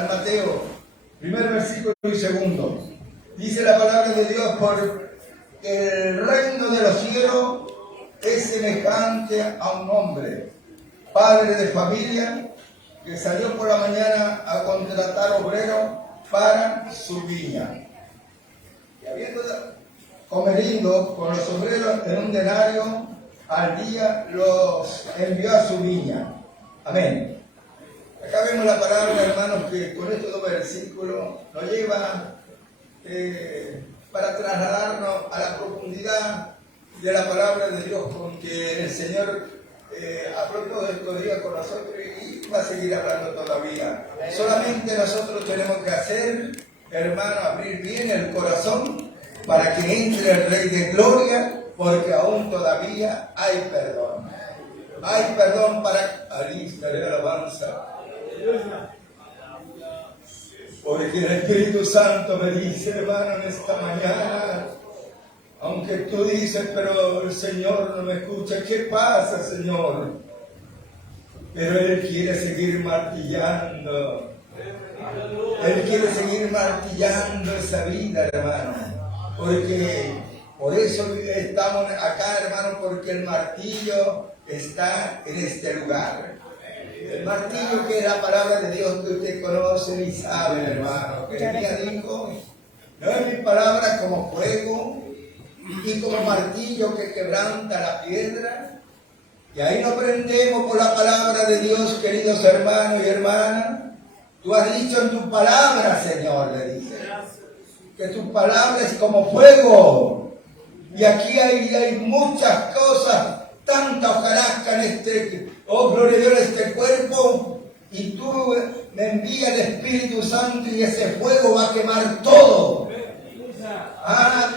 San Mateo, primer versículo y segundo. Dice la palabra de Dios: por el reino de los cielos es semejante a un hombre, padre de familia, que salió por la mañana a contratar obreros para su viña. Y habiendo convenido con los obreros en un denario al día, los envió a su viña. Amén. Acá vemos la palabra, hermanos, que con estos dos versículos nos lleva para trasladarnos a la profundidad de la palabra de Dios, con que el Señor habló todos estos días con nosotros y va a seguir hablando todavía. Solamente nosotros tenemos que hacer, hermano, abrir bien el corazón para que entre el Rey de Gloria, porque aún todavía hay perdón. Hay perdón para Alista de alabanza. Porque el Espíritu Santo me dice, hermano, en esta mañana, aunque tú dices, pero el Señor no me escucha, ¿qué pasa, Señor? Pero Él quiere seguir martillando. Él quiere seguir martillando esa vida, hermano. Porque por eso estamos acá, hermano, porque el martillo está en este lugar. El martillo, que es la palabra de Dios que usted conoce y sabe, hermano. Que el día dijo, no es mi palabra como fuego y como martillo que quebranta la piedra. Y ahí nos prendemos por la palabra de Dios, queridos hermanos y hermanas. Tú has dicho en tu palabra, Señor, le dice, que tu palabra es como fuego. Y aquí hay muchas cosas, tanta hojarasca en este, oh gloria a Dios, en este cuerpo. Y tú me envías el Espíritu Santo y ese fuego va a quemar todo.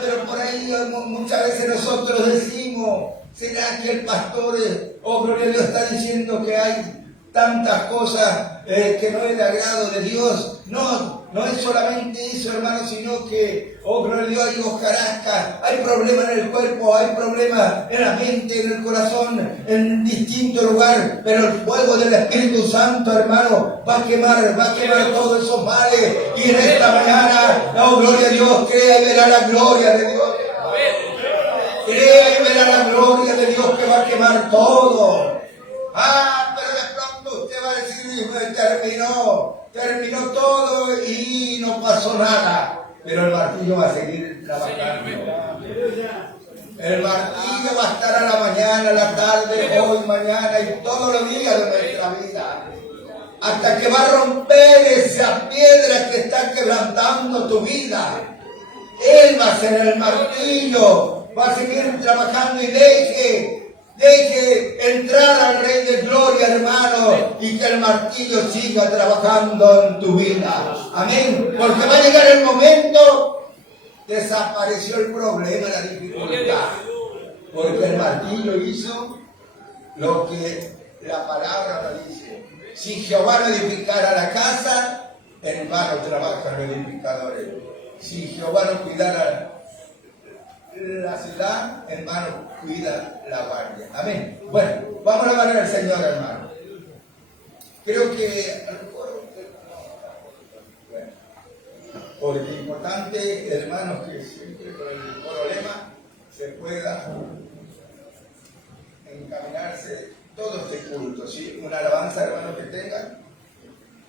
Pero por ahí muchas veces nosotros decimos, ¿será que el pastor, oh gloria a Dios, está diciendo que hay tantas cosas que no es de agrado de Dios? No es solamente eso, hermano, sino que, oh gloria a Dios, hay hojarasca, hay problemas en el cuerpo, hay problemas en la mente, en el corazón, en distintos lugares, pero el fuego del Espíritu Santo, hermano, va a quemar todos esos males. Y en esta mañana, oh gloria a Dios, crea y verá la gloria de Dios. Crea y verá la gloria de Dios que va a quemar todo. Pero de pronto usted va a decir, terminó todo y no pasó nada. Pero el martillo va a seguir trabajando. El martillo va a estar a la mañana, a la tarde, hoy, mañana y todos los días de nuestra vida. Hasta que va a romper esa piedra que está quebrantando tu vida. Él va a ser el martillo, va a seguir trabajando y deje entrar al Rey de Gloria, hermano, y que el martillo siga trabajando en tu vida. Amén. Porque va a llegar el momento, desapareció el problema, la dificultad. Porque el martillo hizo lo que la palabra nos dice. Si Jehová no edificara la casa, en vano trabajan los edificadores. Si Jehová no cuidara la ciudad, en vano cuida la guardia. Amén. Bueno, vamos a alabar al Señor, hermano. Creo que porque es importante, hermanos, que siempre con el problema se pueda encaminarse todo este culto. ¿Sí? Una alabanza, hermano, que tengan.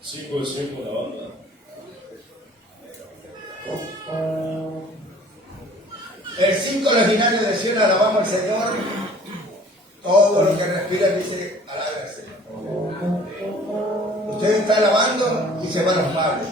Sí, pues sí, por la onda. El 5 originario de Sion, alabamos al Señor. Todo lo que respira dice, alabe al Señor. Usted está alabando y se van los males.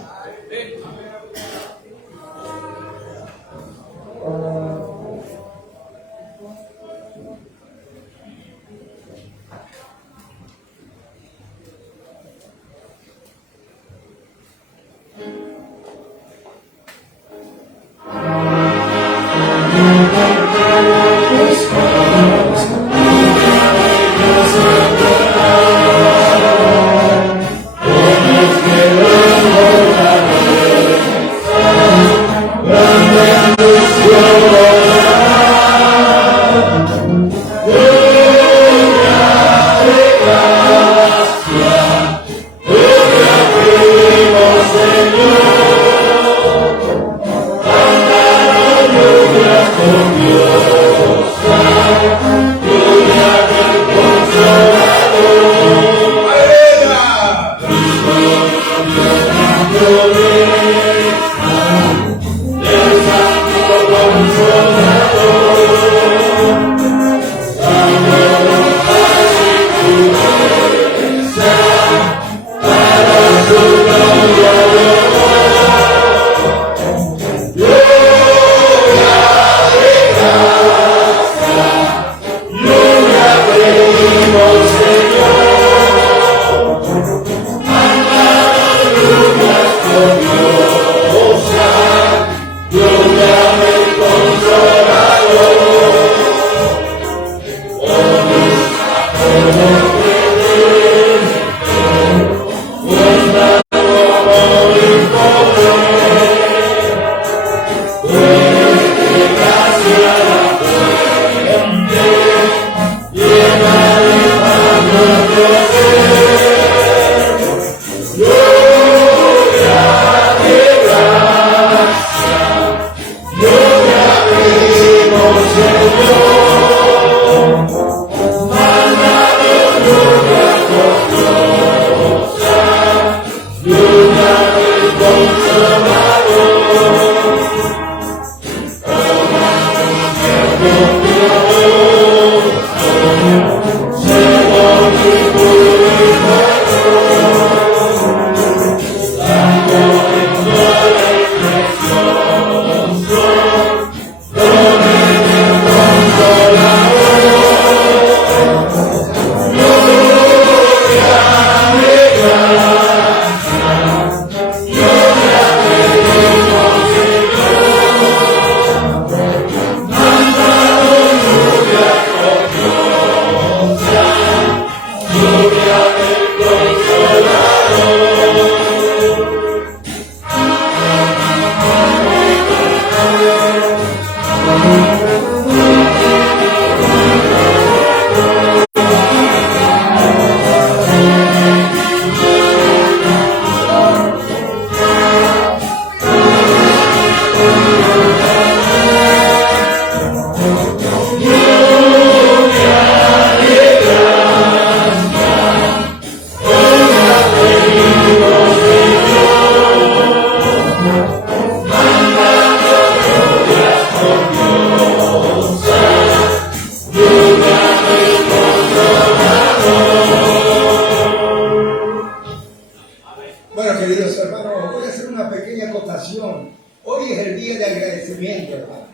una pequeña acotación. Hoy es el día de agradecimiento, hermano.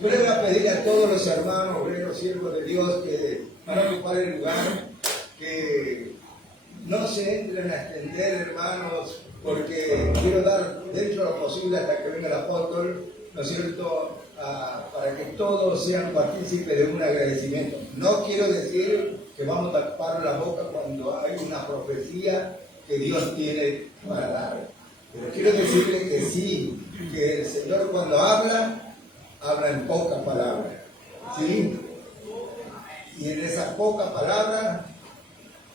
Yo le voy a pedir a todos los hermanos, obreros, siervos de Dios que van a ocupar el lugar, que no se entren a extender, hermanos, porque quiero dar dentro de lo posible hasta que venga el apóstol, ¿no es cierto?, para que todos sean partícipes de un agradecimiento. No quiero decir que vamos a tapar la boca cuando hay una profecía que Dios tiene para dar. Pero quiero decirle que sí, que el Señor cuando habla en pocas palabras. ¿Sí? Y en esas pocas palabras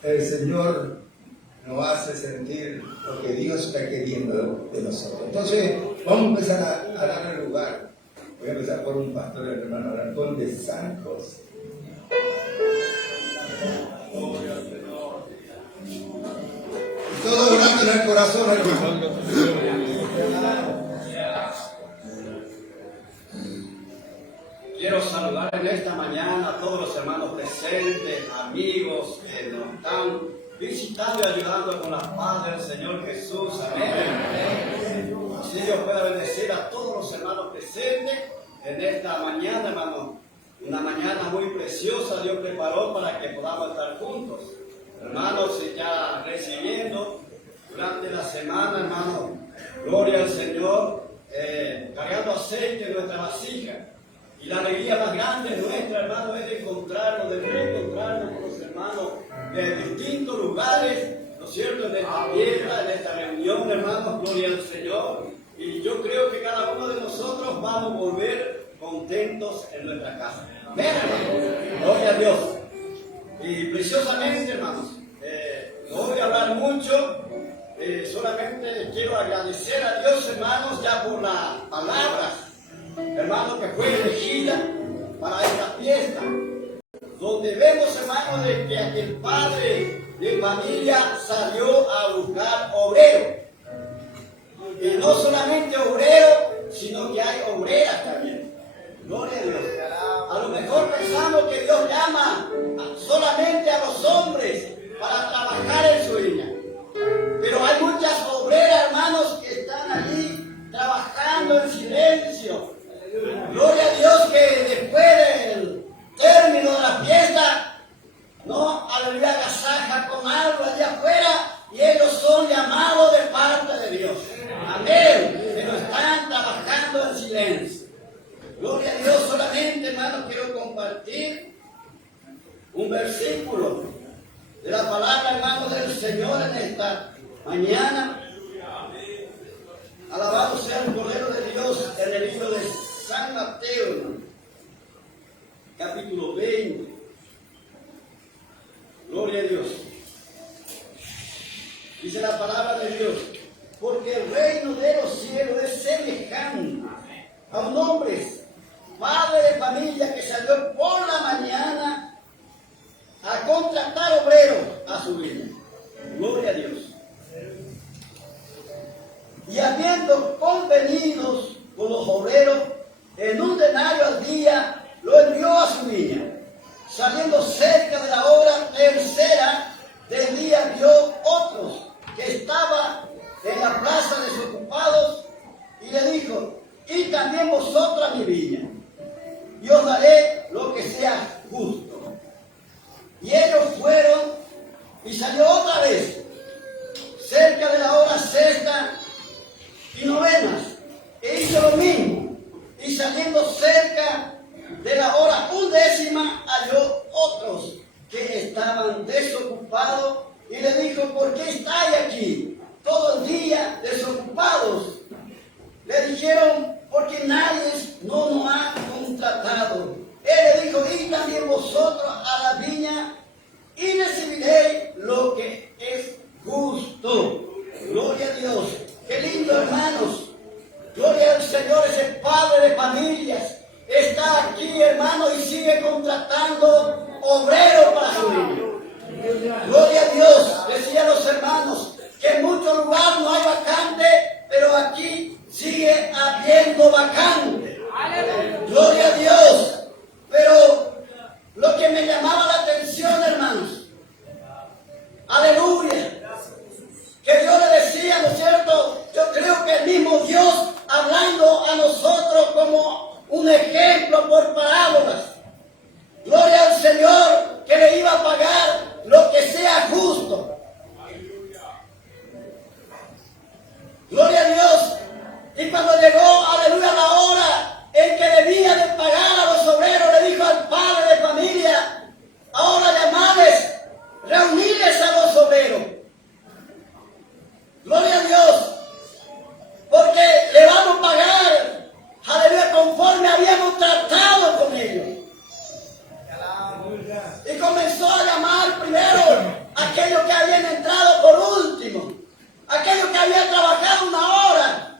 el Señor nos hace sentir lo que Dios está queriendo de nosotros. Entonces, vamos a empezar a darle lugar. Voy a empezar por un pastor, el hermano Antón de San José. Y todo orando en el corazón, hermano. Quiero saludar en esta mañana a todos los hermanos presentes, amigos que nos están visitando y ayudando con la paz del Señor Jesús. Amén. Así Dios pueda bendecir a todos los hermanos presentes en esta mañana, hermano. Una mañana muy preciosa Dios preparó para que podamos estar juntos. Hermanos, ya recibiendo durante la semana, hermano, gloria al Señor, cargando aceite en nuestra vasija. Y la alegría más grande nuestra, hermano, es de encontrarnos, de reencontrarnos con los hermanos de distintos lugares, ¿no es cierto?, en esta fiesta, en esta reunión, hermanos, gloria al Señor. Y yo creo que cada uno de nosotros vamos a volver contentos en nuestra casa. Amén, hermanos. Gloria a Dios. Y preciosamente, hermanos, no voy a hablar mucho, solamente quiero agradecer a Dios, hermanos, ya por las palabras, hermano, que fue elegida para esta fiesta, donde vemos, hermano, de que aquel padre de familia salió a buscar obrero. Y no solamente obrero, sino que hay obreras también. Gloria a Dios. A lo mejor pensamos que Dios llama solamente a los hombres para trabajar en su viña. Pero hay muchas obreras, hermanos, que están allí trabajando en silencio. Gloria a Dios, que después del término de la fiesta, no, aleluya, agasaja con algo allá afuera y ellos son llamados de parte de Dios. Amén. Pero están trabajando en silencio. Gloria a Dios. Solamente, hermanos, quiero compartir un versículo de la palabra, hermanos, del Señor en esta mañana. Alabado sea el Cordero de Dios en el libro de San Mateo, capítulo 20. Gloria a Dios. Dice la palabra de Dios: porque el reino de los cielos es semejante a un hombre, padre de familia, que salió por la mañana a contratar obreros a su viña. Gloria a Dios. Y habiendo convenidos con los obreros en un denario al día, lo envió a su viña. Saliendo cerca de la hora tercera del día, vio otros que estaban en la plaza desocupados y le dijo: y también vosotros a mi viña, y os daré lo que sea justo. Y ellos fueron, y salió otra vez cerca de la hora sexta y novenas, e hizo lo mismo. Y saliendo cerca de la hora undécima, halló otros que estaban desocupados y le dijo: ¿por qué estáis aquí todo el día desocupados? Le dijeron: porque nadie no nos ha contratado. Él le dijo: y también vosotros a la viña, y recibiréis lo que es justo. Gloria a Dios. Qué lindo, hermanos. Gloria al Señor. Ese padre de familias está aquí, hermano, y sigue contratando obreros para su viña. Gloria a Dios. Decía los hermanos que en muchos lugares no hay vacante, pero aquí sigue habiendo vacante. Gloria a Dios. Pero lo que me llamaba la atención, hermanos, aleluya, que Dios le decía, ¿no es cierto? Yo creo que Gloria a Dios. Y cuando llegó, aleluya, la hora en que debía de pagar a los obreros, le dijo al padre de familia: ahora llamades, reunirles a los obreros. Gloria a Dios. Porque le vamos a pagar, aleluya, conforme habíamos tratado con ellos. Y comenzó a llamar primero a aquellos que habían entrado por último, aquellos que habían trabajado una hora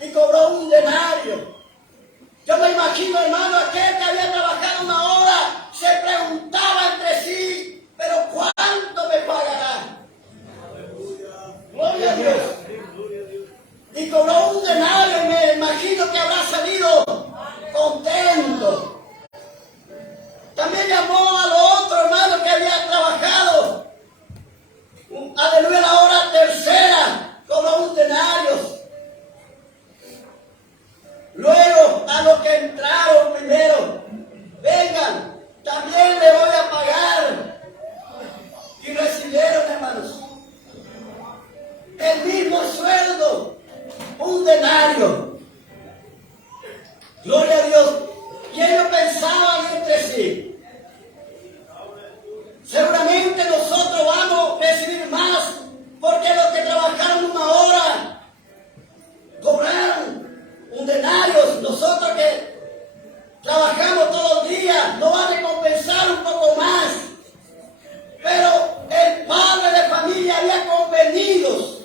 y cobró un denario. Yo me imagino, hermano, aquel que había trabajado una hora se preguntaba entre sí: pero ¿cuánto me pagará? Gloria a Dios. Y cobró un denario, y me imagino que habrá salido contento. También llamó a los otros hermanos que habían trabajado, aleluya, la hora tercera, cobró un denario. Luego, a los que entraron primero: vengan, también le voy a pagar. Y recibieron, hermanos, el mismo sueldo, un denario. Gloria a Dios. Y ellos pensaban entre sí: seguramente nosotros vamos a recibir más, porque los que trabajaron una hora cobraron un denario. Nosotros que trabajamos todos los días nos van a compensar un poco más. Pero el padre de familia había convenido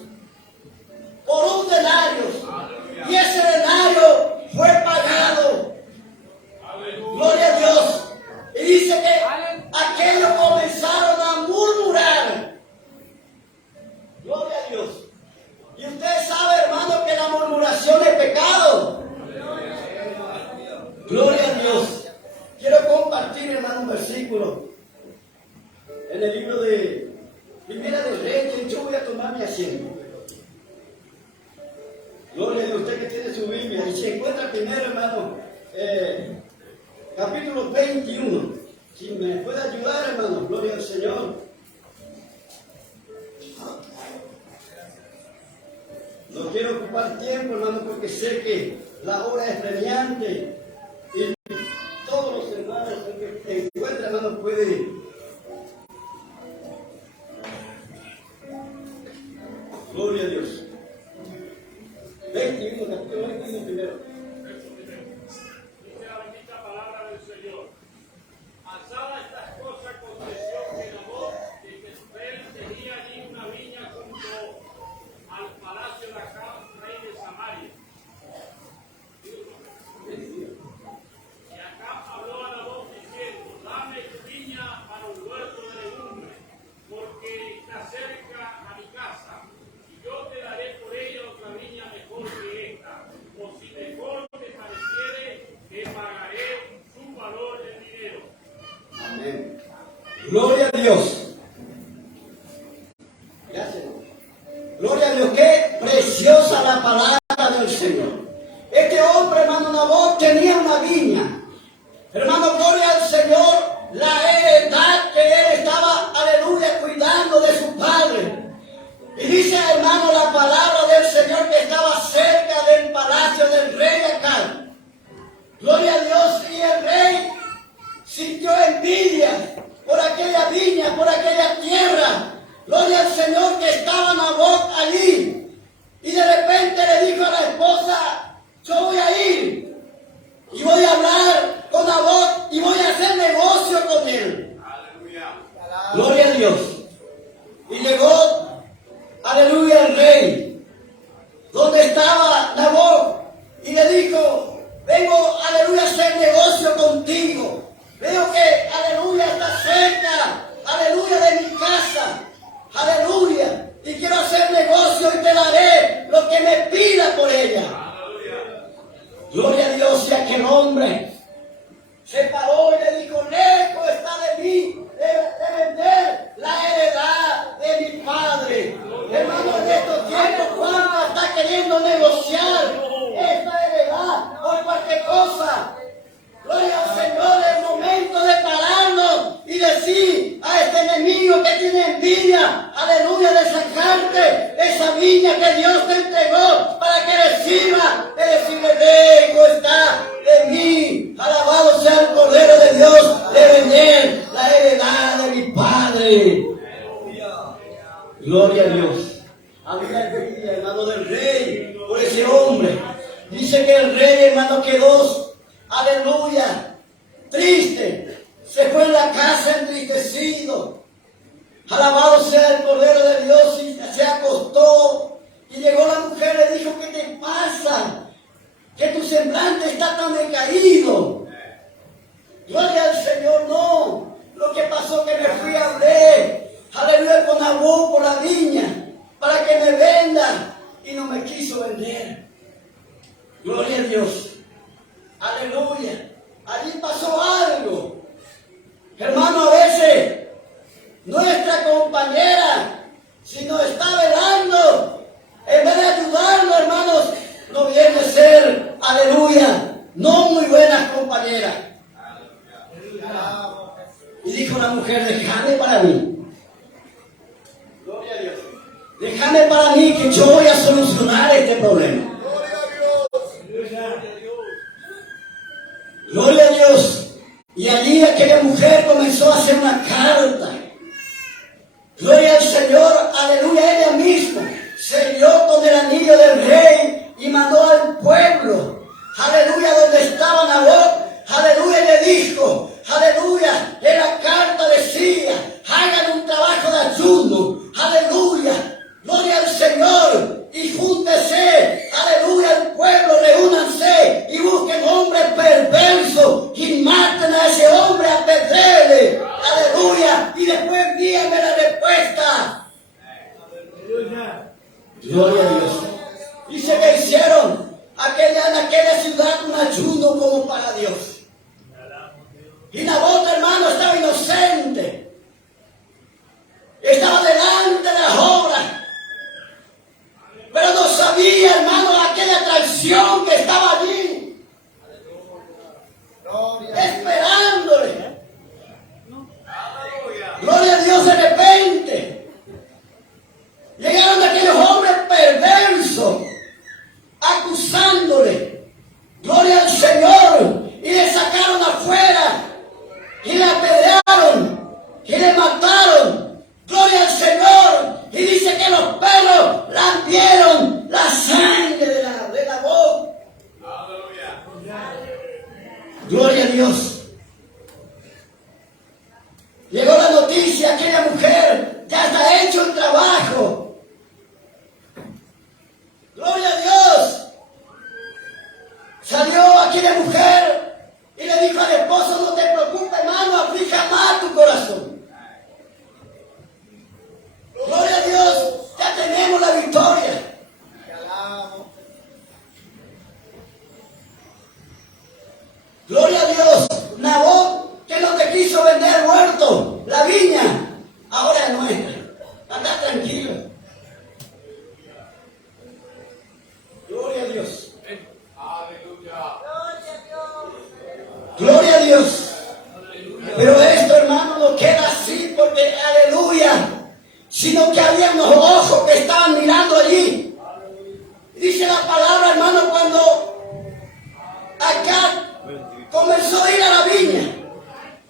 por un denario, y ese denario fue pagado. Gloria a Dios. Y dice que aquellos comenzaron a murmurar. Gloria a Dios. Y usted sabe, hermano, que la murmuración es pecado. Gloria a Dios. Quiero compartir, hermano, un versículo en el libro de Primera de Reyes. Yo voy a tomar mi asiento. Gloria a Dios. Usted que tiene su Biblia y se encuentra primero, hermano, capítulo 21. Si me puede ayudar, hermano, gloria al Señor. No quiero ocupar tiempo, hermano, porque sé que la hora es premiante. Y todos los hermanos que encuentran, hermano, pueden. Gloria a Dios. 21, capítulo 21 primero. Gloria a Dios. Gracias. Gloria a Dios. Qué preciosa la palabra del Señor. Este hombre, hermano Nabot, tenía una viña. Hermano, gloria al Señor, la heredad que él estaba, aleluya, cuidando de su padre. Y dice, hermano, la palabra del Señor que estaba cerca del palacio del rey Acab. Gloria a Dios. Y el rey sintió envidia por aquella viña, por aquella tierra. Gloria al Señor, que estaba Nabot allí. Y de repente le dijo a la esposa: yo voy a ir y voy a hablar con Nabot y voy a hacer negocio con él. Aleluya. Gloria a Dios. Y llegó, aleluya, el rey, donde estaba Nabot, y le dijo: vengo, aleluya, a hacer negocio contigo. Veo que, aleluya, está cerca, aleluya, de mi casa, aleluya, y quiero hacer negocio y te daré lo que me pida por ella. Aleluya. Gloria a Dios. Y aquel hombre se paró y le dijo: lejos está de mí de vender la heredad de mi padre. Hermano, en estos tiempos, ¿cuánto está queriendo negociar esta heredad por cualquier cosa? Gloria al Señor. Es el momento de pararnos y decir a este enemigo que tiene envidia, aleluya, de sacarte esa viña que Dios te entregó, rey, por ese hombre. Dice que el rey, hermano, quedó, aleluya, triste. Se fue en la casa entristecido. Alabado sea el Cordero de Dios, y se acostó. Y llegó la mujer y le dijo: ¿qué te pasa? Que tu semblante está tan decaído. Gloria al Señor. No, lo que pasó que me fui a hablar, aleluya, con Nabot por la viña, para que me venda, y no me quiso vender. Gloria a Dios. Aleluya. Allí pasó algo. Hermano, a veces nuestra compañera, si nos está velando, en vez de ayudarnos, hermanos, no viene a ser, aleluya, no muy buenas compañeras. Y dijo la mujer: déjame para mí. Gloria a Dios. Déjame para mí, que yo voy a solucionar este problema. Gloria a Dios. Y allí aquella mujer comenzó a hacer una carta. Gloria al Señor, aleluya. Ella misma selló con el anillo del rey y mandó al pueblo, aleluya, donde estaba Nabot, aleluya, y le dijo, aleluya, en la carta decía: hagan un trabajo de ayuno, aleluya, gloria al Señor, y júntese, aleluya, el pueblo, reúnanse y busquen hombres perversos y maten a ese hombre, apedréele, aleluya, y después envíenme la respuesta. Gloria a Dios. Dice que hicieron en aquella ciudad un ayuno como para Dios. Y Nabot, hermano, estaba inocente. Estaba delante de las obras. Pero no sabía, hermano, aquella traición que estaba allí. Esperándole. Gloria a Dios. De repente llegaron aquellos hombres perversos acusándole. Gloria al Señor. Y le sacaron afuera. Y le apedrearon. Y le mataron. Gloria al Señor. Y dice que los perros lambieron la sangre de la boca. Gloria a Dios. Llegó la noticia: aquella mujer ya está hecho el trabajo. Gloria a Dios. Salió aquella mujer y le dijo al esposo: no te preocupes, hermano, aflija más tu corazón. Gloria a Dios, ya tenemos la victoria. Gloria a Dios. Nabot, que no te quiso vender muerto, la viña, ahora es nuestra. Anda tranquilo. Gloria a Dios. Gloria a Dios. Pero esto, hermano, no queda así porque, aleluya, sino que había unos ojos que estaban mirando allí. Dice la palabra, hermano, cuando acá comenzó a ir a la viña.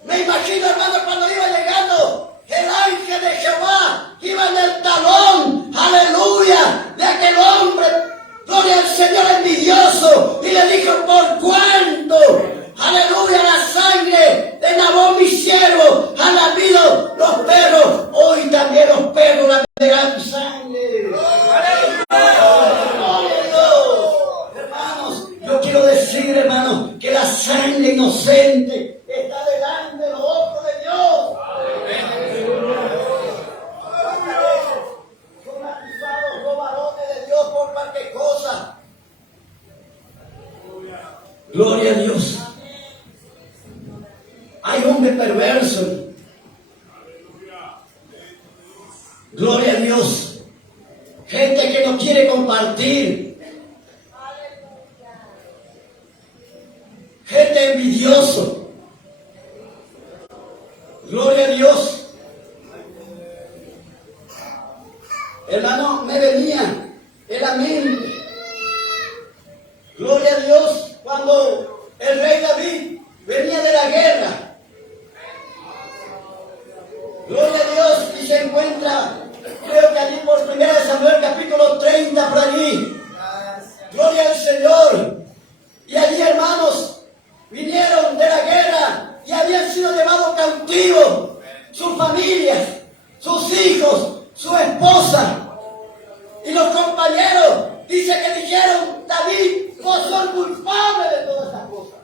Me imagino, hermano, cuando iba llegando el ángel de Jehová, iba en el talón, aleluya, de aquel hombre, gloria al Señor, envidioso, y le dijo: ¿por cuánto, aleluya, la sangre de Nabot mi siervo han lamido los perros? Hoy también los perros lamerán sangre. Hermanos, yo quiero decir, hermanos, que la sangre inocente está delante de los ojos de Dios. Son acusados los varones de Dios por cualquier cosa. Gloria a Dios. Hay hombres perversos. Gloria a Dios. Gente que no quiere compartir. Gente envidioso. Gloria a Dios. Hermano, me venía en la mente. Gloria a Dios, cuando el rey David venía de la guerra. Gloria a Dios, y se encuentra, creo que allí por 1 Samuel capítulo 30, por allí. son culpables de todas estas cosas.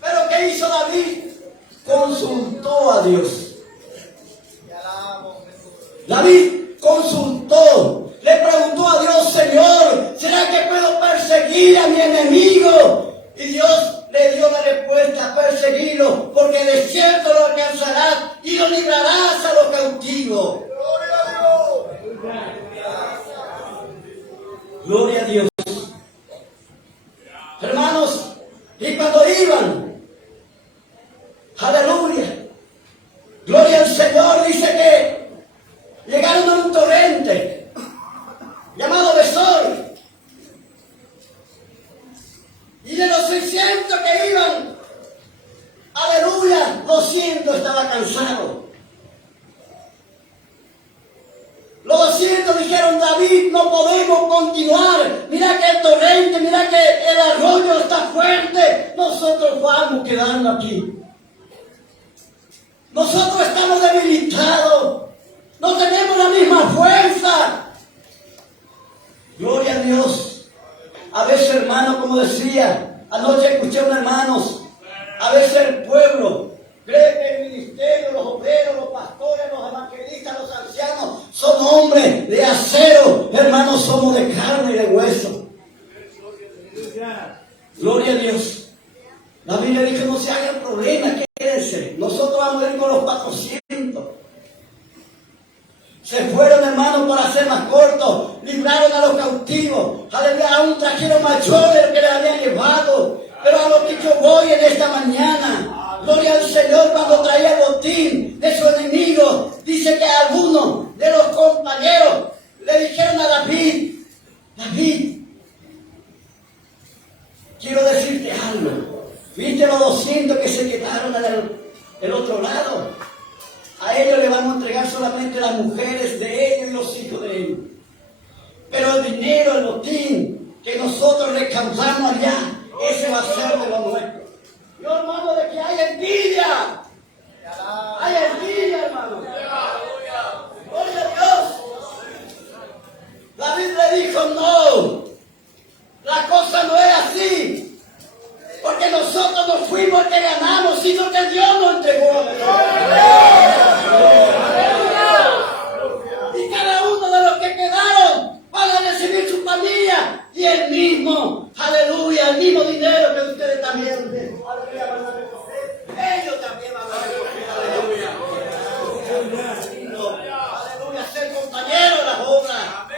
Pero ¿qué hizo David? Consultó a Dios. David consultó, le preguntó a Dios: Señor, ¿será que puedo perseguir a mi enemigo? Y Dios le dio la respuesta: perseguirlo, porque de cierto lo alcanzarás y lo librarás a los cautivos. ¡Gloria a Dios! Gloria a Dios. Hermanos, y cuando iban, aleluya, gloria al Señor, dice que llegaron a un torrente llamado Besor. Y de los 600 que iban, aleluya, 200 estaban cansados. Los 200 dijeron: David, no podemos continuar. Mira que el torrente, mira que el arroyo está fuerte. Nosotros vamos a quedarnos aquí. Nosotros estamos debilitados. No tenemos la misma fuerza. Gloria a Dios. A veces, hermano, como decía, anoche escuché a unos hermanos, a veces el pueblo cree que el ministerio, los obreros, los pastores, los evangelistas, los ancianos son hombres de acero. Hermanos, somos de carne y de hueso. Gloria a Dios. La Biblia dice: no se hagan problemas, quédense. Nosotros vamos a ir con los 400. Se fueron, hermanos, para ser más cortos, libraron a los cautivos, aleluya, aún trajeron mayores que le habían llevado. Pero a lo que yo voy en esta mañana, gloria al Señor, cuando traía el botín de su enemigo, dice que algunos de los compañeros le dijeron a David: David, quiero decirte algo. ¿Viste los 200 que se quedaron del otro lado? A ellos le vamos a entregar solamente las mujeres de ellos y los hijos de ellos. Pero el dinero, el botín que nosotros recaudamos allá, ese va a ser de lo nuestro. Yo, hermano, de que hay envidia. Hay envidia, hermano. Gloria a Dios. David le dijo: no, la cosa no es así. Porque nosotros no fuimos el que ganamos, sino que Dios nos entregó. Y cada uno de los que quedaron van a recibir su familia y el mismo, aleluya, el mismo dinero que ustedes también, aleluya, van a recoger. Ellos también van a recoger, aleluya. Aleluya, ser compañeros de las obras. Amén.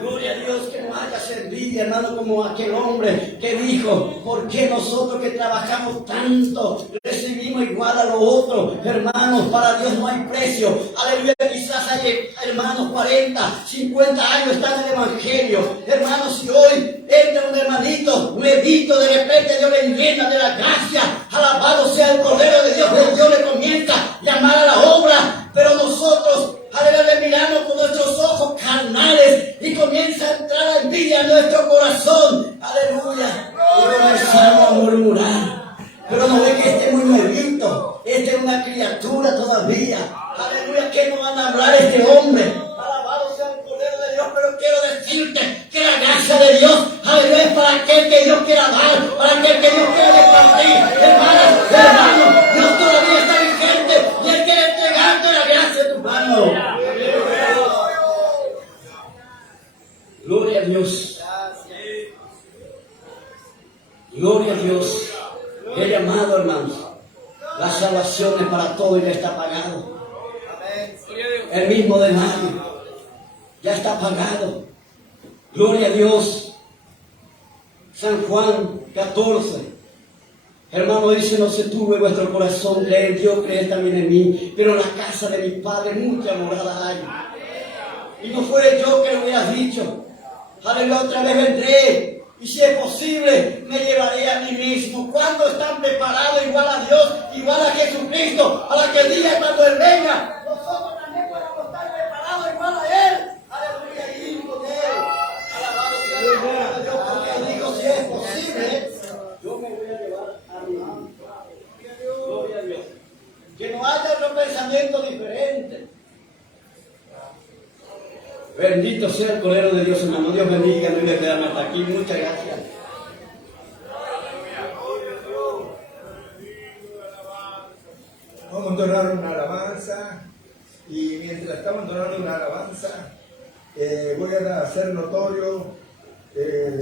Gloria a Dios, que no haya envidia, hermano, como aquel hombre que dijo: ¿por qué nosotros que trabajamos tanto recibimos igual a los otros? Hermanos, para Dios no hay precio. Aleluya, quizás hay hermanos 40, 50 años están en el evangelio. Hermanos, si hoy entra un hermanito nuevito, de repente Dios le llena de la gracia. Alabado sea el Cordero de Dios, que Dios le comienza a llamar a la obra. Pero nosotros, aleluya, le miramos con nuestros ojos carnales y comienza a entrar la envidia en nuestro corazón. Aleluya. Y comenzamos a murmurar. Pero no ve que este es muy nuevito. Este es una criatura todavía. Aleluya. ¿Qué nos van a hablar este hombre? Alabado sea el Cordero de Dios. Pero quiero decirte que la gracia de Dios, aleluya, es para aquel que Dios quiera dar, para aquel que Dios quiera repartir. Hermanas, hermanos, Dios todavía está vigente y Él quiere entregarte la gracia de tu mano. Gloria a Dios. Gloria a Dios. He llamado, hermanos. La salvación es para todo y ya está pagado. El mismo denario ya está pagado. Gloria a Dios. San Juan 14. Hermano, dice: no se turbe vuestro corazón, creed en Dios, creed también en mí. Pero en la casa de mi Padre mucha morada hay. Y no fuera yo que lo hubiera dicho. Aleluya, otra vez vendré. Y si es posible, me llevaré a mí mismo. ¿Cuándo están preparados igual a Dios, igual a Jesucristo, a la que diga cuando Él venga? Nosotros también podemos estar preparados igual a Él. Aleluya, y ir con Él. Alabado sea el Señor de Dios, porque Él dijo: si es posible, yo me voy a llevar a mi mismo. Gloria a Dios. Que no haya otro pensamiento diferente. Bendito sea el Cordero de Dios, hermano. Dios bendiga, no voy a quedarme hasta aquí. Muchas gracias. Vamos a entonar una alabanza y mientras estamos entonando una alabanza voy a hacer notorio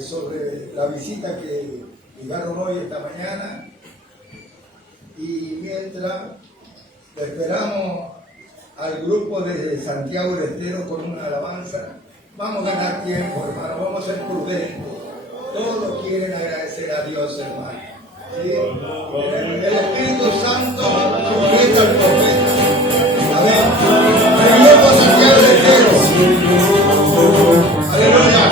sobre la visita que llegaron hoy esta mañana y mientras esperamos al grupo de Santiago del Estero con una alabanza, vamos a ganar tiempo, hermano, vamos a ser prudentes. Todos quieren agradecer a Dios, hermano. ¿Sí? El Espíritu Santo sujeta al profeta. Amén. El grupo Santiago del Estero. Aleluya.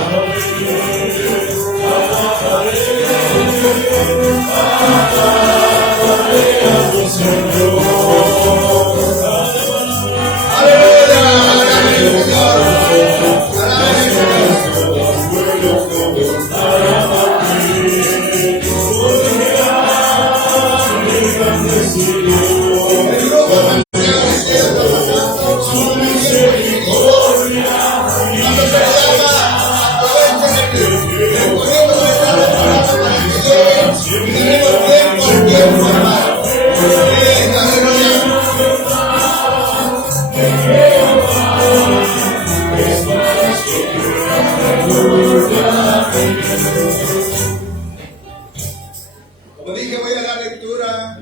Como dije, voy a dar lectura,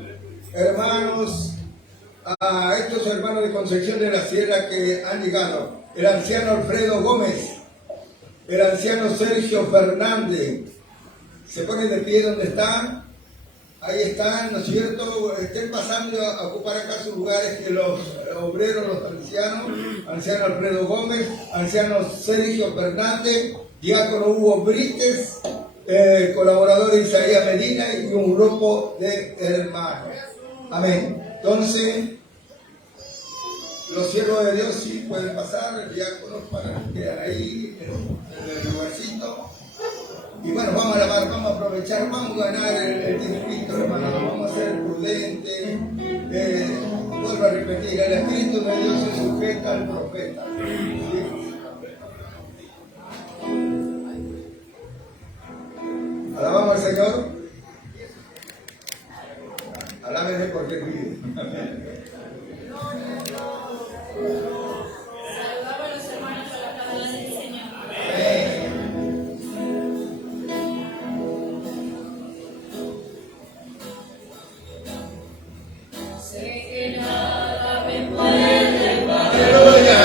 hermanos, a estos hermanos de Concepción de la Sierra que han llegado. El anciano Alfredo Gómez, el anciano Sergio Fernández. Se ponen de pie donde están. Ahí están, ¿no es cierto? Estén pasando a ocupar acá sus lugares que los obreros, los ancianos. Anciano Alfredo Gómez, anciano Sergio Fernández, diácono Hugo Brites, colaborador Isaías Medina y un grupo de hermanos. Amén. Entonces, los siervos de Dios sí pueden pasar, diáconos para que queden ahí en el lugarcito. Y bueno, vamos a alabar, vamos a aprovechar, vamos a ganar el tiempito, hermano, vamos a ser prudentes. Vuelvo a repetir, el Espíritu de Dios se sujeta al profeta. ¿Sí? ¿Alabamos al Señor? Alábele porque vive. Saludamos a los hermanos a la palabra del Señor. Amén. Sé que nada me puede parar. Aleluya.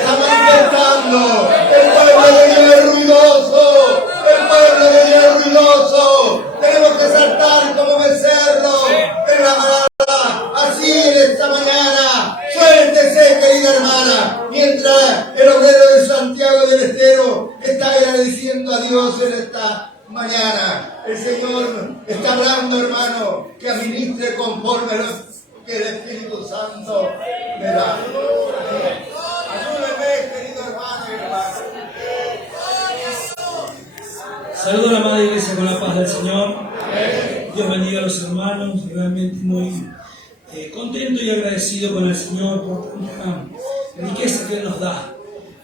está manifestando. El pueblo de Dios es ruidoso. El pueblo de Dios es ruidoso. Tenemos que saltar como becerros en la manada. Así en esta mañana. Suéltese, querida hermana. Mientras el obrero de Santiago del Estero está agradeciendo a Dios en esta mañana. El Señor está hablando, hermano, que administre conforme lo que el Espíritu Santo le da. Ayúdeme, querido hermano y hermana. Saludo a la amada iglesia con la paz del Señor. Dios bendiga a los hermanos. Realmente muy contento y agradecido con el Señor por tanta riqueza que Él nos da.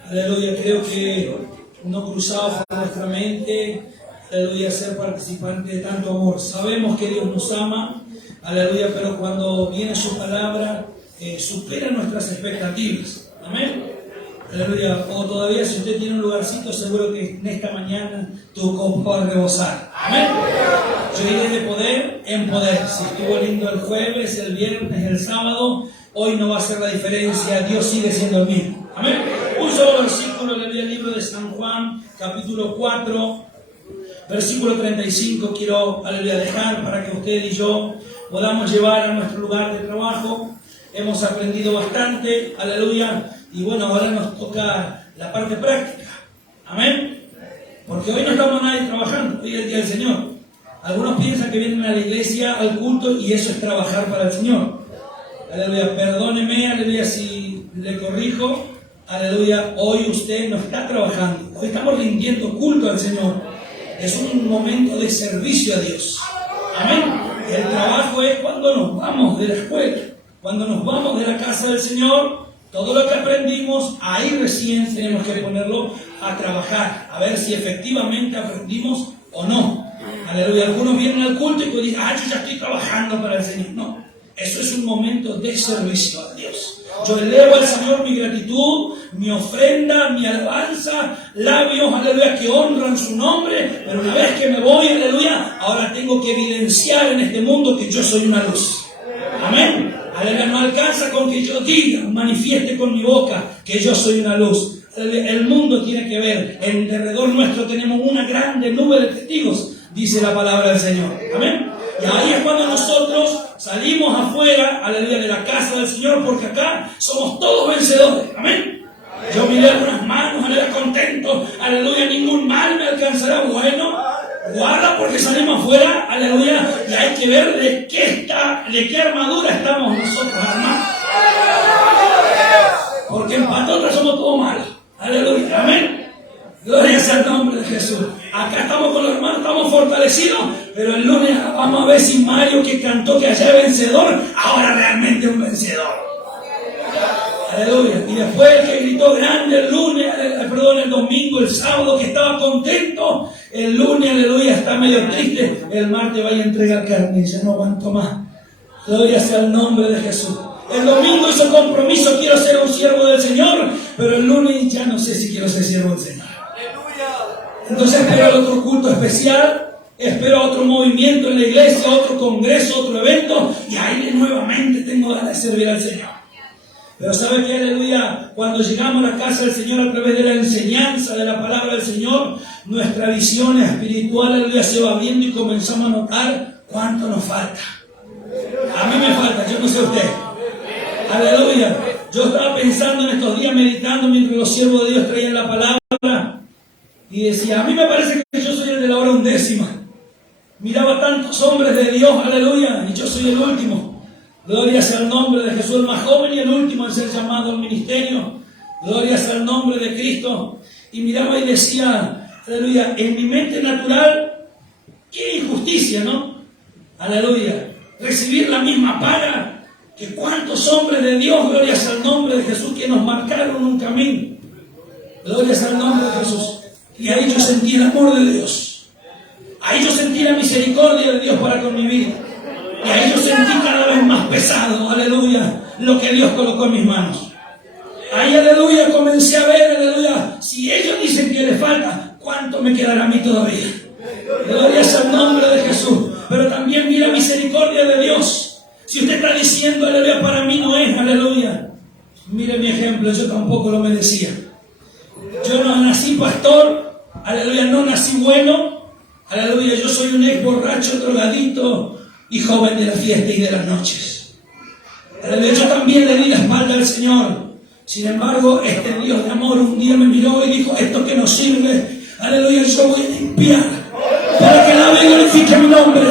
Aleluya, creo que no cruzaba por nuestra mente, aleluya, ser participante de tanto amor. Sabemos que Dios nos ama, aleluya, pero cuando viene su palabra, supera nuestras expectativas. Amén. Aleluya. O todavía, si usted tiene un lugarcito, seguro que en esta mañana tu copa va a rebosar. Amén. Yo iré de poder en poder. Si estuvo lindo el jueves, el viernes, el sábado, hoy no va a hacer la diferencia. Dios sigue siendo el mismo. Amén. Un solo versículo, le doy el libro de San Juan, capítulo 4, versículo 35. Quiero, aleluya, dejar para que usted y yo podamos llevar a nuestro lugar de trabajo. Hemos aprendido bastante, aleluya. Y bueno, ahora nos toca la parte práctica. Amén. Porque hoy no estamos nadie trabajando, hoy es el día del Señor. Algunos piensan que vienen a la iglesia, al culto, y eso es trabajar para el Señor. Aleluya, perdóneme, aleluya, si le corrijo. Aleluya, hoy usted no está trabajando. Hoy estamos rindiendo culto al Señor. Es un momento de servicio a Dios. Amén. El trabajo es cuando nos vamos de la escuela, cuando nos vamos de la casa del Señor. Todo lo que aprendimos, ahí recién tenemos que ponerlo a trabajar, a ver si efectivamente aprendimos o no. Aleluya. Algunos vienen al culto y dicen, yo ya estoy trabajando para el Señor. No, eso es un momento de servicio a Dios. Yo elevo al Señor mi gratitud, mi ofrenda, mi alabanza, labios, aleluya, que honran su nombre, pero una vez que me voy, aleluya, ahora tengo que evidenciar en este mundo que yo soy una luz. Amén. Aleluya, no alcanza con que yo diga, manifieste con mi boca que yo soy una luz. El mundo tiene que ver, en derredor nuestro tenemos una grande nube de testigos, dice la palabra del Señor. Amén. Y ahí es cuando nosotros salimos afuera, aleluya, de la casa del Señor, porque acá somos todos vencedores. Amén. Yo miré algunas manos, aleluya, contentos, aleluya, ningún mal me alcanzará. Bueno, guarda porque salimos afuera, aleluya, y hay que ver de qué armadura estamos nosotros armados. Porque en patota somos todos malos. Aleluya, amén. Gloria sea el nombre de Jesús. Acá estamos con los hermanos, estamos fortalecidos, pero el lunes vamos a ver si Mario, que cantó que allá es vencedor, ahora realmente es un vencedor. Aleluya. Y después el que gritó grande el lunes, el domingo, el sábado, que estaba contento, el lunes, aleluya, está medio triste, el martes vaya a entregar carne y dice, no aguanto más. Gloria sea el nombre de Jesús. El domingo hizo compromiso, quiero ser un siervo del Señor, pero el lunes ya no sé si quiero ser siervo del Señor. Entonces espero otro culto especial, espero otro movimiento en la iglesia, otro congreso, otro evento, y ahí nuevamente tengo ganas de servir al Señor. Pero ¿sabe qué? Aleluya, cuando llegamos a la casa del Señor a través de la enseñanza de la palabra del Señor, nuestra visión espiritual, aleluya, se va viendo y comenzamos a notar cuánto nos falta. A mí me falta, yo no sé usted. Aleluya. Yo estaba pensando en estos días, meditando mientras los siervos de Dios traían la palabra, y decía, a mí me parece que yo soy el de la hora 11. Miraba tantos hombres de Dios, aleluya, y yo soy el último. Gloria sea el nombre de Jesús, el más joven y el último en ser llamado al ministerio. Gloria sea el nombre de Cristo. Y miraba y decía, aleluya, en mi mente natural, qué injusticia, ¿no? Aleluya. Recibir la misma paga que cuántos hombres de Dios, gloria sea el nombre de Jesús, que nos marcaron un camino. Gloria sea el nombre de Jesús. Y ahí yo sentí el amor de Dios. Ahí yo sentí la misericordia de Dios para con mi vida. Y ahí yo sentí cada vez más pesado, aleluya, lo que Dios colocó en mis manos. Ahí, aleluya, comencé a ver, aleluya, si ellos dicen que les falta, ¿cuánto me quedará a mí todavía? Gloria sea el nombre de Jesús. Pero también mira misericordia de Dios. Si usted está diciendo, aleluya, para mí no es, aleluya, Mire mi ejemplo, yo tampoco lo merecía. Yo no nací pastor, aleluya, no nací bueno, aleluya, yo soy un ex borracho, drogadito y joven de la fiesta y de las noches. Aleluya, yo también le di la espalda al Señor. Sin embargo, este Dios de amor un día me miró y dijo, esto que no sirve, aleluya, yo voy a limpiar para que la y glorifique mi nombre.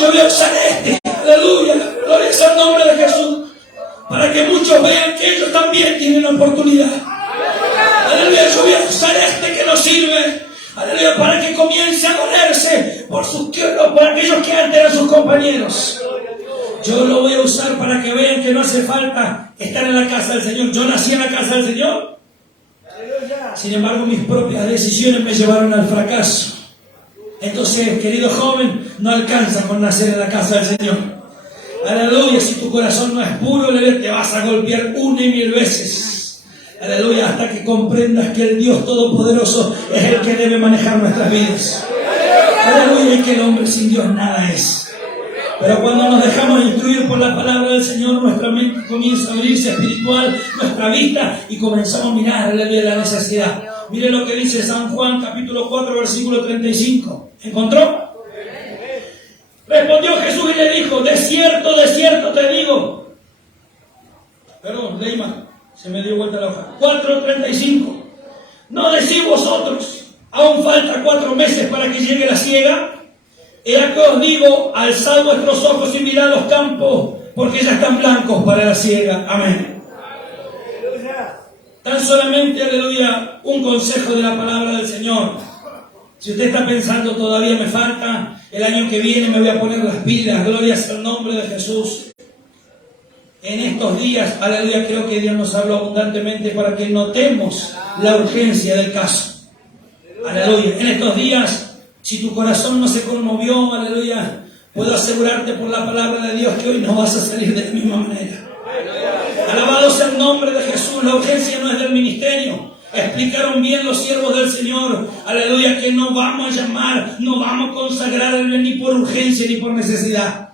Yo voy a usar aleluya, gloria al nombre de Jesús, para que muchos vean que ellos también tienen oportunidad. Aleluya, yo voy a usar que no sirve, aleluya, para que comience a dolerse para aquellos que antes eran sus compañeros. Yo lo voy a usar para que vean que no hace falta estar en la casa del Señor. Yo nací en la casa del Señor. Sin embargo, mis propias decisiones me llevaron al fracaso. Entonces, querido joven, no alcanza con nacer en la casa del Señor. Aleluya, si tu corazón no es puro, te vas a golpear 1 y 1000 veces. Aleluya, hasta que comprendas que el Dios Todopoderoso es el que debe manejar nuestras vidas. Aleluya, y que el hombre sin Dios nada es. Pero cuando nos dejamos instruir por la palabra del Señor, nuestra mente comienza a abrirse espiritual, nuestra vista, y comenzamos a mirar la necesidad. Mire lo que dice San Juan, capítulo 4, versículo 35. ¿Encontró? Respondió Jesús y le dijo, de cierto te digo. Perdón, leí mal, se me dio vuelta la hoja. 4:35. ¿No decís vosotros, aún falta 4 meses para que llegue la siega? He aquí os digo, alzad vuestros ojos y mirad los campos, porque ya están blancos para la siega. Amén. Tan solamente, aleluya, un consejo de la palabra del Señor. Si usted está pensando, todavía me falta, el año que viene me voy a poner las pilas, gloria sea el nombre de Jesús. En estos días, aleluya, creo que Dios nos habló abundantemente para que notemos la urgencia del caso. Aleluya, en estos días, si tu corazón no se conmovió, aleluya, puedo asegurarte por la palabra de Dios que hoy no vas a salir de la misma manera. Alabado sea el nombre de Jesús. La urgencia no es del ministerio. Explicaron bien los siervos del Señor, aleluya, que no vamos a llamar, no vamos a consagrar ni por urgencia ni por necesidad.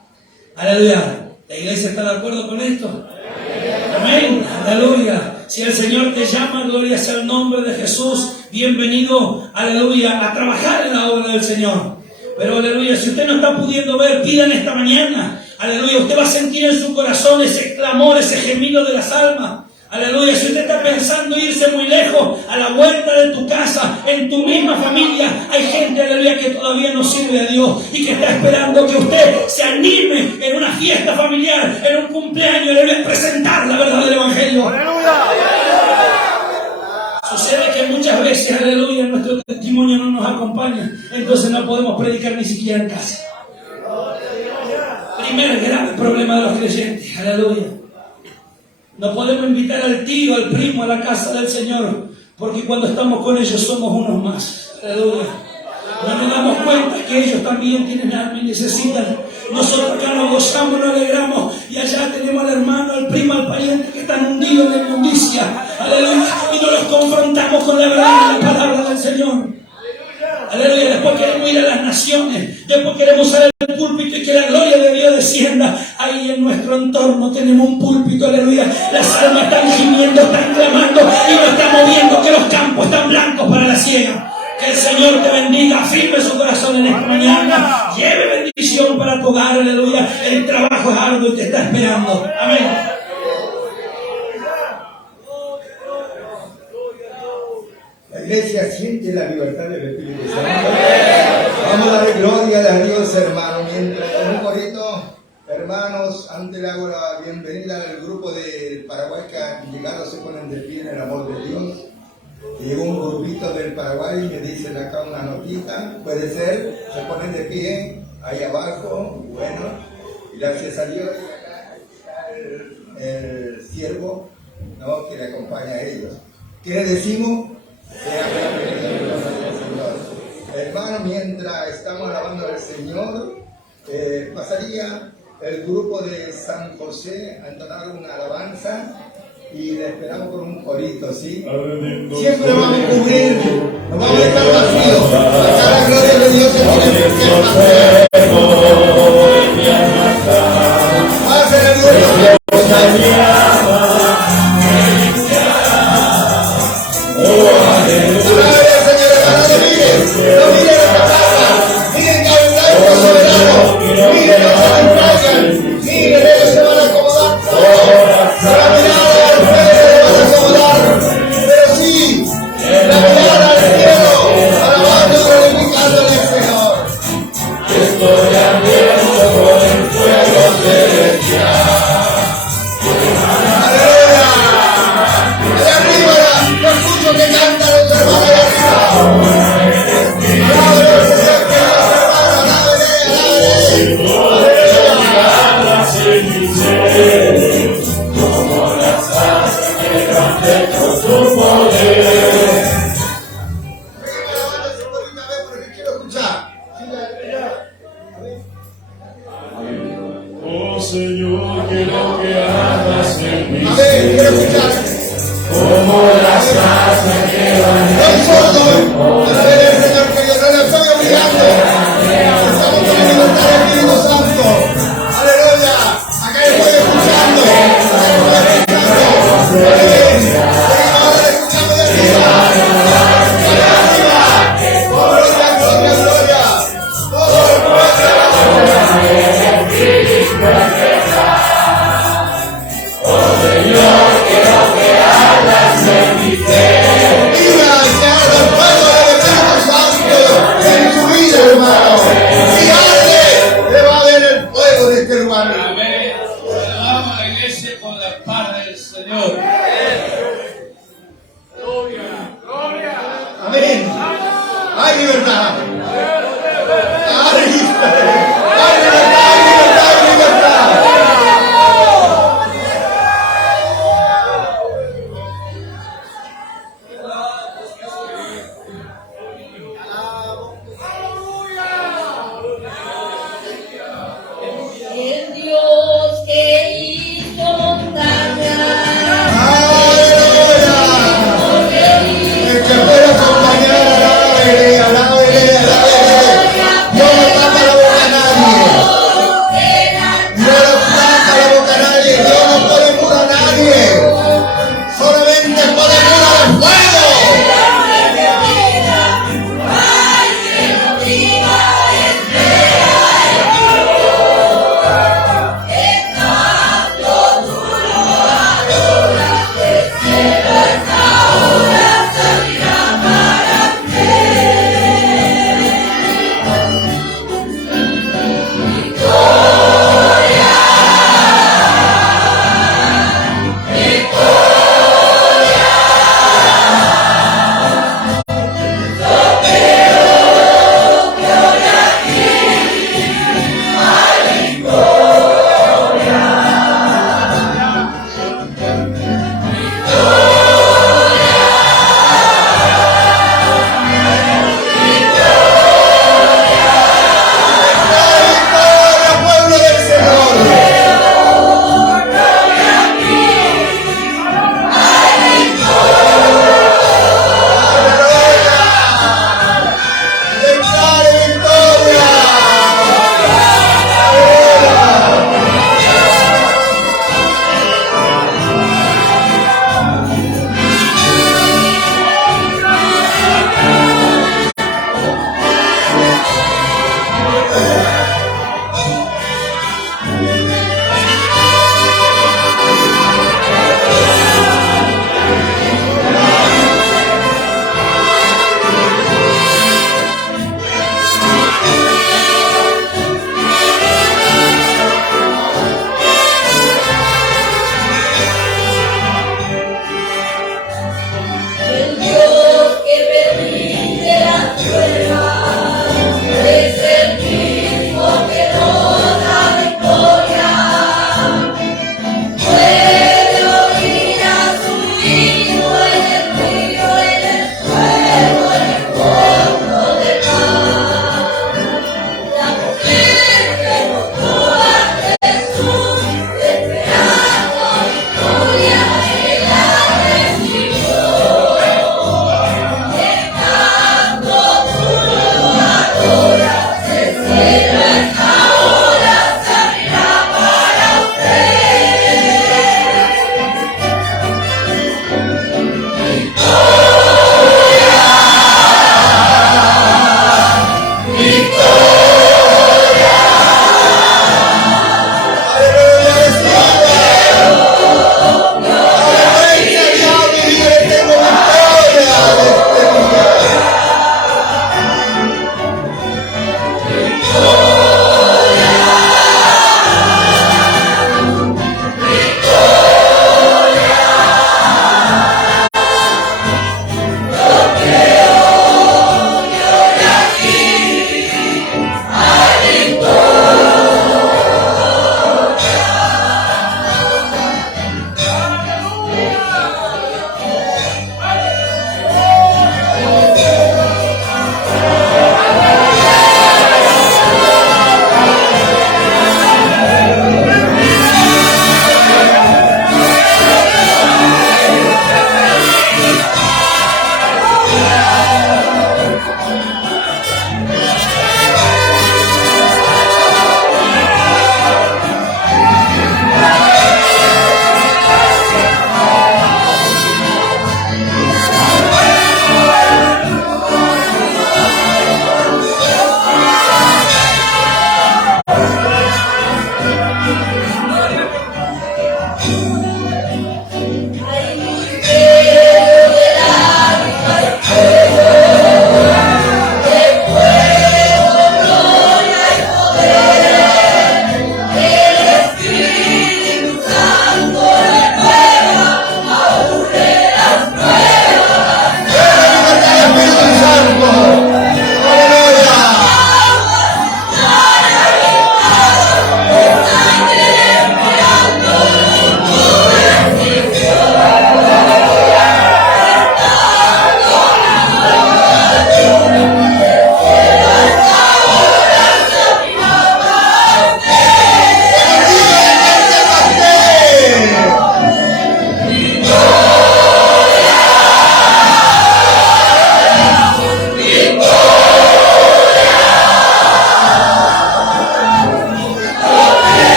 Aleluya. ¿La iglesia está de acuerdo con esto? Amén. Aleluya. Si el Señor te llama, gloria sea el nombre de Jesús. Bienvenido, aleluya, a trabajar en la obra del Señor. Pero, aleluya, si usted no está pudiendo ver, pida en esta mañana. Aleluya, usted va a sentir en su corazón ese clamor, ese gemido de las almas. Aleluya, si usted está pensando irse muy lejos, a la vuelta de tu casa, en tu misma familia, hay gente, aleluya, que todavía no sirve a Dios y que está esperando que usted se anime en una fiesta familiar, en un cumpleaños, aleluya, a presentar la verdad del Evangelio. ¡Aleluya! Sucede que muchas veces, aleluya, nuestro testimonio no nos acompaña, entonces no podemos predicar ni siquiera en casa. Primer grave problema de los creyentes, aleluya. No podemos invitar al tío, al primo a la casa del Señor, porque cuando estamos con ellos somos unos más. Aleluya. No nos damos cuenta que ellos también tienen alma y necesitan. Nosotros acá nos gozamos, nos alegramos, y allá tenemos al hermano, al primo, al pariente que están hundidos en la inmundicia. Aleluya. Y nos los confrontamos con la verdad de la palabra del Señor. Aleluya, después queremos ir a las naciones, después queremos salir del púlpito y que la gloria de Dios descienda. Ahí en nuestro entorno tenemos un púlpito, aleluya. Las almas están gimiendo, están clamando y nos estamos viendo que los campos están blancos para la siega. Que el Señor te bendiga, afirme su corazón en esta mañana. Lleve bendición para tu hogar, aleluya. El trabajo es arduo y te está esperando. Amén. La iglesia siente la libertad del Espíritu Santo. Vamos a darle gloria a Dios, hermano. Mientras con un corito, hermanos, antes le hago la bienvenida al grupo del Paraguay que han llegado, se ponen de pie en el amor de Dios. Llegó un grupito del Paraguay y me dicen acá una notita, puede ser, se ponen de pie ahí abajo, bueno, y gracias a Dios el siervo, ¿no?, que le acompaña a ellos. ¿Qué le decimos? Hermano, mientras estamos alabando al Señor, pasaría el grupo de San José a entonar una alabanza y le esperamos con un corito, ¿sí? Siempre vamos a cubrir, no vamos a estar vacíos, acá la gloria de Dios se tiene que pasar. Pásale, Dios. con tu poder. Porque quiero escuchar. Oh Señor, quiero que hagas en mí. Amén, quiero escuchar. Como las asas que van No es sordo. A ver, Señor, que yo no le estoy obligando. Estamos con la libertad del Espíritu Santo. Aleluya. Acá estoy escuchando. Acá estoy escuchando. Amén. Ahora escuchando de arriba. De arriba. Oh, gloria, gloria, gloria. Oh, viva, que haga el fuego del Espíritu Santo en su vida, hermano. Si arde, le va a ver el fuego de este hermano. Amén. Alabamos a la iglesia con la paz del Señor. Amén. Hay libertad. Hay libertad, hay libertad, hay libertad. El Dios que hizo montañas, ¡Aleluya! El que pueda acompañar, alábele, alábele,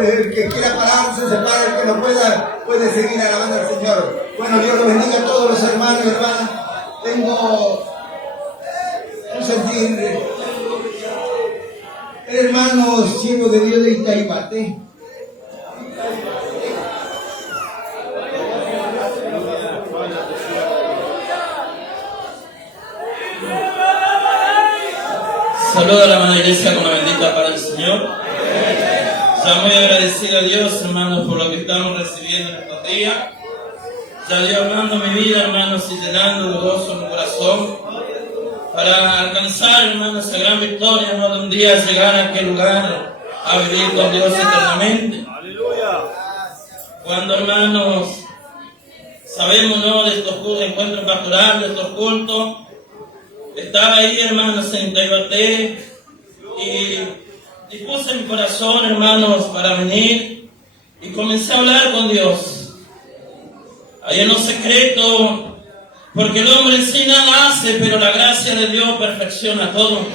el que quiera pararse, se para, el que no pueda, puede seguir alabando al Señor. Bueno, Dios los bendiga a todos los hermanos y hermanas. Tengo un sentir. El hermano siervo de Dios de Itaipate. Saludo a la amada iglesia con la bendita para el Señor. Estamos muy agradecidos a Dios, hermanos, por lo que estamos recibiendo en estos días. Ya Dios hablando mi vida, hermanos, y llenando de gozo mi corazón para alcanzar, hermanos, esa gran victoria, ¿no? De un día llegar a aquel lugar a vivir con Dios eternamente. Cuando, hermanos, sabemos, ¿no?, de estos encuentros pastorales, de estos cultos, estaba ahí, hermanos, en Itaipate y dispuse mi corazón, hermanos, para venir y comencé a hablar con Dios. Ahí en lo secreto, porque el hombre en sí nada hace, pero la gracia de Dios perfecciona todo.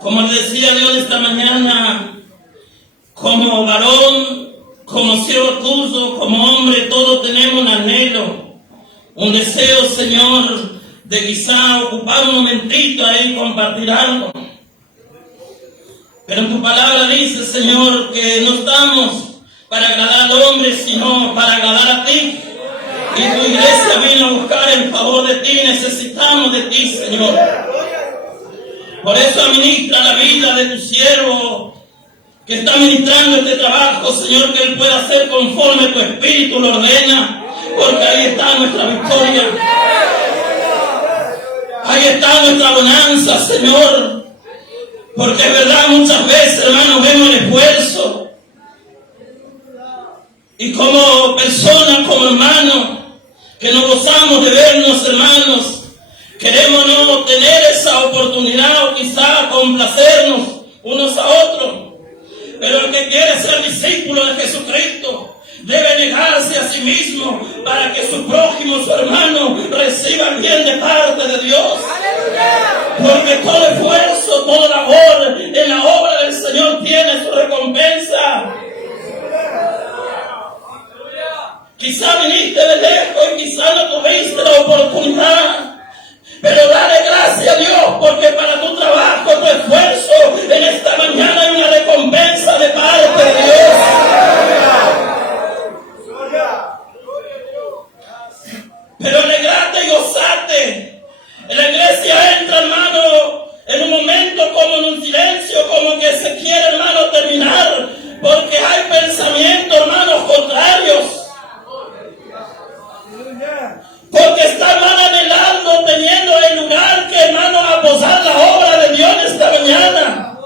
Como les decía Dios esta mañana, como varón, como siervo tuyo, como hombre, todos tenemos un anhelo, un deseo, Señor, de quizá ocupar un momentito ahí y compartir algo. Pero en tu palabra dice, Señor, que no estamos para agradar al hombre, sino para agradar a ti. Y tu iglesia vino a buscar el favor de ti, necesitamos de ti, Señor. Por eso administra la vida de tu siervo que está ministrando este trabajo, Señor, que él pueda hacer conforme tu espíritu lo ordena, porque ahí está nuestra victoria. Ahí está nuestra bonanza, Señor. Porque es verdad, muchas veces, hermanos, vemos el esfuerzo. Y como personas, como hermanos, que nos gozamos de vernos, hermanos, queremos no tener esa oportunidad o quizá complacernos unos a otros. Pero el que quiere ser discípulo de Jesucristo debe negarse a sí mismo para que su prójimo, su hermano, reciba el bien de parte de Dios. Porque todo esfuerzo, toda labor en la obra del Señor tiene su recompensa. Quizá viniste de lejos y quizá no tuviste la oportunidad. Pero dale gracias a Dios, porque para tu trabajo, tu esfuerzo, en esta mañana hay una recompensa de parte de Dios. Pero alegrate y gozate. En la iglesia entra, hermano, en un momento como en un silencio, como que se quiere, hermano, terminar, porque hay pensamientos, hermanos, contrarios. Porque está, hermano, anhelando, teniendo el lugar que, hermano, aposar la obra de Dios esta mañana.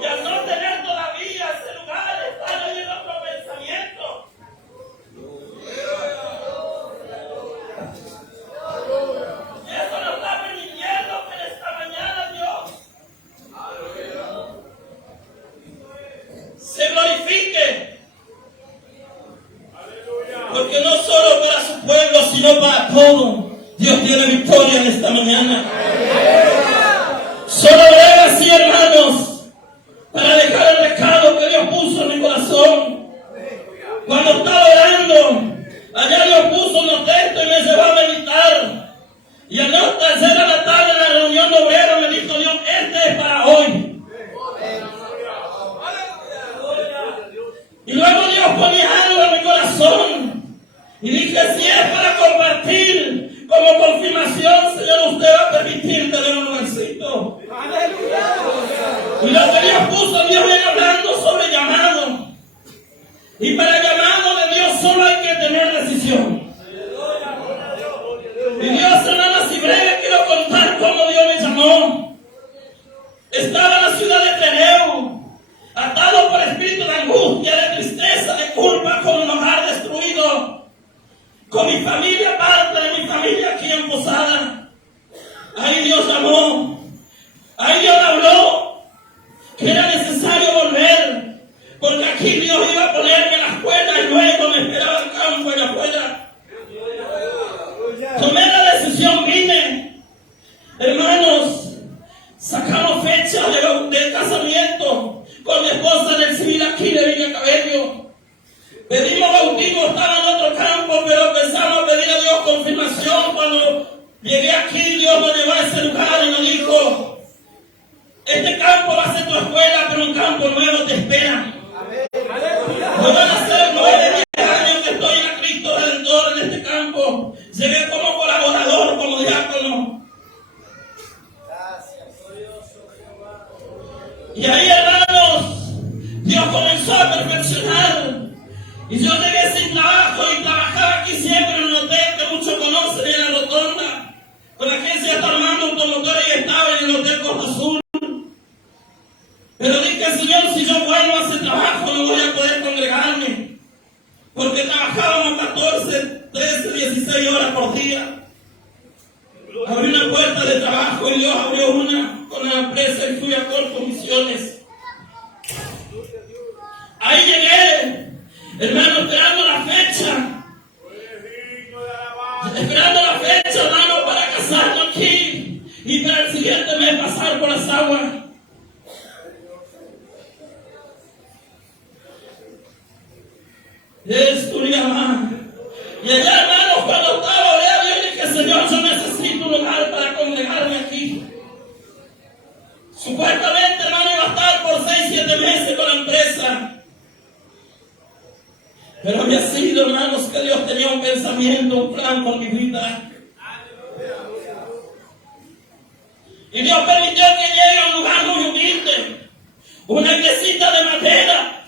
Y al no tener todavía ese lugar, están en otro pensamiento. Y eso nos está permitiendo que en esta mañana Dios se glorifique. Porque no solo para su pueblo, sino para todo, Dios tiene victoria en esta mañana. Solo breve así, hermanos, para dejar el recado que Dios puso en mi corazón. Cuando estaba orando, allá Dios puso unos textos y me llevó a meditar. Y a las 3 de la tarde en la reunión de obreros me dijo Dios, este es para hoy. Y luego Dios ponía algo en mi corazón. Y dije, si es para compartir como confirmación, Señor, usted va a permitir tener un lugarcito. Y lo que Dios puso, Dios viene hablando sobre llamado. Y para el llamado de Dios solo hay que tener decisión. Y Dios, hermanas y breve, quiero contar cómo Dios me llamó. Estaba en la ciudad de Treneu, atado por espíritu de angustia, de tristeza, de culpa, con un hogar destruido, con mi familia, parte de mi familia aquí en Posada. Ahí Dios llamó, ahí Dios habló, que era necesario volver, porque aquí Dios iba a ponerme en la escuela y luego me esperaba el campo en la escuela. Tomé la decisión, vine. Hermanos, mi esposa en el civil aquí de Villa Cabello. Pedimos bautismo, estaba en otro campo, pero empezamos a pedir a Dios confirmación. Cuando llegué aquí, Dios me llevó a ese lugar y me dijo: este campo va a ser tu escuela, pero un campo nuevo te espera. No van a ser 9, 10 años que estoy en Cristo Redentor en este campo. Llegué como colaborador, como diácono. Y ahí, hermanos, Dios comenzó a perfeccionar. Y yo llegué sin trabajo y trabajaba aquí siempre en un hotel que muchos conocen en la Rotonda, con la agencia está armando automotores y estaba en el Hotel Costa Azul. Pero dije: Señor, si yo vuelvo a ese trabajo no voy a poder congregarme, porque trabajábamos 14, 13, 16 horas por día. Abrí una puerta de trabajo y Dios abrió una con la empresa y fui a Corpus Misiones. Ahí llegué, hermano, esperando la fecha, hermano, para casarnos aquí y para el siguiente mes pasar por las aguas. Es tu llamada. Y allá, hermanos, cuando estaba oré a Dios, dije: Señor, yo necesito un lugar para congregarme aquí. Supuestamente, hermano, iba a estar por 6, 7 meses con la empresa. Pero había sido, hermanos, que Dios tenía un pensamiento, un plan con mi vida. Y Dios permitió que llegue a un lugar muy humilde, una iglesita de madera,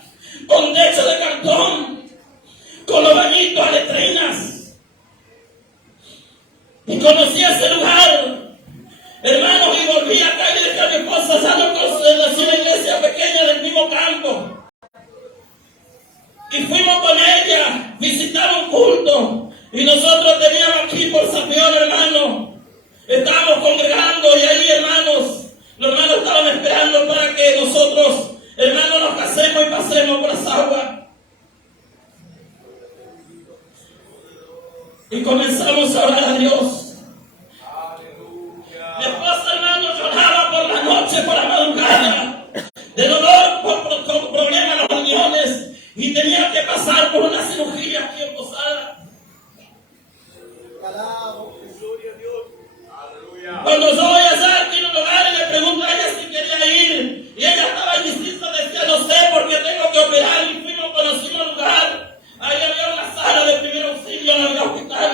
con techo de cartón, con los bañitos a letrinas. Y conocí ese lugar, hermanos, y volví acá y dije a mi esposa: ya no conocí una iglesia pequeña del mismo campo. Y fuimos con ella, visitamos un culto, y nosotros teníamos aquí por Sapión, hermano, estábamos congregando, y ahí, hermanos, los hermanos estaban esperando para que nosotros, hermanos, nos casemos y pasemos por las aguas. Y comenzamos a orar a Dios. Mi esposa, hermano, lloraba por la noche, por la madrugada, de dolor, con problemas en los riñones, y tenía que pasar por una cirugía aquí en Posada. Cuando yo voy allá aquí en un lugar y le pregunto a ella si quería ir, y ella estaba indecisa, decía: no sé, porque tengo que operar. Y fuimos, conocimos un lugar. Ahí había una sala de primer auxilio en el hospital.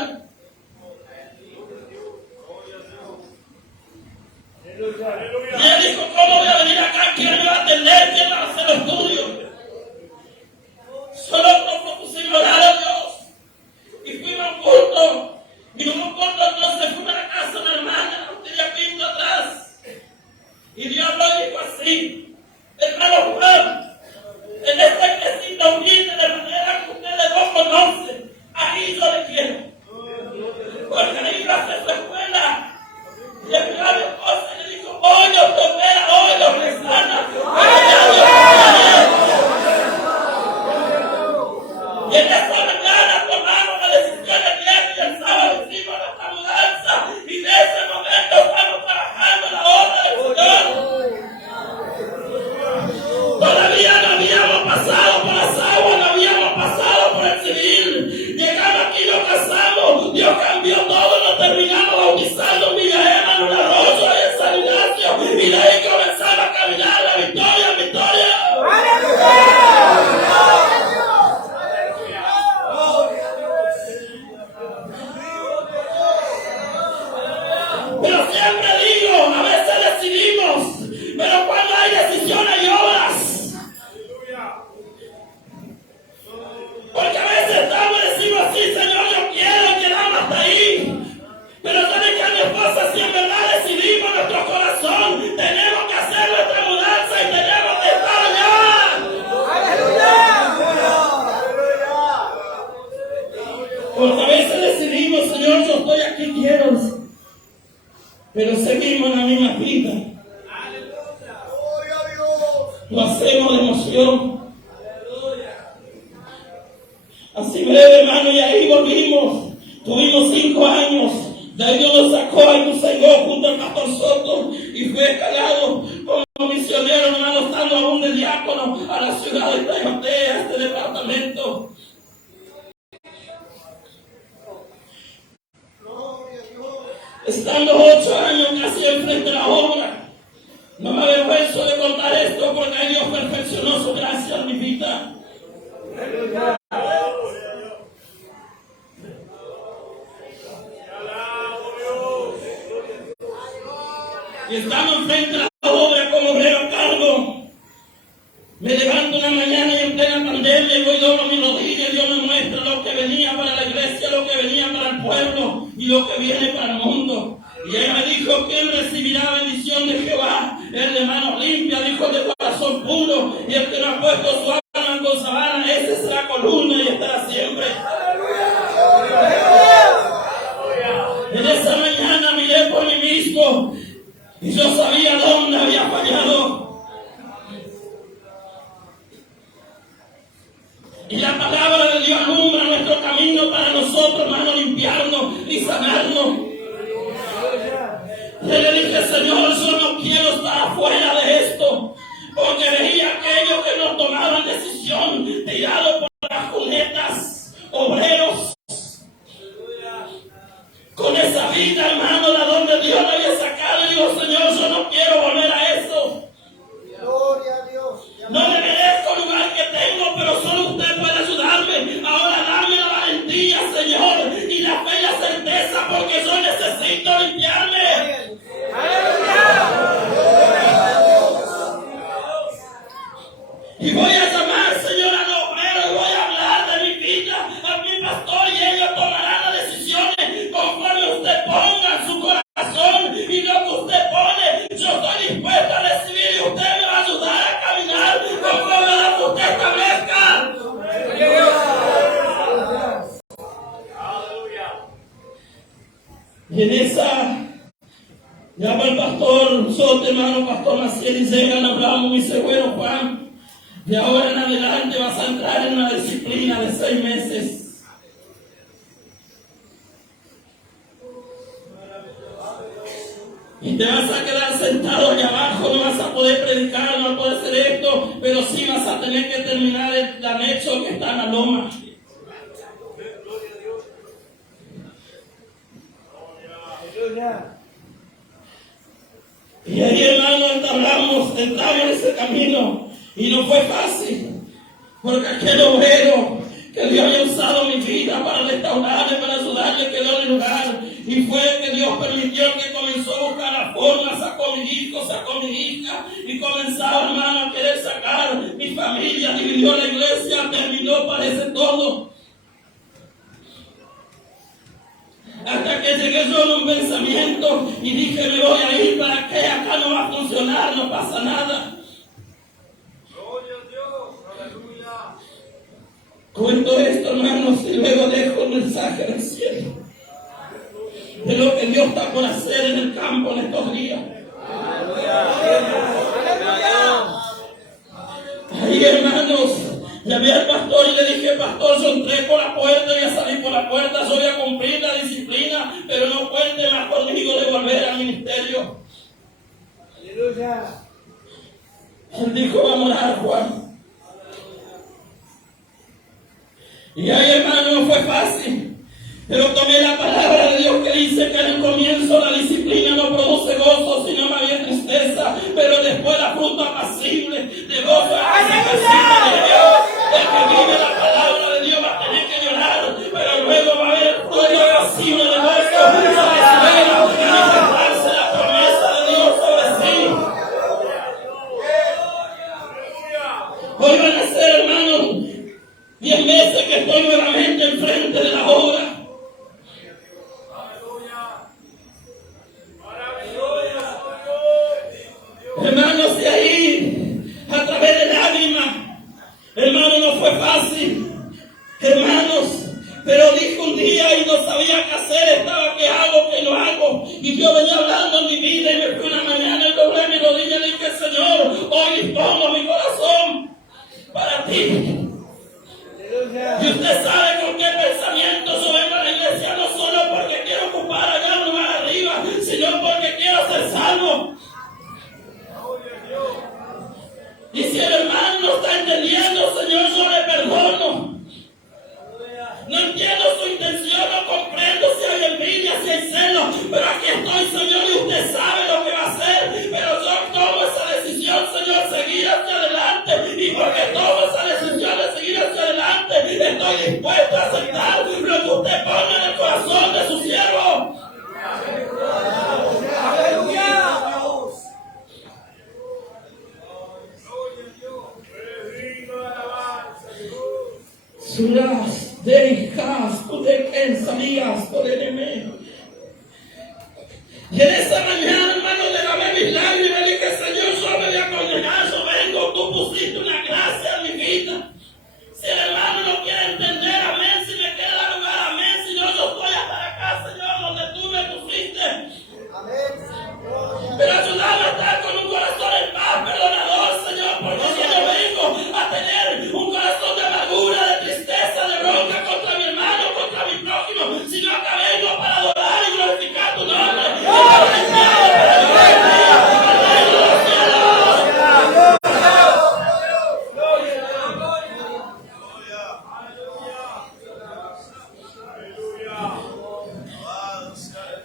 Y ella dijo: ¿cómo voy a venir acá? ¿Quién me va a atender? ¿Quién va a hacer los estudios? Solo nos propusimos orar a Dios. Y fuimos a un culto. Y en un culto entonces fuimos a la casa de una hermana, tenía pinto atrás. Y Dios lo dijo así: hermano Juan, en esta iglesita humilde, de manera que ustedes no conocen, ahí yo le quiero. Porque ahí iba a hacer su escuela. Y el miró a mi esposa y le dijo: hoy nos opera, hoy nos resana. Y en esta mañana tomamos la decisión el viernes y el sábado hicimos nuestra mudanza. Y de ese momento estamos trabajando en la obra del Señor. Todavía no habíamos pasado por las aguas, no habíamos pasado por el civil. Llegamos aquí, nos casamos, Dios cambió todo, nos terminamos bautizando en Villaema, en un arroyo en San Ignacio. Y de ahí comenzamos a caminar la victoria en victoria. Pero siempre digo, a veces decidimos, pero cuando hay decisión hay obras. Porque a veces estamos y decimos: sí, Señor, yo quiero, quedamos hasta ahí. Pero sabes que a mi esposa, si en verdad decidimos nuestro corazón, tenemos que hacer nuestra mudanza y tenemos que estar allá. Porque a veces decidimos: Señor, yo estoy aquí, quiero. Pero seguimos en la misma vida. Lo hacemos de emoción. Así breve, hermano, y ahí volvimos. Tuvimos 5 años. De ahí Dios nos sacó a Ituzaingó junto al pastor Soto y fue escalado como misionero, hermano, estando aún de diácono. No me avergüenzo de contar esto porque ahí Dios perfeccionó su gracia en mi vida. Y estamos enfrente de la obra como obrero a cargo. Me levanto una mañana y en plena pandemia y voy doblo mi rodilla y Dios me muestra lo que venía para la iglesia, lo que venía para el pueblo y lo que viene para el mundo. Y él me dijo, ¿quién recibirá bendición de Jehová? El de manos limpias, dijo, el de corazón puro, y el que no ha puesto su alma con sabana, ese será columna y estará siempre. En esa mañana miré por mí mismo y yo sabía dónde había fallado. Y la palabra de Dios alumbra nuestro camino para nosotros, hermano, limpiarnos y sanarnos. Y le dije, Señor, yo no quiero estar afuera de esto, porque veía aquellos que no tomaban decisión, tirados por las cunetas, obreros, con esa vida, hermano, de donde Dios le había sacado. Y digo, Señor, yo no quiero volver a eso. Gloria a Dios. No me merezco el lugar que tengo, pero solo usted puede ayudarme. Ahora dame la valentía, Señor, y la fe y la certeza, porque yo necesito limpiarme. Y voy a llamar, Señor, a los obreros y voy a hablar de mi vida a mi pastor y ellos tomarán las decisiones conforme usted ponga en su corazón y lo que usted pone. Yo estoy dispuesto a recibir y usted me va a ayudar a caminar conforme a lo que usted establezca. Y en esa llama el pastor Soto, hermano, pastor Maciel, y llegan, hablamos, mi dice, bueno, Juan, de ahora en adelante vas a entrar en una disciplina de 6 meses. Y te vas a quedar sentado allá abajo, no vas a poder predicar, no vas a poder hacer esto, pero sí vas a tener que terminar el anexo que está en la loma. Y ahí, hermano, entramos en ese camino y no fue fácil, porque aquel obrero que Dios había usado mi vida para restaurarle, para ayudarle, quedó en el lugar. Y fue que Dios permitió que comenzó a buscar la forma, sacó mi hijo, sacó mi hija, y comenzaba, hermano, a querer sacar mi familia, dividió la iglesia, terminó, parece todo. Hasta que llegué yo en un pensamiento y dije, me voy a ir, ¿para qué? Acá no va a funcionar, no pasa nada. Cuento esto, hermanos, y luego dejo el mensaje del cielo de lo que Dios está por hacer en el campo en estos días. Ahí, hermanos, llamé al pastor y le dije, pastor, yo entré por la puerta, voy a salir por la puerta, yo voy a cumplir la disciplina, pero no cuente más conmigo de volver al ministerio. Él dijo, vamos a orar, Juan. Y ahí, hermano, no fue fácil, pero tomé la palabra de Dios que dice que en el comienzo la disciplina no produce gozo, sino más bien tristeza, pero después la fruta apacible de gozo de Dios. El que vive la palabra de Dios va a tener que llorar, pero luego va a haber el fruto apacible de gozo, sobre manifestarse la promesa de Dios sobre sí. Hoy van a ser, hermanos, 10 meses que estoy nuevamente enfrente de la obra. Hermanos, de ahí, a través de lágrimas, hermano, no fue fácil, hermanos, pero dije un día y no sabía qué hacer, estaba qué hago, qué no hago, y Dios venía hablando en mi vida y me fui una mañana y doblé mi rodilla y le dije, Señor, hoy dispongo mi corazón para ti. Y usted sabe con qué pensamiento yo vengo a la iglesia, no solo porque quiero ocupar allá un lugar arriba, sino porque quiero ser salvo. Y si el hermano no está entendiendo, Señor, yo le perdono. No entiendo su intención, no comprendo si hay envidia, si hay celo, pero aquí estoy, Señor, y usted sabe lo que va a hacer, pero yo tomo esa Suras, dejas, kudeken, salías, enemigo. Y en esa mañana, hermano, derramé mis lágrimas y dije, Señor, yo me voy a condenar, yo vengo, tú pusiste una gracia en mi vida. Si el hermano no quiere entender, amén, si me quiere dar lugar, amén, si yo estoy hasta acá, Señor, donde tú me pusiste. Amén. Pero ayúdame a estar con un corazón en paz, perdonador, Señor, porque si yo vengo a tener un corazón de amargura, de tristeza, de bronca contra mi hermano, contra mi prójimo, sino que vengo para adorar y glorificar tu nombre.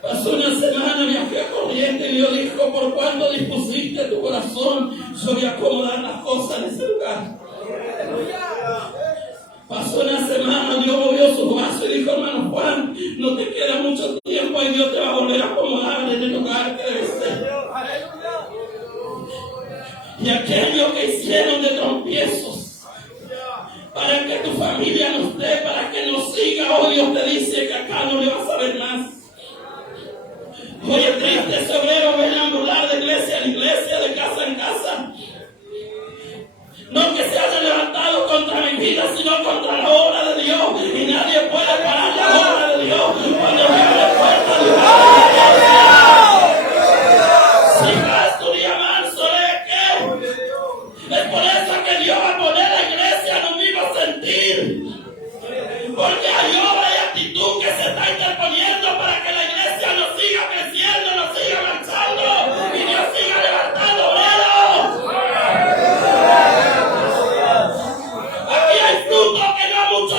Pasó una semana, viajé a Corrientes y Dios dijo, por cuánto dispusiste tu corazón, yo voy a acomodar las cosas en ese lugar. Pasó una semana, Dios movió su brazo y dijo, hermano Juan, no te queda mucho tiempo y Dios te va a volver a acomodar en el lugar que debe ser. Y aquello que hicieron de trompiezos, para que tu familia no esté, para que no siga, hoy Dios te dice que acá no le vas a ver más. Hoy es triste ese obrero ven ambular de iglesia en iglesia, de casa en casa. No que se haya levantado contra mi vida, sino contra la obra de Dios. Y nadie puede parar la obra de Dios cuando Dios le puerta de si gasto ni avanzo de qué. Es por eso que Dios va a poner la iglesia en un mismo sentir. Porque hay obra y actitud que se está interponiendo para que la iglesia no siga creciendo, no siga avanzando y Dios siga levantando obreros. Aquí hay fruto que no muchos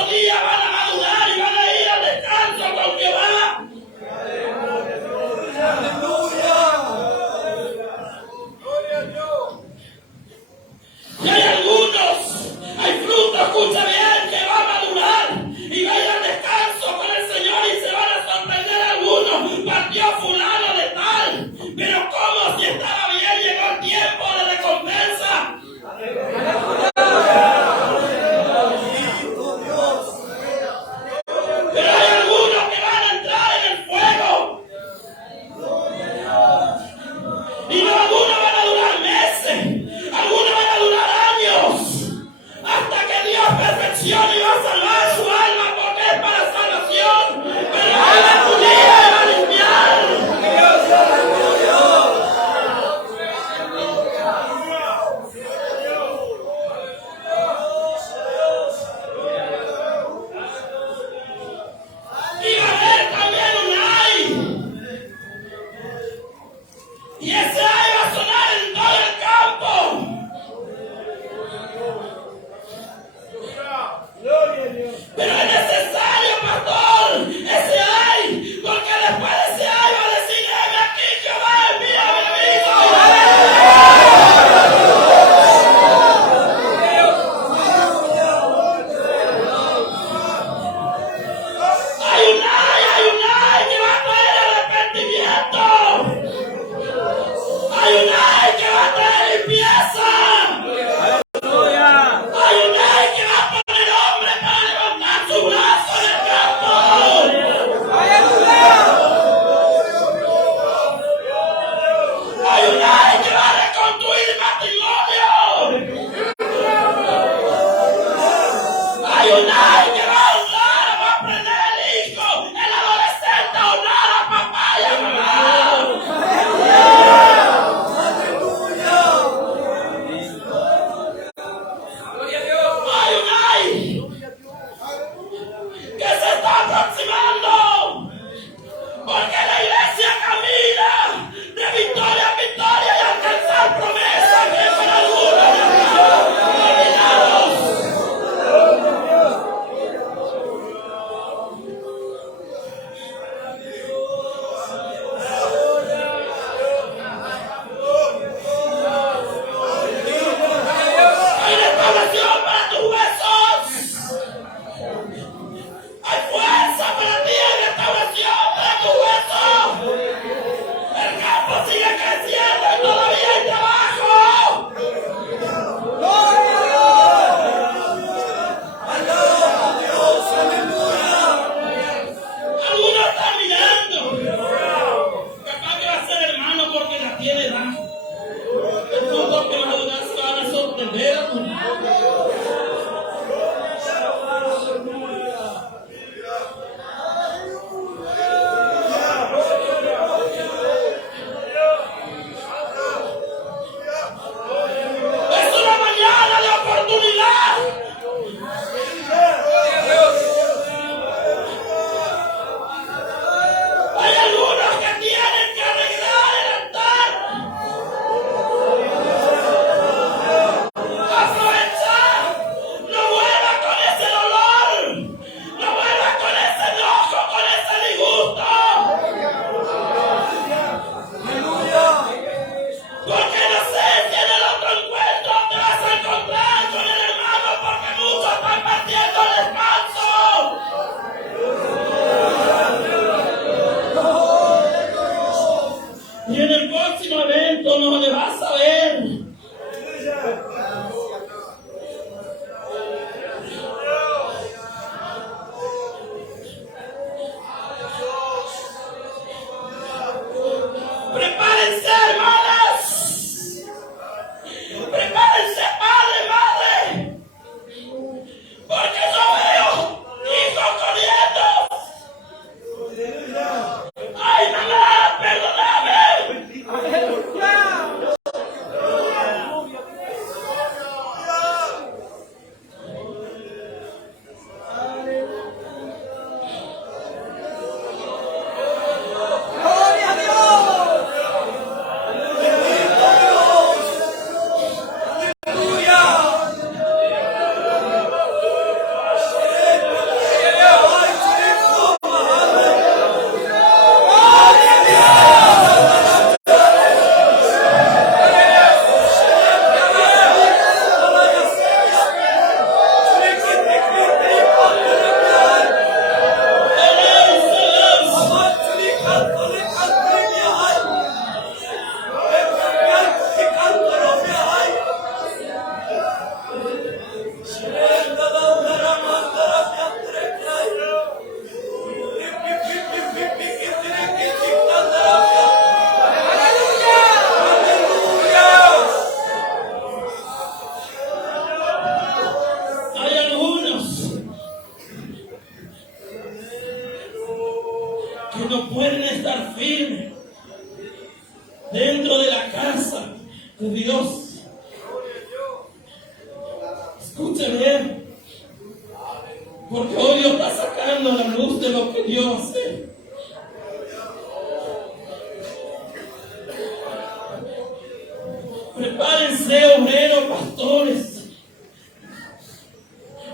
eterno. Es una mañana de oportunidad. Hay algunos que tienen que arreglar el altar. Aprovechar. No vuelva con ese dolor. No vuelva con ese enojo, con ese disgusto. Porque no sé si en el otro encuentro te vas a encontrar con el hermano, porque muchos están partiendo el descanso. Y en el próximo evento no le vas a ver. Prepárense, hermanas. Prepárense, padre, madre. Porque yo veo hijos corriendo. Ay, mamá, perdóname. ¡Gloria a Dios! Hay algunos que no pueden estar firmes dentro de la casa de Dios. Escuchen bien, porque hoy Dios está sacando la luz de lo que Dios hace. Prepárense, obreros, pastores,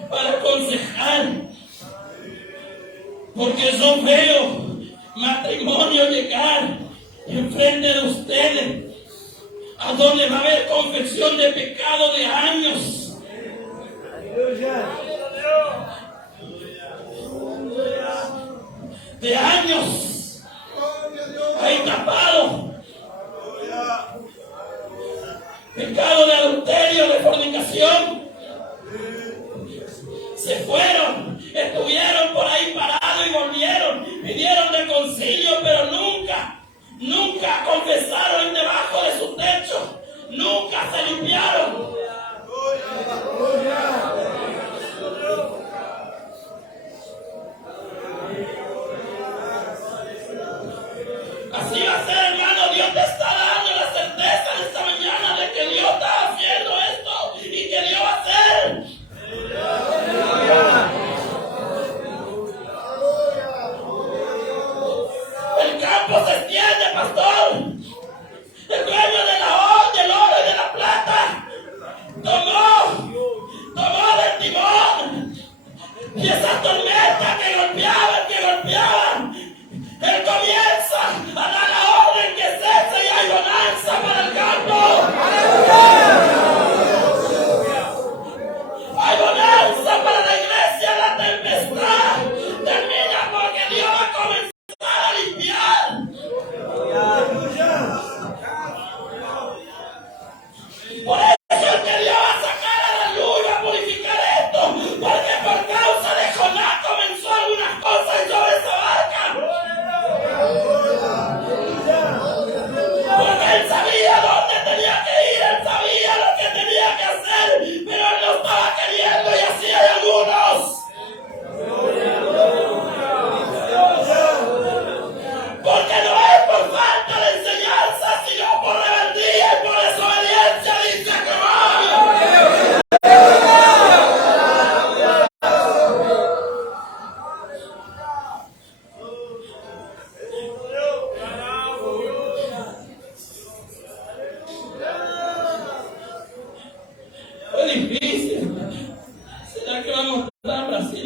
para aconsejar, porque yo veo matrimonio llegar enfrente de ustedes, a donde va a haber confesión de pecado de años. De años, ahí tapado. Pecado de adulterio, de fornicación. Se fueron, estuvieron por ahí parados y volvieron, pidieron reconcilio, pero nunca confesaron debajo de su techo, nunca se limpiaron. Así va a ser, hermano. Dios te está dando la certeza en esta mañana de que Dios está haciendo esto y que Dios va a hacer. El campo se extiende, pastor. El dueño del oro y de la plata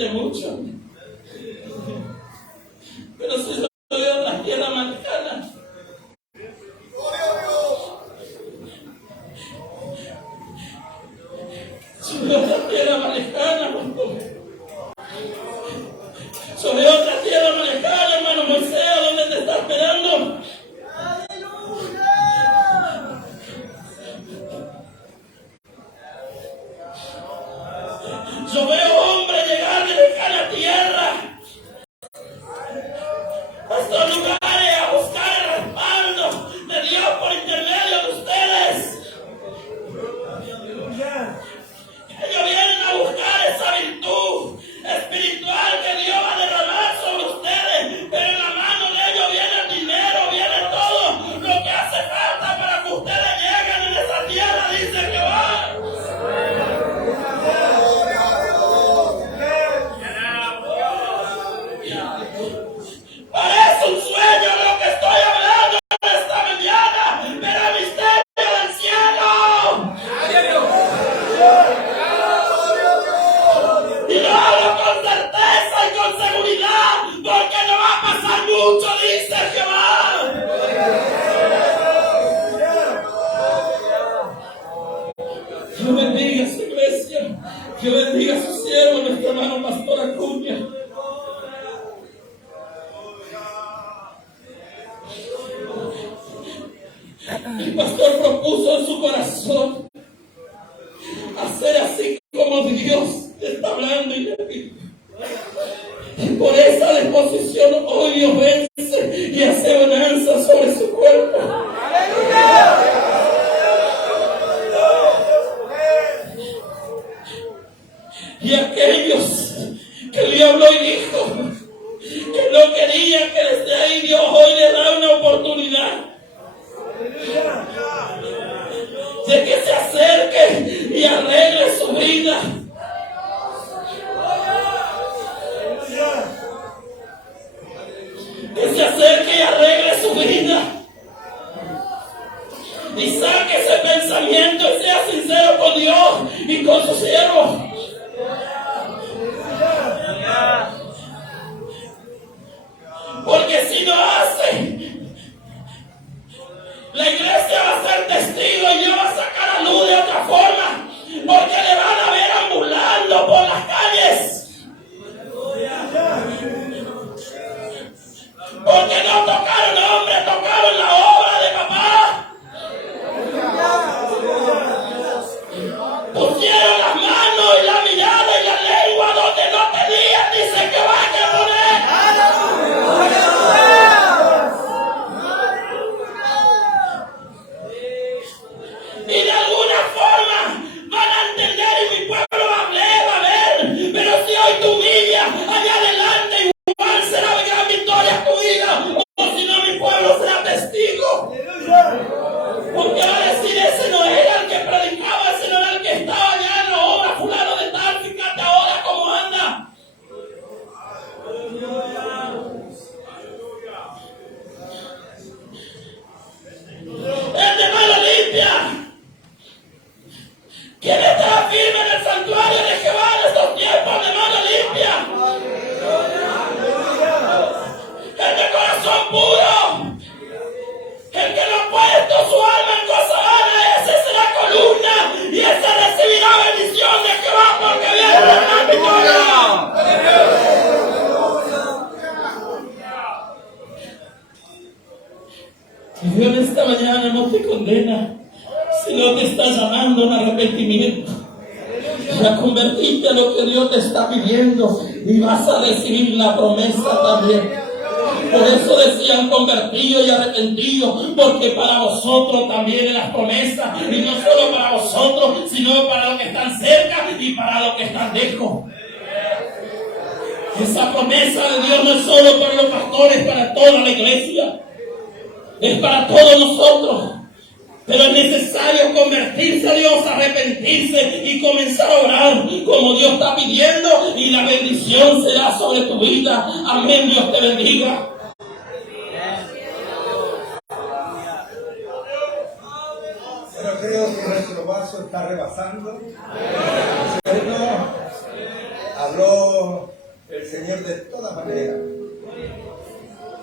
siente mucho. Pero si yo veo otras tierras más lejanas, yo veo otra tierra más lejana, yo veo otra tierra más lejana, hermano Moisés, ¿dónde te está esperando? Yo veo hombres llegar de lejana tierra a estos lugares a buscar el respaldo de Dios por intermedio de ustedes. Ellos vienen a buscar esa virtud espiritual que Dios va a derramar sobre ustedes, pero en la mano de ellos viene el dinero, viene todo lo que hace falta para que ustedes lleguen en esa tierra, dice Jehová. Parece un sueño de lo que estoy hablando esta mañana, pero el misterio del cielo. Y lo hablo con certeza y con seguridad, porque no va a pasar mucho, dice Jehová. Dios bendiga a su iglesia, Dios bendiga a su siervo, nuestro hermano Pastor Acuña. El pastor propuso en su corazón hacer así como Dios está hablando y le pide. Y por esa disposición hoy Dios vence y hace bonanza sobre su cuerpo. Y aquellos que el diablo hoy dijo que no querían que desde ahí Dios hoy les da una oportunidad de que se acerque y arregle su vida. Que se acerque y arregle su vida. Y saque ese pensamiento y sea sincero con Dios y con su siervo. Porque si no hace, la iglesia va a ser testigo y Dios va a sacar a luz de otra forma, porque le van a ver ambulando por las calles. Porque no tocaron hombres, tocaron la obra de papá. Pusieron las manos y la mirada y la lengua donde no tenían, dice que va a poner. Y de alguna forma van a entender y mi pueblo va a ver, pero si hoy te humillas allá adelante, igual será gran victoria tu vida, o si no mi pueblo será testigo. Porque va a decir, ese no era el que predicaba, ese no era el que estaba allá en la obra, fulano de tal, fíjate ahora cómo anda. El de mano limpia. ¿Quién estará firme en el santuario de Jehová en estos tiempos de mano limpia? El de corazón puro, el que no ha puesto su alma en cosa vana, ese será columna y ese recibirá bendición de Jehová porque viene la gran victoria. Dios en esta mañana no te condena, sino te está llamando al arrepentimiento, a convertirte a lo que Dios te está pidiendo y vas a recibir la promesa también. Por eso decían convertidos y arrepentidos, porque para vosotros también es las promesas, y no solo para vosotros, sino para los que están cerca y para los que están lejos. Esa promesa de Dios no es solo para los pastores, para toda la iglesia, es para todos nosotros. Pero es necesario convertirse a Dios, arrepentirse y comenzar a orar como Dios está pidiendo, y la bendición será sobre tu vida. Amén. Dios te bendiga. Pero creo que nuestro vaso está rebasando. El Señor habló el Señor de todas maneras.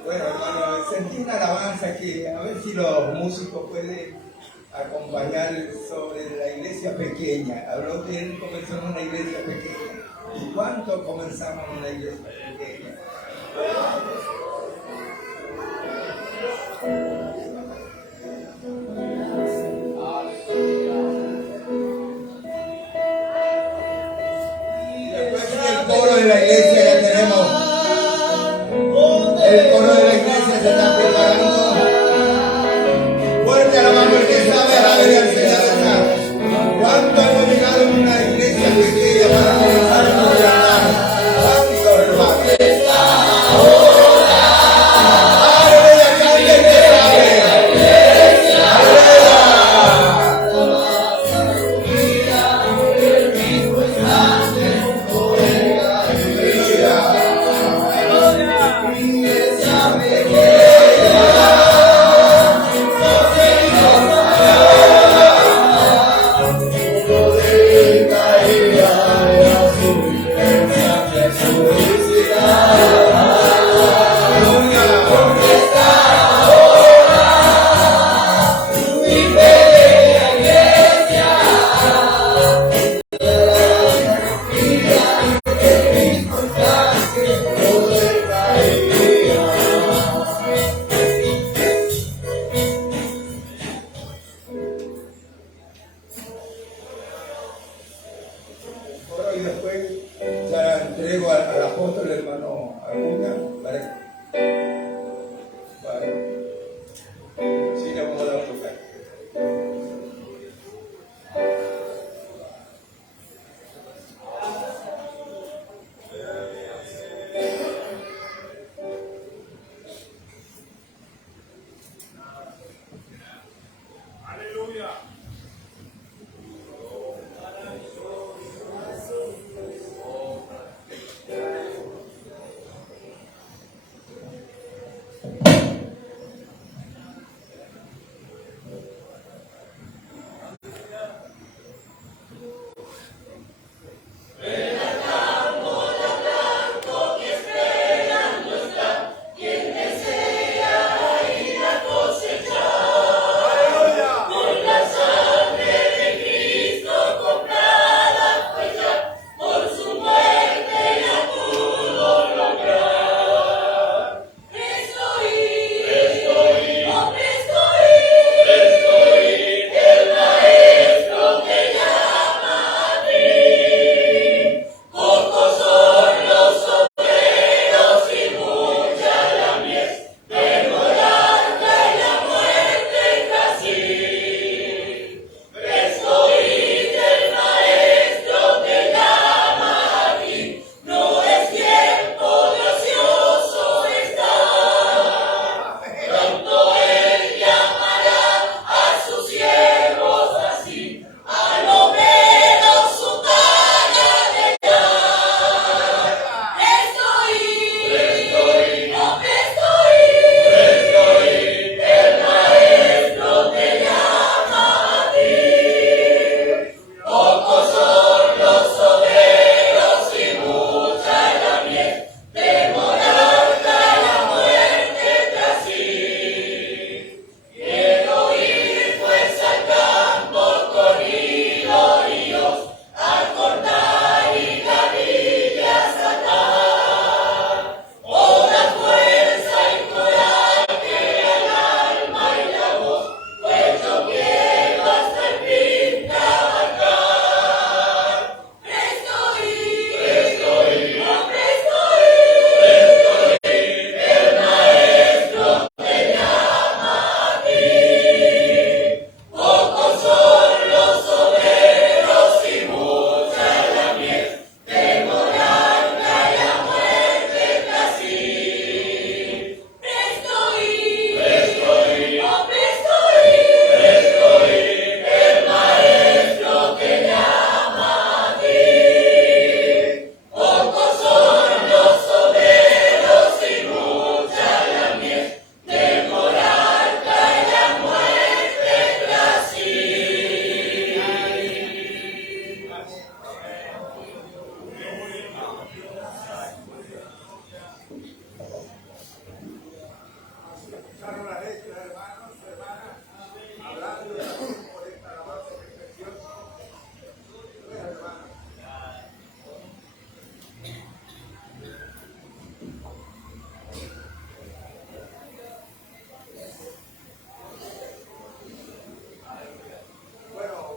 Bueno, hermano, sentí una alabanza que a ver si los músicos pueden acompañar sobre la iglesia pequeña. Habló que él comenzó en una iglesia pequeña. ¿Y cuánto comenzamos en una iglesia pequeña? Y después el coro de la iglesia ya tenemos. El coro de la iglesia se está preparando. Fuerte la mano el que sabe alabar al Señor. ¿Cuánto hemos llegado en una iglesia pequeña para comenzar a cantar? ¿Cuánto, hermano?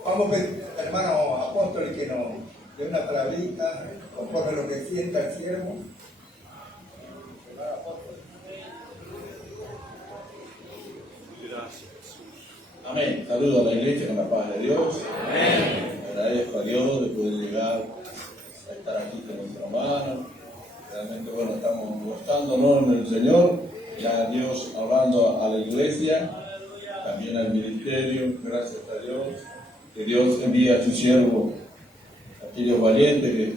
Vamos a pedir, hermano apóstol, que nos dé una palabrita conforme lo que sienta el siervo. Amén. Saludo a la iglesia con la paz de Dios. Amén. Agradezco a Dios de poder llegar a estar aquí con nuestro hermano. Realmente, bueno, estamos gozándonos en el Señor. Ya Dios hablando a la iglesia, también al ministerio. Gracias a Dios. Que Dios envía a su siervo, aquellos valientes que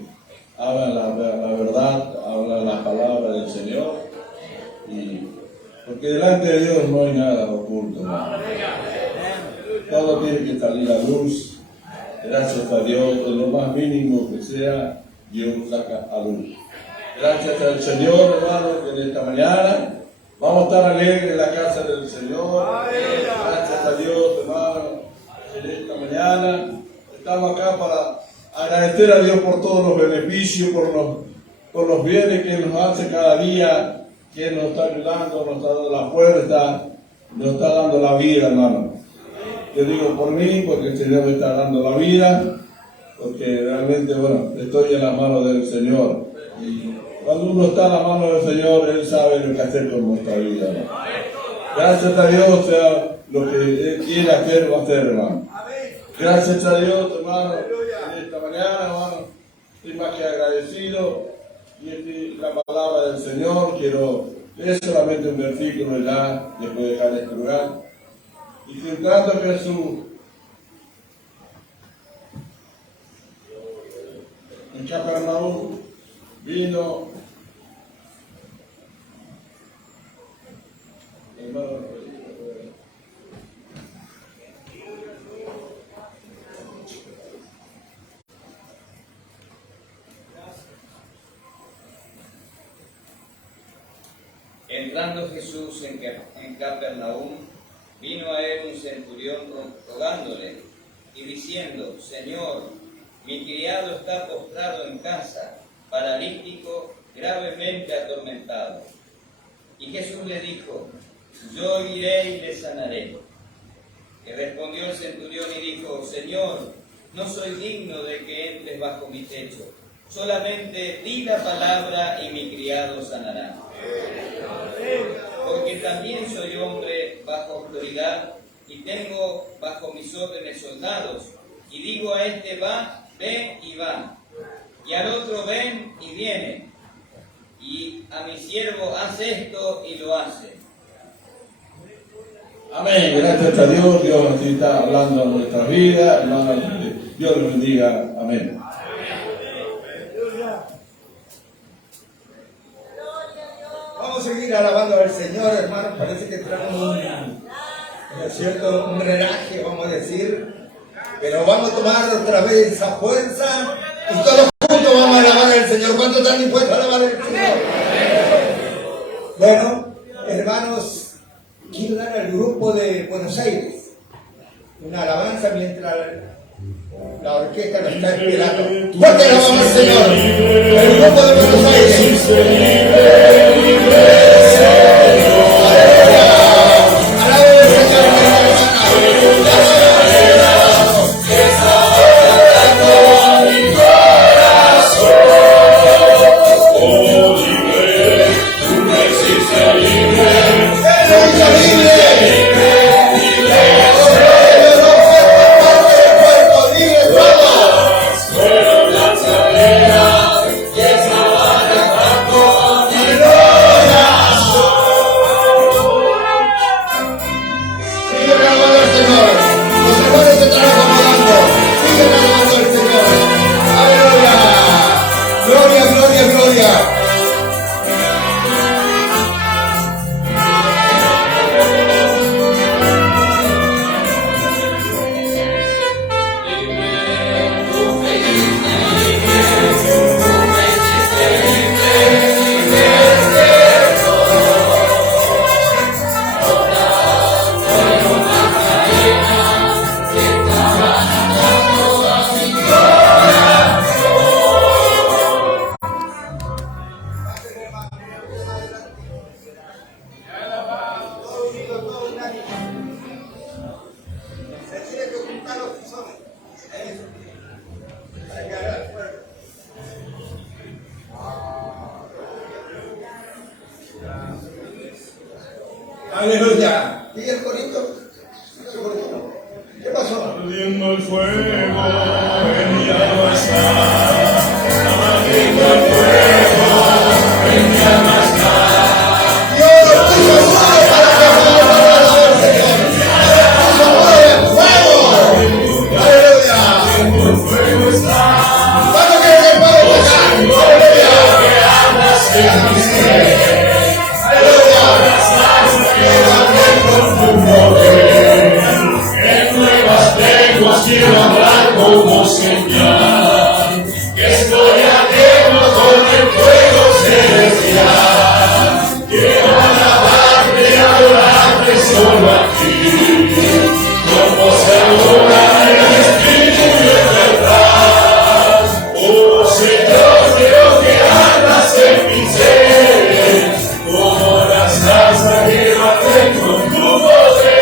hablan la verdad, hablan la palabra del Señor. Y porque delante de Dios no hay nada oculto, ¿no? Todo tiene que salir a luz. Gracias a Dios, en lo más mínimo que sea, Dios saca a luz. Gracias al Señor, hermano, que en esta mañana vamos a estar alegres en la casa del Señor. Gracias a Dios, hermano, en esta mañana estamos acá para agradecer a Dios por todos los beneficios, por los bienes que nos hace cada día, que nos está ayudando, nos está dando la fuerza, nos está dando la vida, hermano. Yo digo por mí, porque el Señor me está dando la vida, porque realmente, bueno, estoy en las manos del Señor. Y cuando uno está en las manos del Señor, Él sabe lo que hacer con nuestra vida, ¿no? Gracias a Dios, sea lo que Él quiere hacer, va a hacer, hermano. Gracias a Dios, hermano, en esta mañana, hermano, estoy más que agradecido. Y la palabra del Señor, quiero leer solamente un versículo ya, después de dejar este lugar. Y centrando a Jesús en Capernaum, vino Entrando Jesús en Capernaum, vino a él un centurión rogándole y diciendo: Señor, mi criado está postrado en casa, paralítico, gravemente atormentado. Y Jesús le dijo: yo iré y le sanaré. Y respondió el centurión y dijo: Señor, no soy digno de que entres bajo mi techo, solamente di la palabra y mi criado sanará. Porque también soy hombre bajo autoridad y tengo bajo mis órdenes soldados, y digo a este: va, ven y va, y al otro: ven y viene, y a mi siervo: haz esto, y lo hace. Amén. Gracias a Dios. Dios así está hablando a nuestras vidas, hermanos. Dios les bendiga. Amén. Vamos a seguir alabando al Señor, hermanos. Parece que traemos un drenaje, vamos a decir. Pero vamos a tomar otra vez esa fuerza y todos juntos vamos a alabar al Señor. ¿Cuántos están dispuestos a alabar al Señor? Bueno, hermanos, quiero dar al grupo de Buenos Aires una alabanza mientras la orquesta lo está esperando. ¡Fuerte alabamos al Señor! El grupo de Buenos Aires. Aleluya. ¿Y el corito? ¿Ese corito? ¿Qué pasó? Ardiendo el fuego, en llama está. Ardiendo el fuego, en llama está. Dios lo puso fuego para que fuera el Señor. Puso fuego. Aleluya. Ardiendo el fuego está. ¿Cuánto quiere que puedo tocar? Aleluya. Que hablas en mis pies. Aleluya. Con tu poder. En nuevas lenguas quiero hablar como señal. Que estoy ardiendo con el fuego celestial. Quiero alabarte y adorarte solo a ti. Como segura en el espíritu y en verdad. Oh Señor, quiero que andas en mi ser. Como la salsa que bate con tu poder.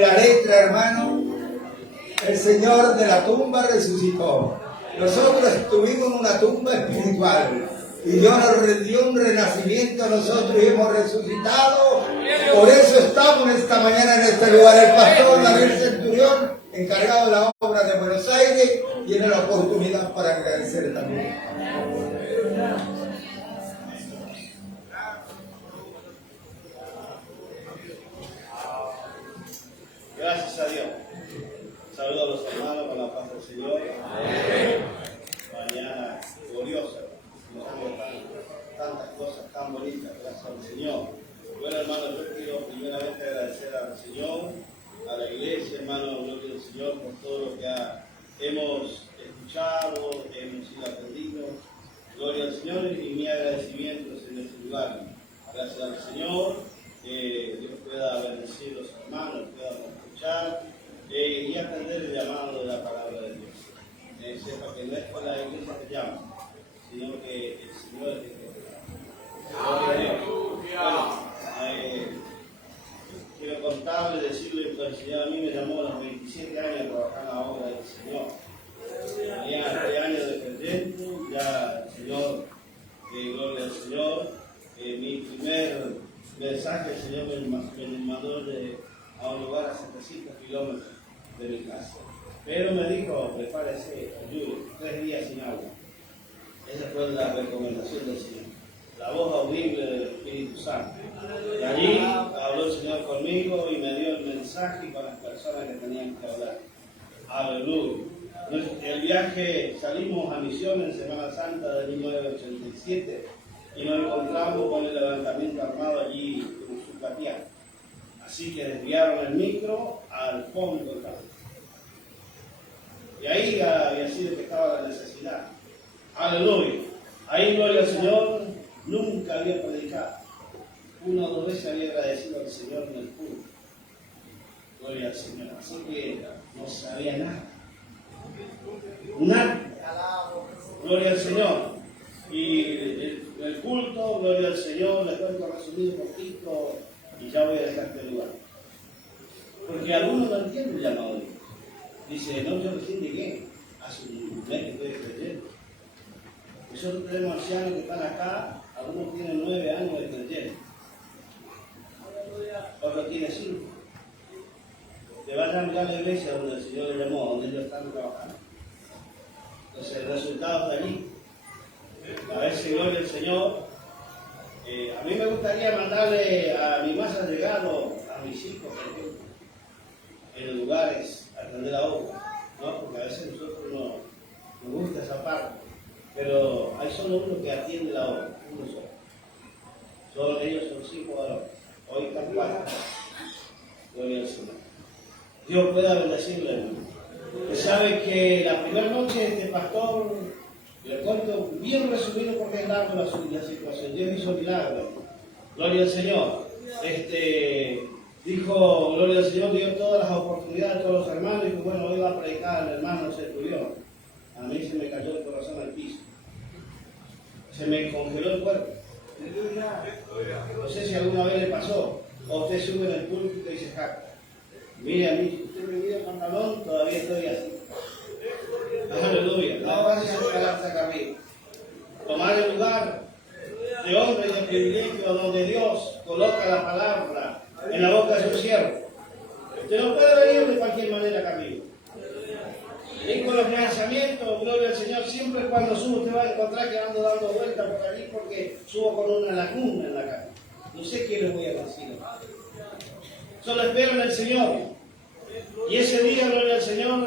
la letra, hermano. El Señor de la tumba resucitó. Nosotros estuvimos en una tumba espiritual y Dios nos dio un renacimiento a nosotros y hemos resucitado. Por eso estamos esta mañana en este lugar. El pastor David Centurión, encargado de la obra de Buenos Aires, tiene la oportunidad para agradecer también. Gracias a Dios. Saludos a los hermanos con la paz del Señor. Mañana gloriosa. Tantas cosas tan bonitas. Gracias al Señor. Bueno, hermano, yo quiero primeramente agradecer al Señor, a la iglesia, hermano, gloria al Señor por todo lo que hemos escuchado, hemos sido aprendidos. Gloria al Señor y mi agradecimiento es en este lugar. Gracias al Señor. Dios pueda bendecir a los hermanos, puedan escuchar y atender el llamado de la palabra de Dios. Sepa que no es por la iglesia que llama, sino que el Señor es el que quiero contarle, decirle que el Señor a mí me llamó a los 27 años a trabajar en la obra del Señor. Tenía 3 años de creyente, ya el Señor, gloria al Señor, mi primer mensaje el Señor me mandó a un lugar a 700 kilómetros de mi casa. Pero me dijo, prepárese, ayude, 3 días sin agua. Esa fue la recomendación del Señor. La voz audible del Espíritu Santo. Y allí habló el Señor conmigo y me dio el mensaje con las personas que tenían que hablar. Aleluya. El viaje, salimos a misión en Semana Santa de 1987 y nos encontramos con el levantamiento armado allí en Sucatiá. Así que desviaron el micro al fondo del campo. Y ahí había sido que estaba la necesidad. Aleluya. Ahí, gloria al Señor, nunca había predicado. 1 o 2 veces había agradecido al Señor en el culto. Gloria al Señor. Así que no sabía nada. Nada. Gloria al Señor. Y el culto, gloria al Señor, les cuento resumido un poquito y ya voy a dejar este lugar. Porque algunos no entienden el llamado de Dios. Dice, no, yo recién llegué, hace un mes que estoy creyendo. Nosotros tenemos ancianos que están acá Algunos tienen 9 años de creyente. Otro tiene 5. Te vas a mirar la iglesia donde el Señor le llamó, donde ellos están trabajando. Entonces el resultado está allí. A ver si gloria al Señor. A mí me gustaría mandarle a mi más allegado, a mis hijos, por ejemplo, en lugares a atender la obra, ¿no? Porque a veces nosotros no nos gusta esa parte, pero hay solo uno que atiende la obra, uno solo. Solo ellos son 5 varones. Hoy están 4. Gloria al Señor. Dios pueda bendecirle, hermano. Usted sabe que la primera noche este pastor, le cuento bien resumido porque es largo la situación. Dios hizo milagro. Gloria al Señor. Dijo, gloria al Señor, dio todas las oportunidades a todos los hermanos. Y dijo, bueno, hoy va a predicar el hermano Centurión. A mí se me cayó el corazón al piso. Se me congeló el cuerpo. No sé si alguna vez le pasó. O usted sube en el púlpito y se jacta. Mire a mí, si usted me mira el pantalón, todavía estoy así. Aleluya. No vayas a quedarse acá arriba. Tomar el lugar de honra y de privilegio donde Dios coloca la palabra en la boca de su siervo. Usted no puede venir de cualquier manera acá arriba. Y con los lanzamientos, gloria al Señor, siempre cuando subo usted va a encontrar que ando dando vueltas por allí porque subo con una laguna en la cara. No sé qué les voy a decir. Solo espero en el Señor. Y ese día, gloria al Señor,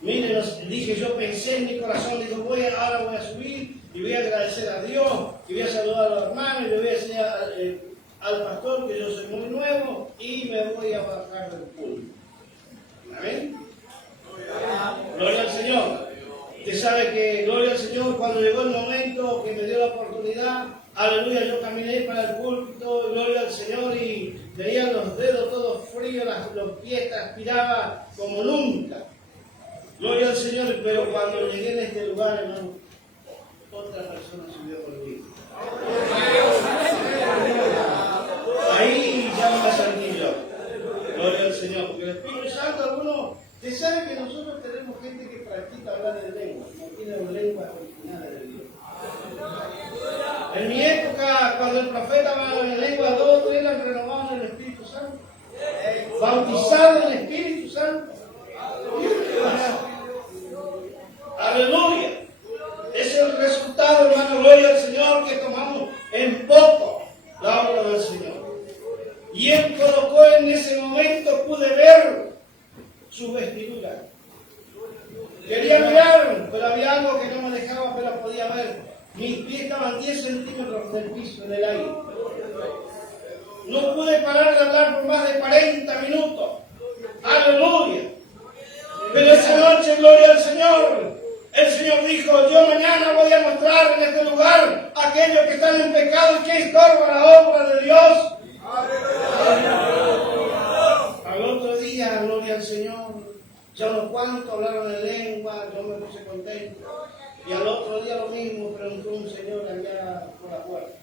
miren, dije, yo pensé en mi corazón, digo, ahora voy a subir y voy a agradecer a Dios, y voy a saludar a los hermanos, y le voy a decir al pastor que yo soy muy nuevo, y me voy a bajar del púlpito. Amén. Gloria al Señor. Usted sabe que, gloria al Señor, cuando llegó el momento que me dio la oportunidad, aleluya, yo caminé para el púlpito, gloria al Señor, y tenía los dedos todos fríos, los pies transpiraba como nunca. Gloria al Señor, pero cuando llegué en este lugar, hermano, otra persona subió conmigo. Ahí ya no me sentí yo. Gloria al Señor, porque el Espíritu Santo, algunos, usted sabe que nosotros tenemos gente que practica hablar en lengua, no tiene lenguas originales de Dios. En mi época, cuando el profeta hablaba en lengua, 2 o 3 eran renovados en el Espíritu Santo, bautizados en el Espíritu Santo. Aleluya. Es el resultado, hermano, gloria al Señor, que tomamos en poco la obra del Señor. Y Él colocó en ese momento, pude ver su vestidura. Quería mirar, pero había algo que no me dejaba, pero podía ver. Mis pies estaban 10 centímetros del piso, en el aire. No pude parar de hablar por más de 40 minutos. Aleluya. Pero esa noche, gloria al Señor, el Señor dijo, yo mañana voy a mostrar en este lugar a aquellos que están en pecado y que estorban la obra de Dios. Al otro día, gloria al Señor, ya unos cuantos hablaron en lengua, yo me puse contento. Y al otro día lo mismo, preguntó un señor allá por la puerta.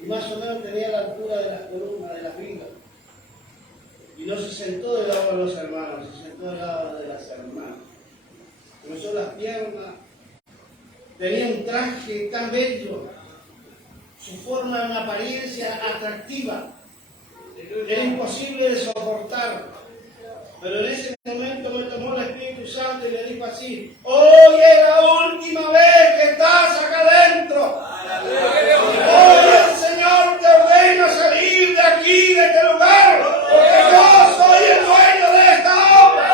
Y más o menos tenía la altura de las columnas, de las vigas. Y no se sentó del lado de los hermanos, se sentó del lado de las hermanas. Cruzó las piernas, tenía un traje tan bello, su forma, una apariencia atractiva. Era imposible de soportar. Pero en ese momento me tomó el Espíritu Santo y le dijo así, hoy es la última vez que estás acá adentro. Hoy el Señor te ordena salir de aquí, de este lugar, porque yo soy el dueño de esta obra.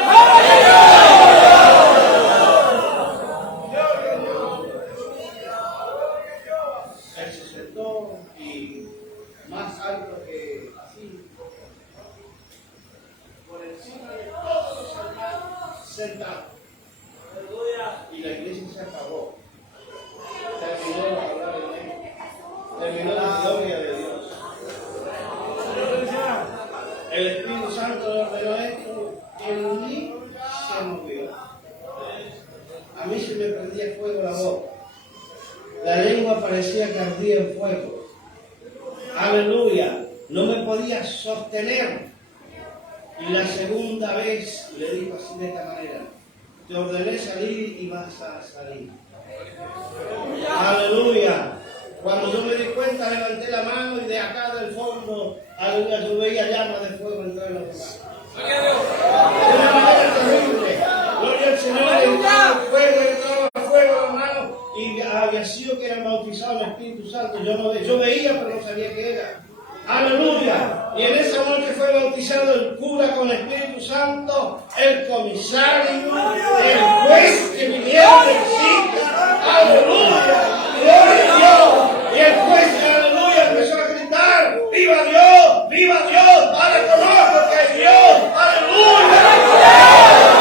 Él se sentó y más alto que así, por encima de todos los hermanos, sentados. Y la iglesia se acabó. Terminó de hablar de Dios. Terminó la gloria de Dios. El Espíritu Santo le ordenó esto y ni se movió. A mí se me prendía fuego la boca. La lengua parecía que ardía en fuego. Aleluya. No me podía sostener. Y la segunda vez le dijo así de esta manera, te ordené salir y vas a salir. Aleluya. Cuando yo me di cuenta, levanté la mano y de acá del fondo, aleluya, yo veía llamas de fuego entrar en los demás. De una manera terrible. Gloria al Señor, entraba fuego, hermano, y había sido que eran bautizados en el Espíritu Santo. Yo veía, pero no sabía qué era. Aleluya. Y en esa noche fue bautizado el cura con el Espíritu Santo, el comisario, el juez que vinieron de visita. Aleluya. Gloria a Dios. Y el juez, aleluya, empezó a gritar: ¡viva Dios! ¡Viva Dios! ¡Padre, conozco que hay Dios! ¡Aleluya!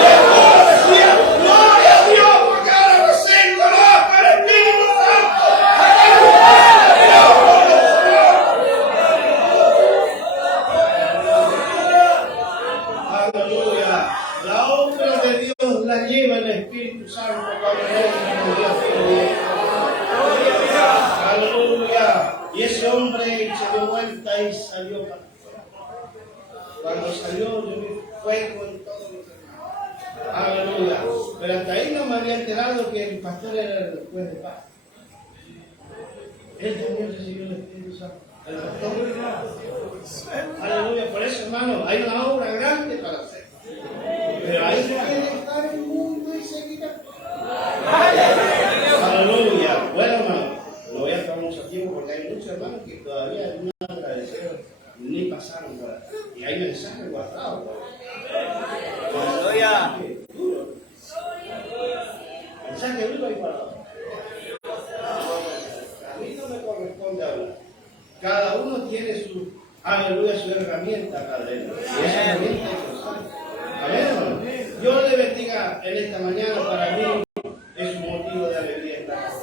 Y el cura decía: ¡gloria a Dios! Porque ahora recién conozco el Espíritu Santo. Aleluya. La obra de Dios la lleva el Espíritu Santo cuando Dios tiene bien. Aleluya. Y ese hombre se dio vuelta y salió para afuera. Cuando salió, yo vi fuego en todos los hermanos. Aleluya. Pero hasta ahí no me había enterado que el pastor era el juez de paz. Él también recibió el Espíritu Santo. El pastor. Aleluya. Por eso, hermano, hay una obra grande para hacer. Pero hay que dejar el mundo y seguir aleluya. Bueno, hermano, no voy a estar mucho tiempo porque hay muchos hermanos que todavía no han agradecido ni pasaron por ahí. Y hay mensajes guardados. Aleluya. Mensaje duro y guardado. A mí no me corresponde hablar. Cada uno tiene su, aleluya, su herramienta para él. Y esa herramienta es usar. Amén, hermano. Dios le bendiga en esta mañana. Para mí es un motivo de alegría estar aquí.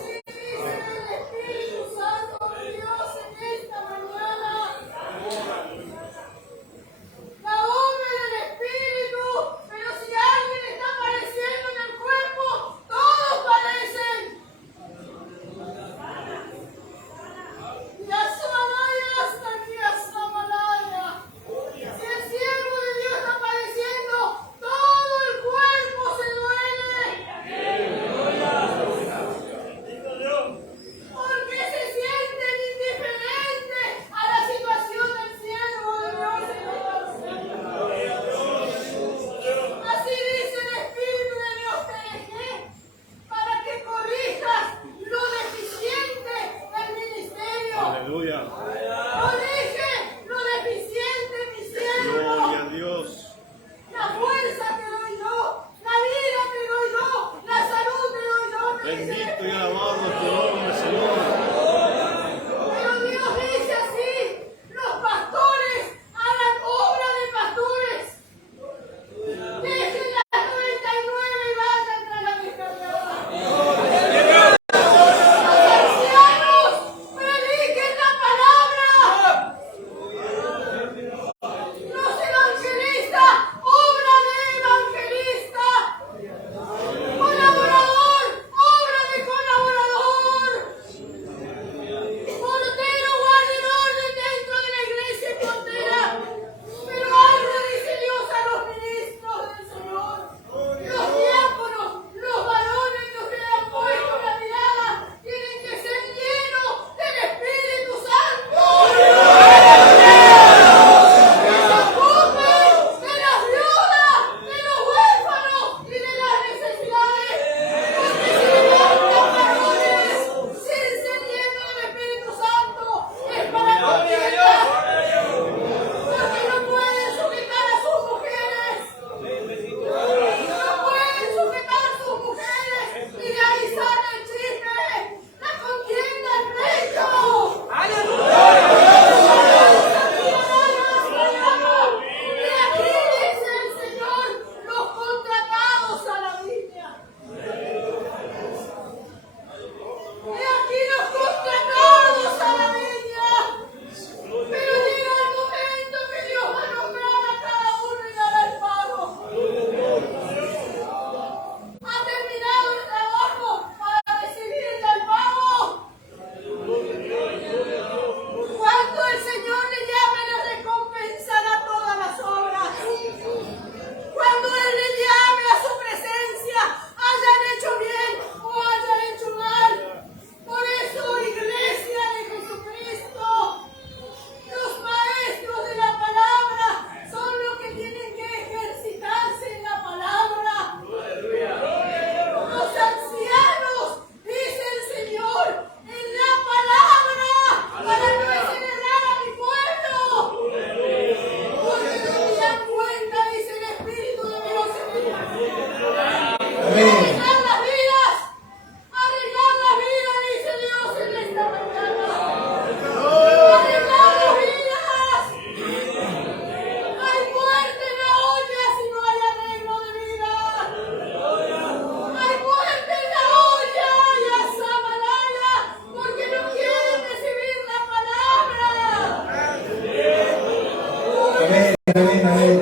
amén, amén.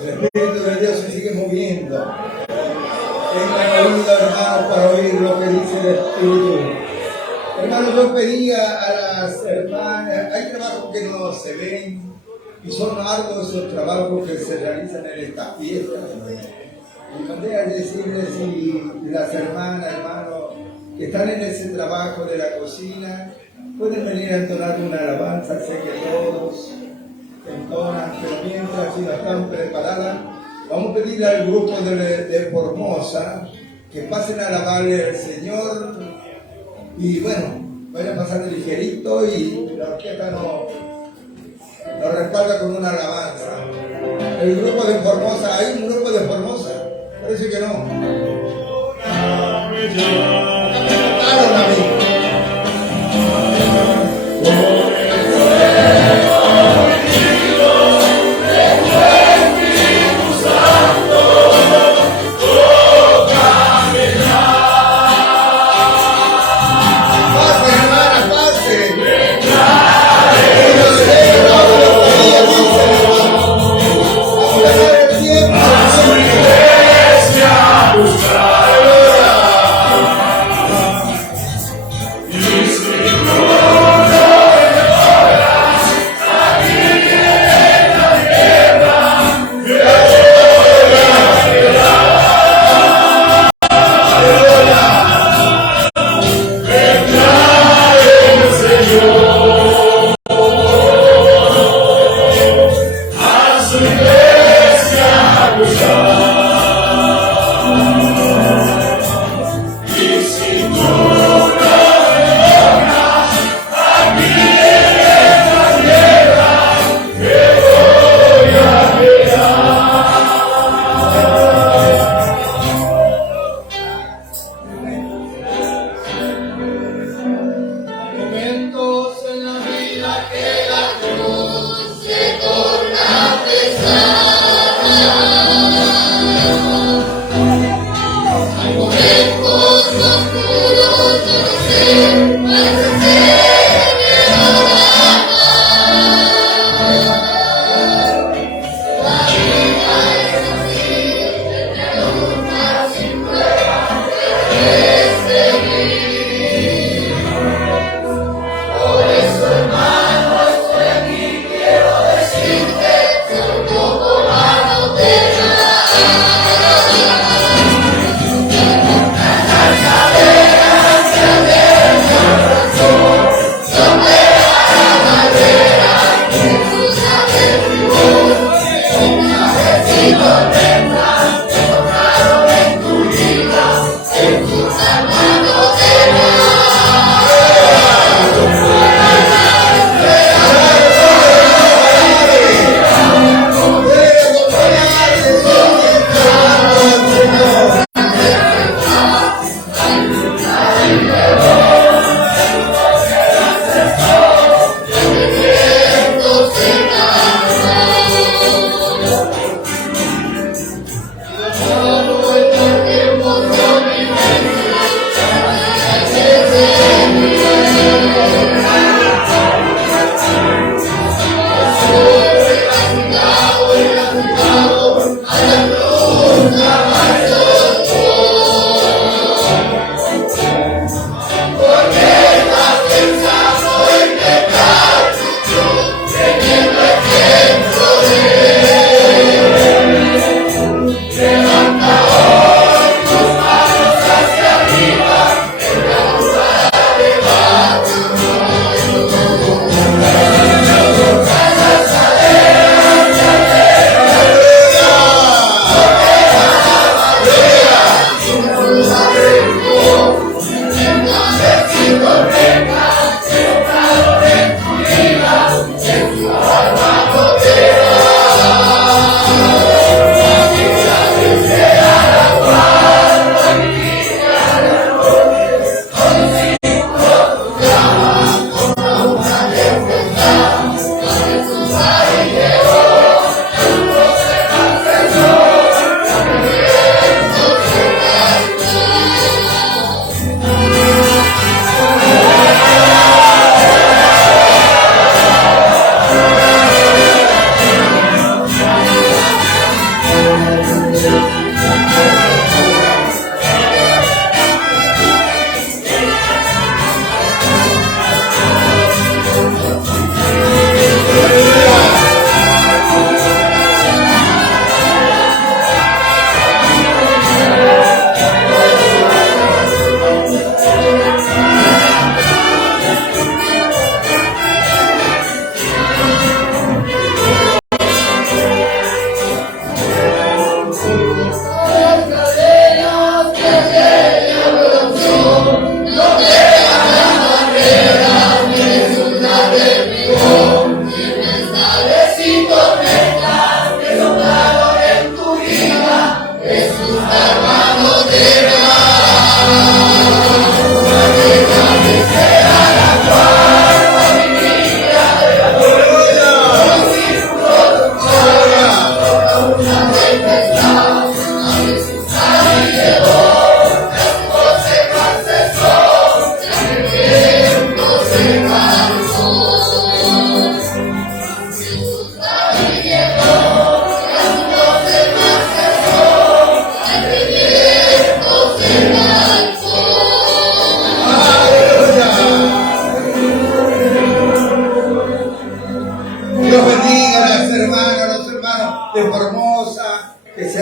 El Espíritu de Dios se sigue moviendo. Tengan oído, hermanos, para oír lo que dice el Espíritu. Hermanos, yo pedía a las hermanas, hay trabajos que no se ven y son arduos esos trabajos que se realizan en esta fiesta. Y mandé a decirles si las hermanas, hermanos, que están en ese trabajo de la cocina, pueden venir a entonar una alabanza. Sé que todos entonan, pero mientras si no están preparadas, vamos a pedirle al grupo de Formosa que pasen a alabarle al Señor. Y bueno, vayan pasando ligerito y la orquesta nos respalda con una alabanza. El grupo de Formosa, ¿hay un grupo de Formosa? Parece que no. Claro, amigo. Iglesia,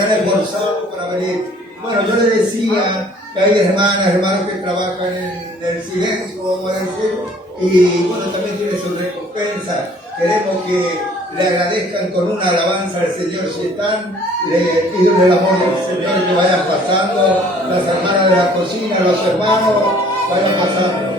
han esforzado para venir. Bueno, yo le decía que hay hermanos que trabajan en el silencio, vamos a decir, y bueno, también tiene su recompensa. Queremos que le agradezcan con una alabanza al Señor. Si están, le pido en el amor del Señor que vayan pasando, las hermanas de la cocina, los hermanos, vayan pasando.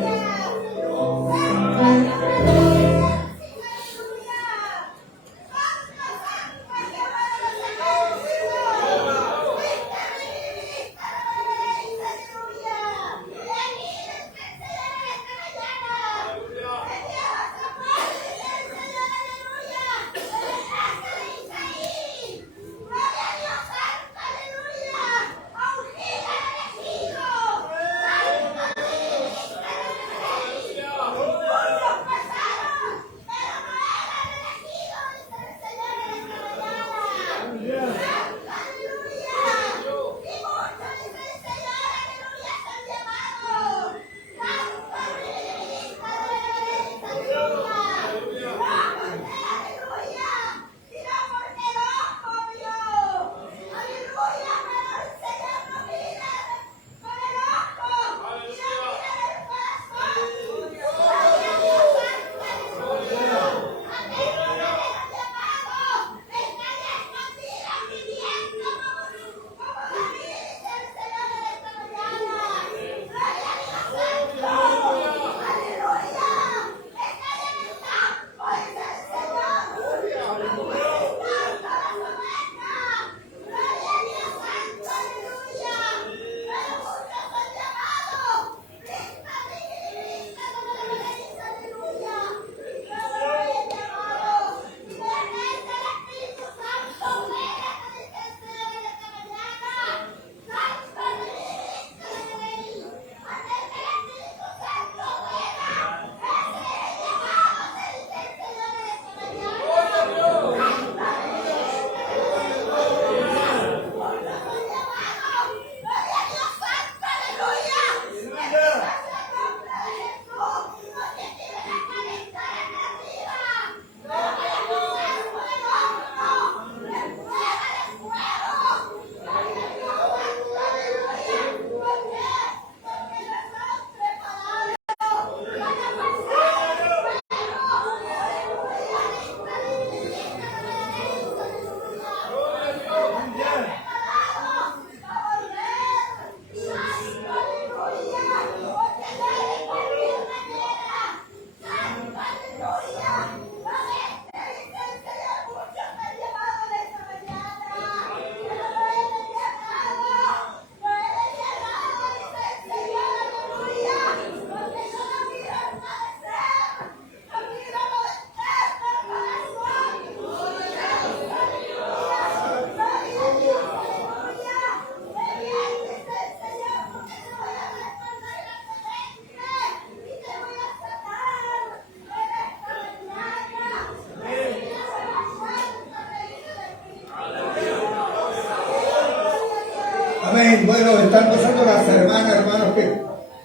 Amén. Bueno, están pasando las hermanos que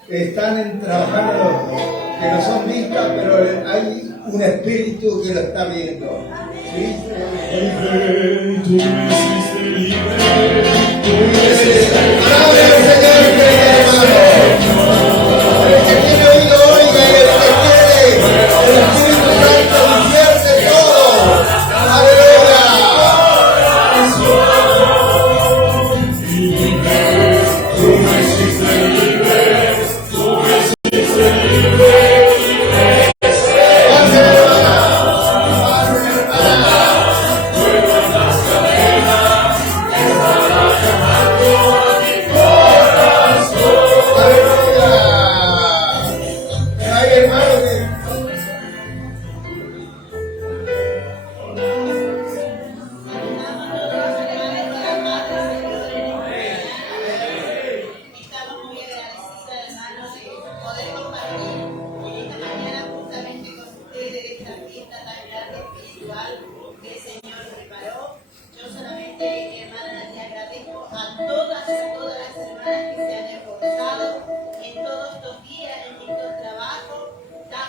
están trabajando, que no son vistas, pero hay un espíritu que lo está viendo. ¿Sí? Tú me hiciste libre, tú me hiciste libre. ¡Alabe al Señor, hermano! El que tiene oído oiga, y el que quiere, el Espíritu Santo divierte todo. ¡Aleluya! Tú me hiciste libre, tú me hiciste libre.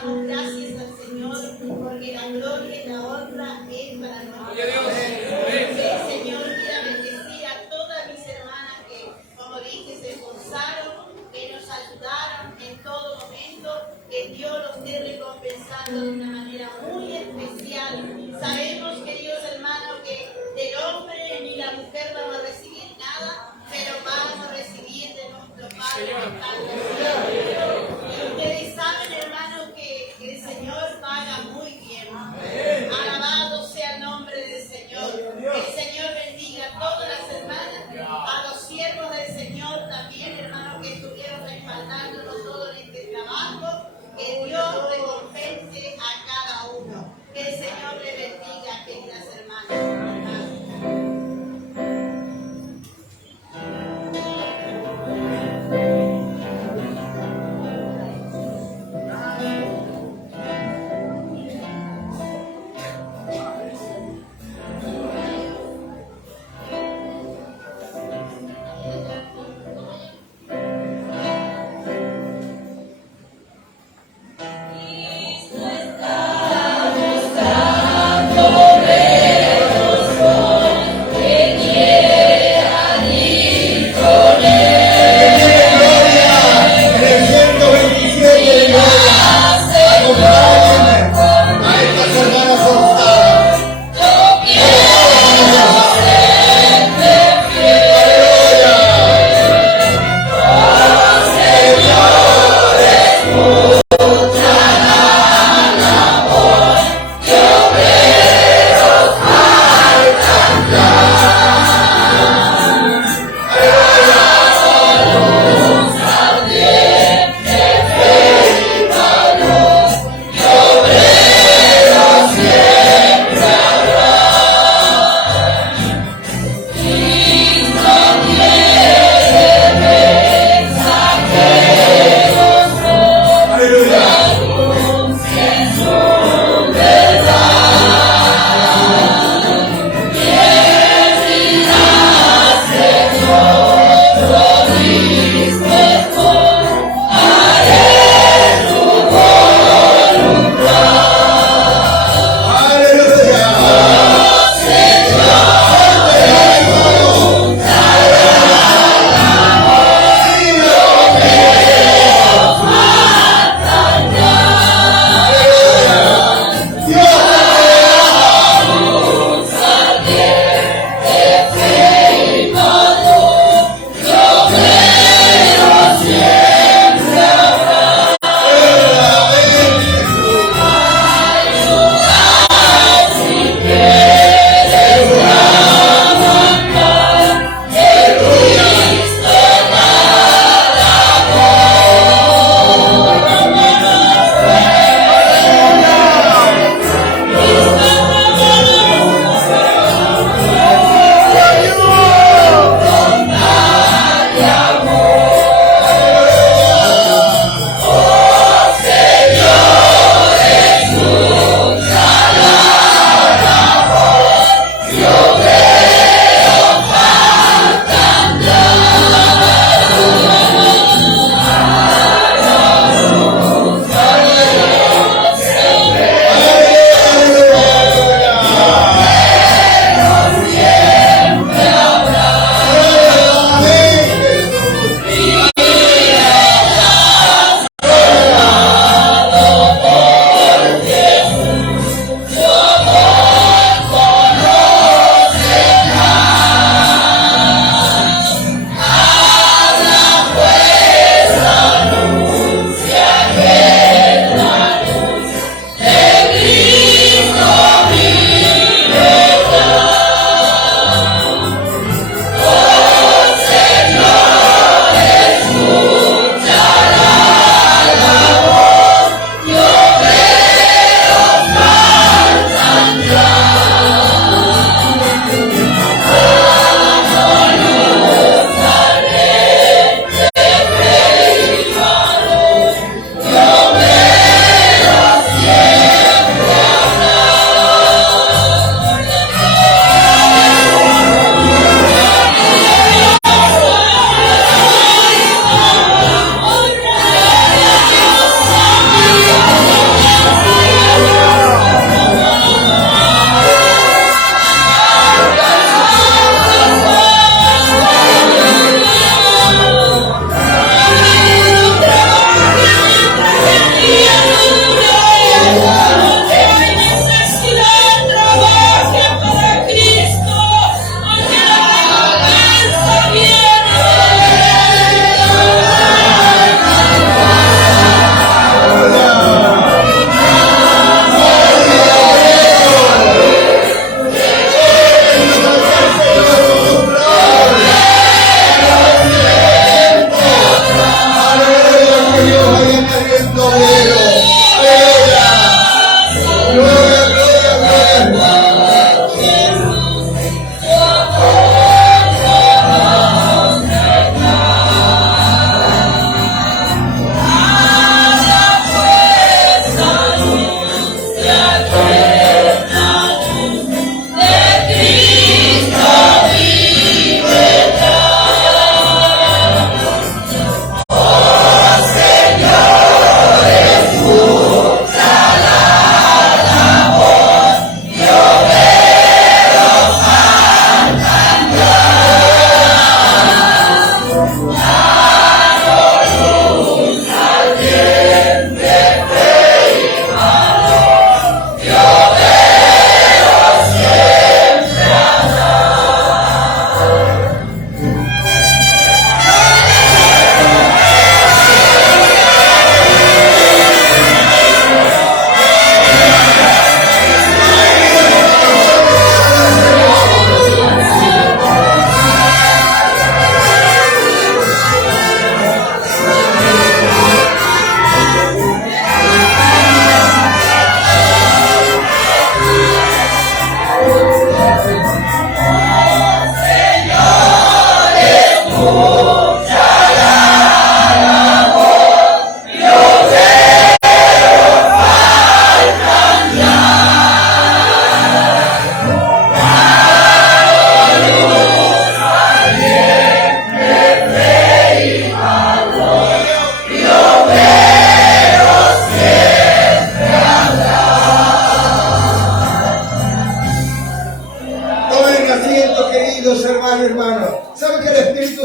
Gracias al Señor, porque la gloria y la honra es para nosotros. Que el Señor quiera bendecir a Dios.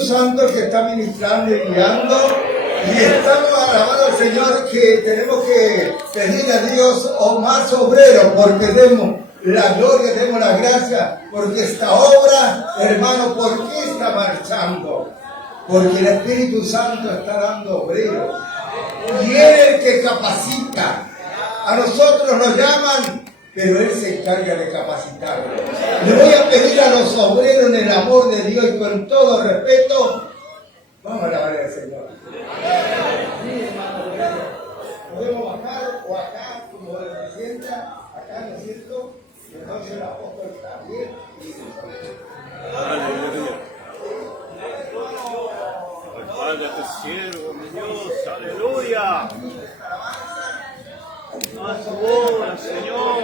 Santo que está ministrando y guiando. Y estamos alabando al Señor que tenemos que pedir a Dios más obreros, porque demos la gloria, demos la gracia, porque esta obra, hermano, ¿por qué está marchando? Porque el Espíritu Santo está dando obreros. Y Él es el que capacita. A nosotros nos llaman, pero Él se encarga de capacitar. Le voy a pedir a los obreros en el amor de Dios y con todo respeto, vamos a alabar al Señor. Podemos bajar o acá, como se sienta, acá, ¿no es cierto? Y entonces el apóstol está bien. Respáldate, siervo, mi Dios, aleluya. A tu obra, Señor.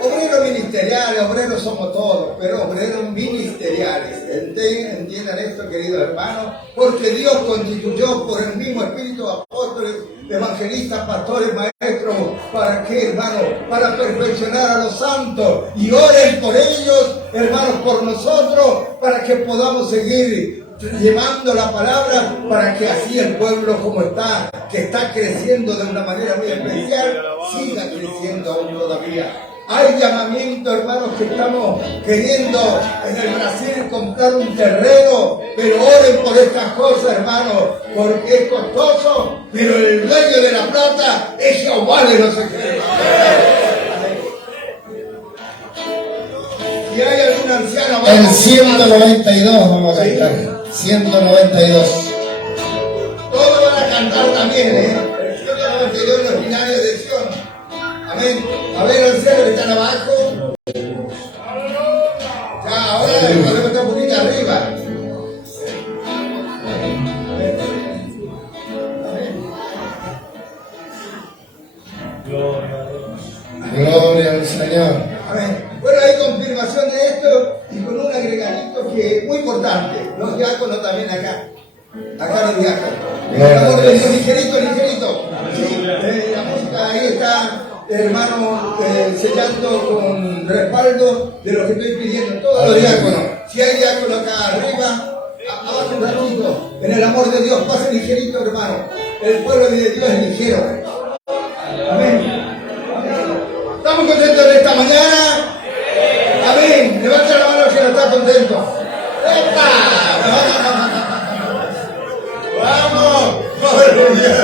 Obreros ministeriales, obreros somos todos, pero obreros ministeriales. Entiendan esto, queridos hermanos, porque Dios constituyó por el mismo Espíritu apóstoles, evangelistas, pastores, maestros, ¿para qué, hermanos? Para perfeccionar a los santos, y oren por ellos, hermanos, por nosotros, para que podamos seguir llevando la palabra, para que así el pueblo como está, que está creciendo de una manera muy especial, siga creciendo aún todavía. Hay llamamiento, hermanos, que estamos queriendo en el Brasil comprar un terreno, pero oren por estas cosas, hermanos, porque es costoso, pero el dueño de la plata es Jehová de los ejércitos. Si hay algún anciano, El 192 vamos a cantar. 192. todos van a cantar también, El 192 es originario de Sion. Amén. A ver, ancianos que están abajo. Ya, ahora podemos estar un poquito arriba. Gloria al Señor. Amén. Bueno, hay confirmación de esto y con un agregadito que es muy importante. Los diáconos también acá. Acá los diáconos. El amor de Dios, ligerito, ligerito. Sí, la música ahí está, hermano, sellando con respaldo de lo que estoy pidiendo. Todos los diáconos. Si hay diáconos acá arriba, abajo un ratito. En el amor de Dios, pase ligerito, hermano. El pueblo de Dios es ligero. Amén. ¿Estamos contentos de esta mañana? Amén. Levanta la mano si no está contento. ¡Epa! ¡Vamos! ¡Aleluya!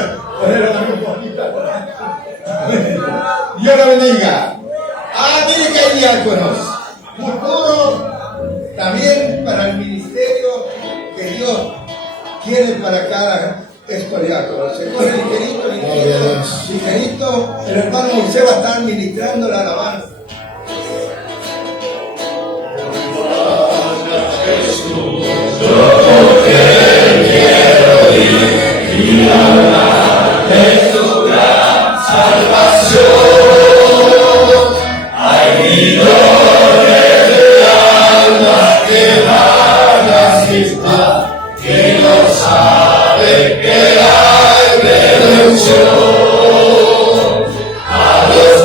Dios la bendiga. Tiene que hay diáconos. Futuro también para el ministerio que Dios quiere para cada diácono. Se coge ligerito, ligerito. El hermano Moisés va a estar ministrando la alabanza. A los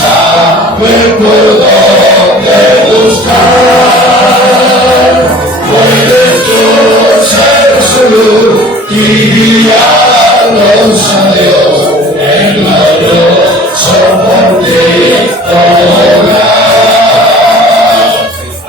sabe por dónde buscar. Puedes tú ser su luz y guiarnos a Dios en glorioso hogar. A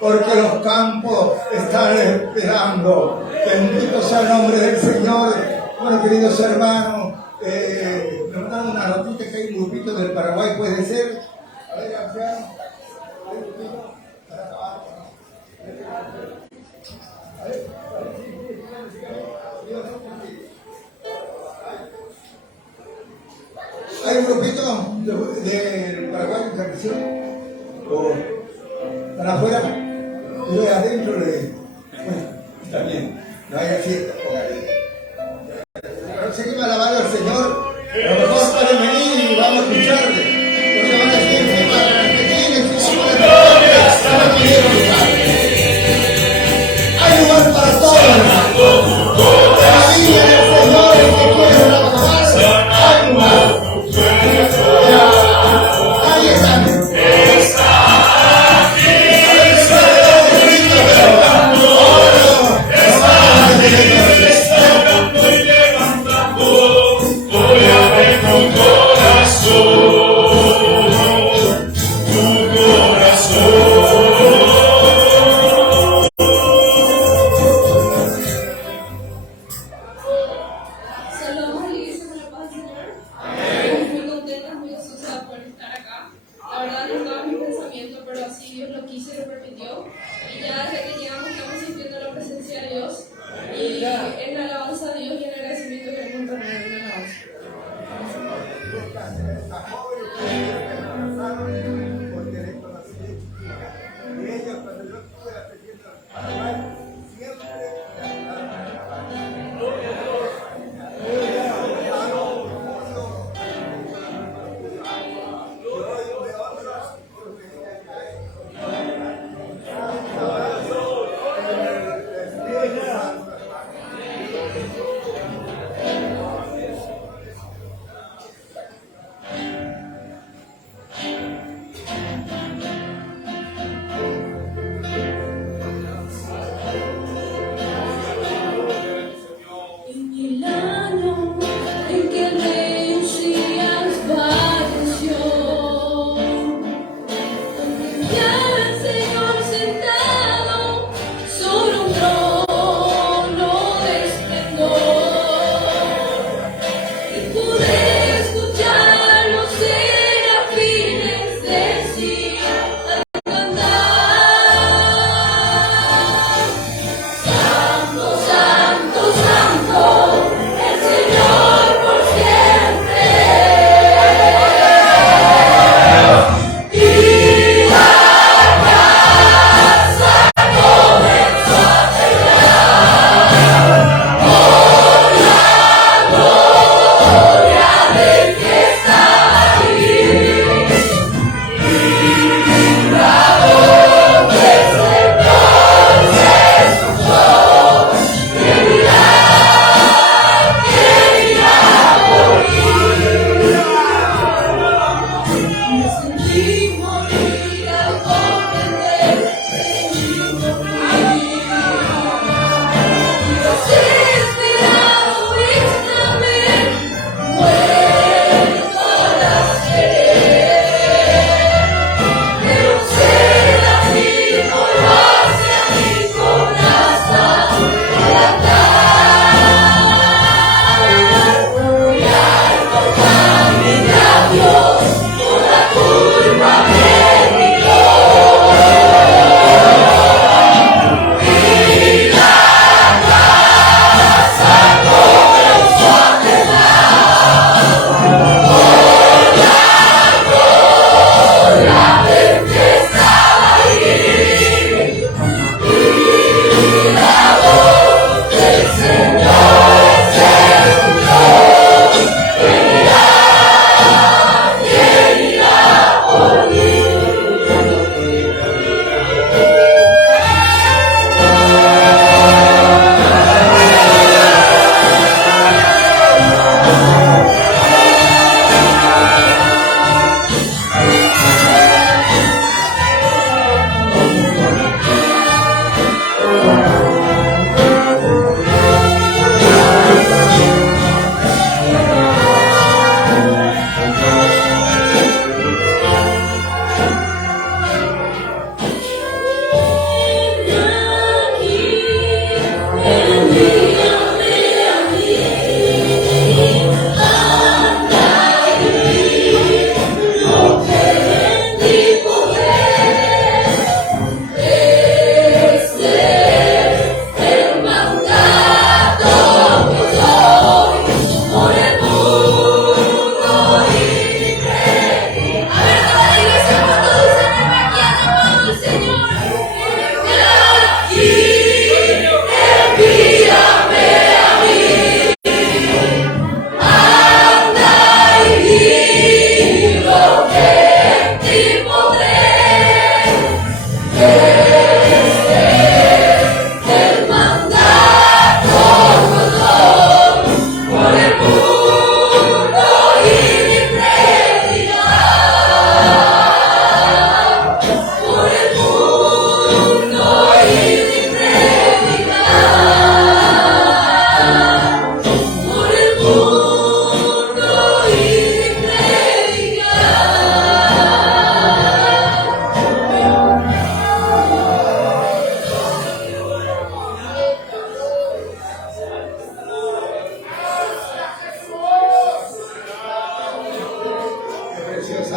porque los campos están esperando. Bendito sea el nombre del Señor. Bueno, queridos hermanos, nos mandaron una notita que hay un grupito del Paraguay, puede ser. A ver, anciano. Hay un grupito del Paraguay en transmisión. Para afuera y adentro le. Bueno, está bien, no haya fiesta, póngale. Seguimos alabando al Señor. A lo mejor pueden venir y vamos a escucharle. Porque van a decir que para Argentina, si no para hay lugar para todos. La vida del Señor es que quiere alabarse. Hay lugar. Ahí están.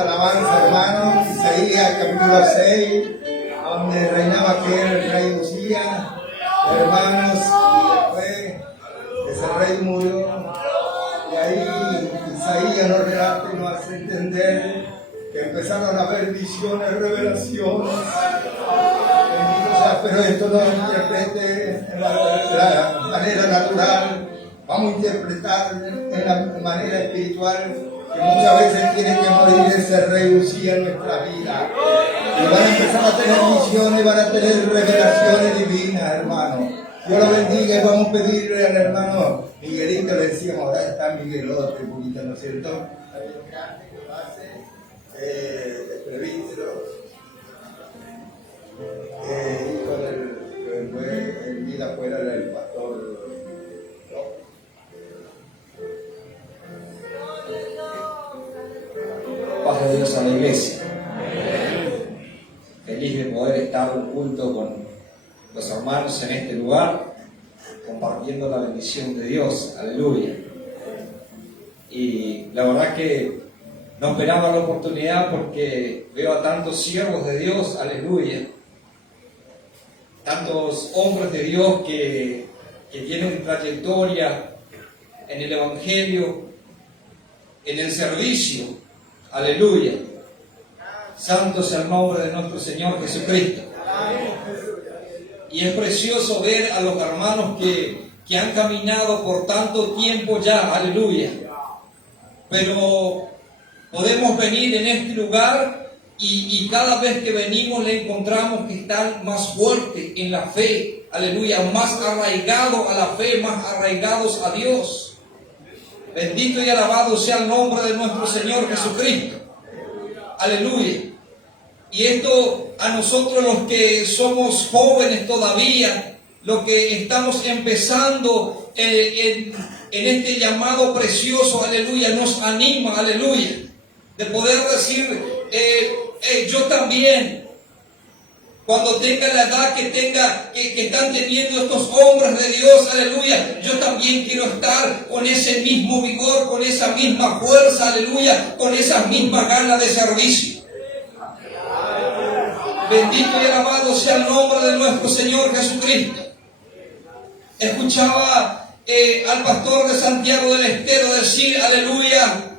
alabanza, hermano. Isaías capítulo 6, donde reinaba aquel rey Usías, hermanos, y después ese rey murió. Y ahí Isaías nos relata y nos hace entender que empezaron a haber visiones, revelaciones. Bendito sea, pero esto no lo interprete en la manera natural. Vamos a interpretar en la manera espiritual, que muchas veces tiene que morir ese rey Usías en nuestra vida. Y van a empezar a tener visiones, van a tener revelaciones divinas, hermano. Dios lo bendiga y vamos a pedirle al hermano Miguelito, le decíamos, ahora está Miguelote, un poquito, ¿no es cierto? Alguien grande que lo hace, el presbítero, hijo del que fue en vida fuera del pastor. Paz de Dios a la iglesia. Feliz de poder estar junto con los hermanos en este lugar, compartiendo la bendición de Dios. Aleluya. Y la verdad que no esperaba la oportunidad porque veo a tantos siervos de Dios. Aleluya. Tantos hombres de Dios que tienen trayectoria en el Evangelio, en el servicio. Aleluya. Santo sea el nombre de nuestro Señor Jesucristo. Y es precioso ver a los hermanos que han caminado por tanto tiempo ya. Aleluya. Pero podemos venir en este lugar y cada vez que venimos le encontramos que están más fuertes en la fe. Aleluya. Más arraigados a la fe, más arraigados a Dios. Bendito y alabado sea el nombre de nuestro Señor Jesucristo. Aleluya. Y esto a nosotros los que somos jóvenes todavía, los que estamos empezando en este llamado precioso, aleluya, nos anima, aleluya, de poder decir, yo también, cuando tenga la edad que están teniendo estos hombres de Dios, aleluya, yo también quiero estar con ese mismo vigor, con esa misma fuerza, aleluya, con esas mismas ganas de servicio. Bendito y alabado sea el nombre de nuestro Señor Jesucristo. Escuchaba al pastor de Santiago del Estero decir, aleluya,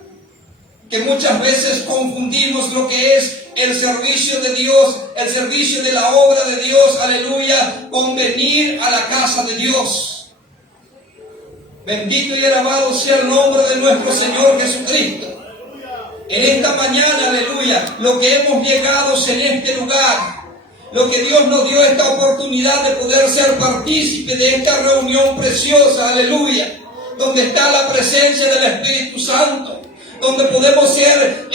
que muchas veces confundimos lo que es el servicio de Dios, el servicio de la obra de Dios, aleluya, con venir a la casa de Dios. Bendito y alabado sea el nombre de nuestro Señor Jesucristo. En esta mañana, aleluya, lo que hemos llegado en este lugar, lo que Dios nos dio esta oportunidad de poder ser partícipe de esta reunión preciosa, aleluya, donde está la presencia del Espíritu Santo, donde podemos ser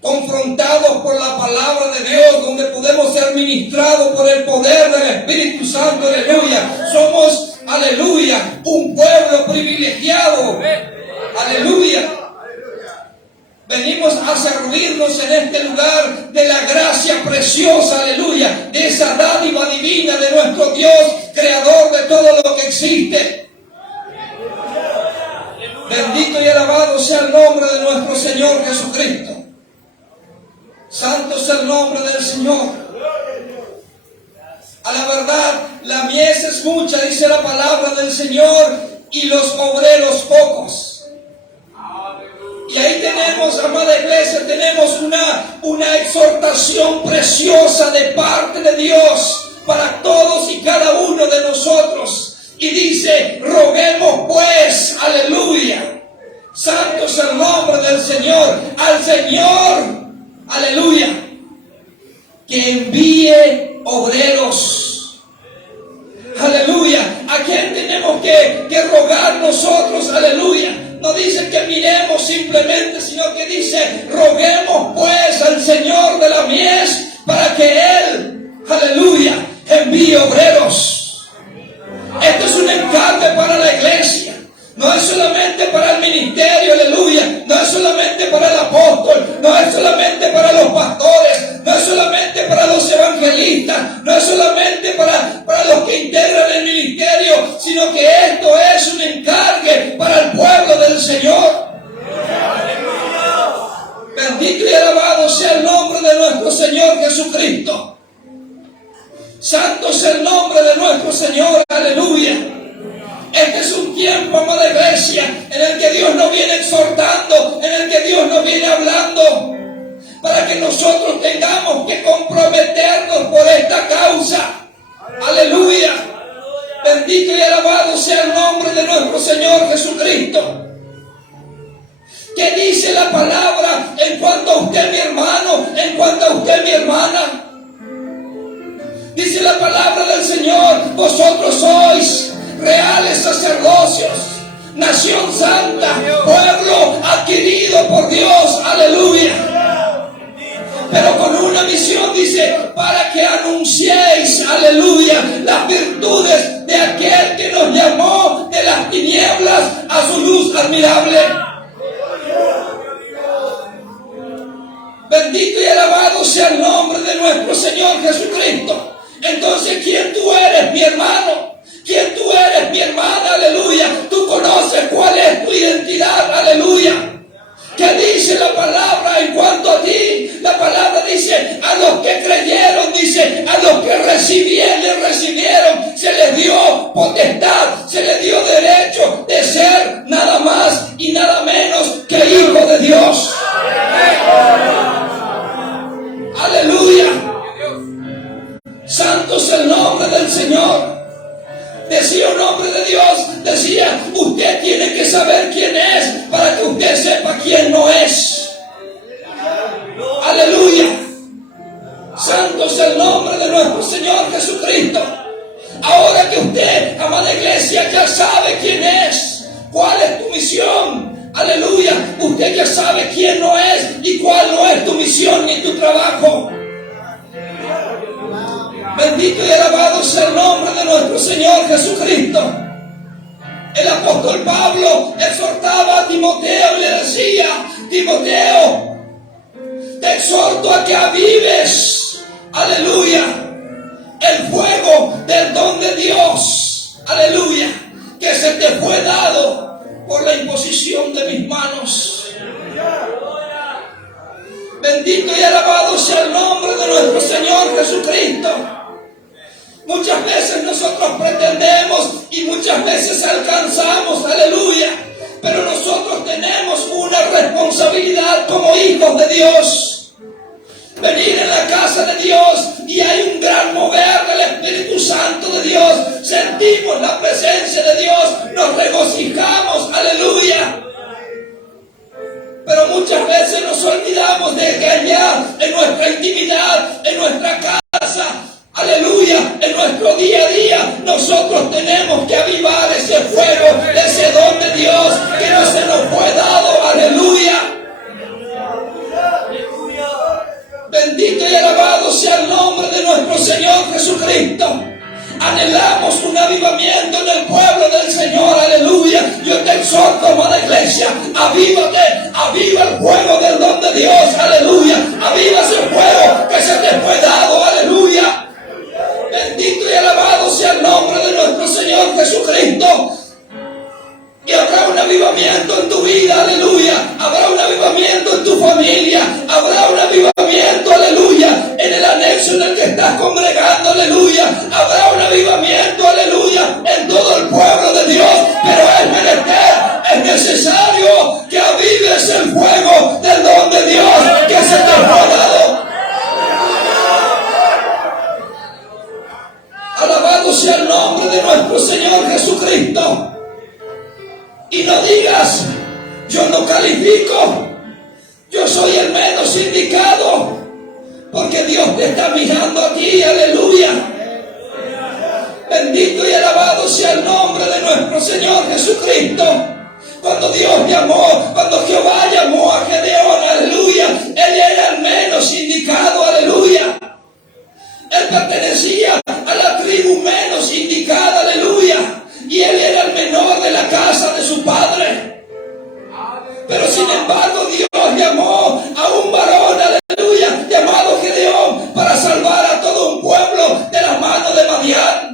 confrontados por la palabra de Dios, donde podemos ser ministrados por el poder del Espíritu Santo, aleluya. Somos, aleluya, un pueblo privilegiado, aleluya. Venimos a servirnos en este lugar de la gracia preciosa, aleluya, de esa dádiva divina de nuestro Dios, creador de todo lo que existe. Bendito y alabado sea el nombre de nuestro Señor Jesucristo. Santo sea el nombre del Señor. A la verdad, la mies es mucha, dice la palabra del Señor, y los obreros pocos. Y ahí tenemos, amada iglesia, tenemos una exhortación preciosa de parte de Dios para todos y cada uno de nosotros. Y dice, roguemos pues, aleluya, santo es el nombre del Señor, al Señor, aleluya, que envíe obreros. Aleluya. ¿A quién tenemos que rogar nosotros? Aleluya. No dice que miremos simplemente, sino que dice, roguemos pues al Señor de la mies para que Él, aleluya, envíe obreros. Esto es un encargo para la iglesia. No es solamente para el ministerio, aleluya. No es solamente para el apóstol. No es solamente para los pastores. No es solamente para los evangelistas. No es solamente para los que integran el ministerio. Sino que esto es un encargo para el pueblo del Señor. Bendito y alabado alabado sea el nombre de nuestro Señor Jesucristo. Santo es el nombre de nuestro Señor, aleluya. Este es un tiempo, amada iglesia, en el que Dios nos viene exhortando, en el que Dios nos viene hablando, para que nosotros tengamos que comprometernos por esta causa. Aleluya. Bendito y alabado sea el nombre de nuestro Señor Jesucristo. ¿Qué dice la palabra en cuanto a usted, mi hermano? En cuanto a usted, mi hermana. Dice la palabra del Señor: vosotros sois reales sacerdocios, nación santa, pueblo adquirido por Dios. Aleluya. Pero con una misión, dice, para que anunciéis, aleluya, las virtudes de aquel que nos llamó de las tinieblas a su luz admirable. Bendito y alabado sea el nombre de nuestro Señor Jesucristo. Entonces, ¿quién tú eres, mi hermano? ¿Quién tú eres, mi hermana? Aleluya. Tú conoces cuál es tu identidad. Aleluya. ¿Qué dice la palabra en cuanto a ti? La palabra dice: a los que creyeron, dice, a los que recibieron, se les dio potestad, se les dio derecho de ser nada más y nada menos que hijos de Dios. Aleluya. Santo es el nombre del Señor. Decía un hombre de Dios, decía: usted tiene que saber quién es para que usted sepa quién no es. Aleluya. Santo es el nombre de nuestro Señor Jesucristo. Ahora que usted, amada iglesia, ya sabe quién es, cuál es tu misión. Aleluya. Usted ya sabe quién no es y cuál no es tu misión ni tu trabajo. Bendito y alabado sea el nombre de nuestro Señor Jesucristo. El apóstol Pablo exhortaba a Timoteo y le decía: Timoteo, te exhorto a que avives, aleluya, el fuego del don de Dios, aleluya, que se te fue dado por la imposición de mis manos. Bendito y alabado sea el nombre de nuestro Señor Jesucristo. Muchas veces nosotros pretendemos y muchas veces alcanzamos, aleluya, pero nosotros tenemos una responsabilidad como hijos de Dios. Venir en la casa de Dios y hay un gran mover del Espíritu Santo de Dios. Sentimos la presencia de Dios, nos regocijamos, aleluya. Pero muchas veces nos olvidamos de que allá, en nuestra intimidad, en nuestra casa, aleluya, en nuestro día a día, nosotros tenemos que avivar ese fuego, ese don de Dios que no se nos fue dado. Aleluya. Bendito y alabado sea el nombre de nuestro Señor Jesucristo. Anhelamos un avivamiento en el pueblo del Señor, aleluya. Yo te exhorto, amada iglesia, avívate, aviva el fuego del don de Dios, aleluya. Aviva ese fuego que se te fue dado, aleluya. Bendito y alabado sea el nombre de nuestro Señor Jesucristo. Y habrá un avivamiento en tu vida, aleluya. Habrá un avivamiento en tu familia. Habrá un avivamiento, aleluya, en el anexo en el que estás congregando, aleluya. Habrá un avivamiento, aleluya, en todo el pueblo de Dios. Pero es menester, es necesario que avives el fuego del don de Dios que se te fue dado. Alabado sea el nombre de nuestro Señor Jesucristo. Y no digas: yo no califico, yo soy el menos indicado, porque Dios te está mirando a ti, aleluya. Bendito y alabado sea el nombre de nuestro Señor Jesucristo. Cuando Dios llamó, cuando Jehová llamó a Gedeón, aleluya, él era el menos indicado, aleluya. Él pertenecía a la tribu menos indicada, aleluya. Y él era el menor de la casa de su padre. Pero sin embargo Dios llamó a un varón, aleluya, llamado Gedeón, para salvar a todo un pueblo de las manos de Madián.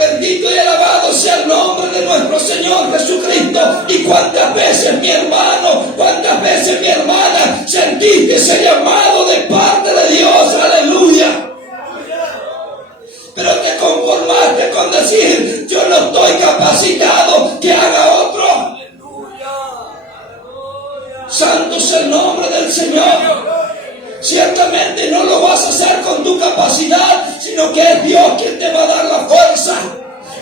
Bendito y alabado sea el nombre de nuestro Señor Jesucristo. Y cuántas veces, mi hermano, cuántas veces, mi hermano, Santo es el nombre del Señor. Ciertamente no lo vas a hacer con tu capacidad, sino que es Dios quien te va a dar la fuerza.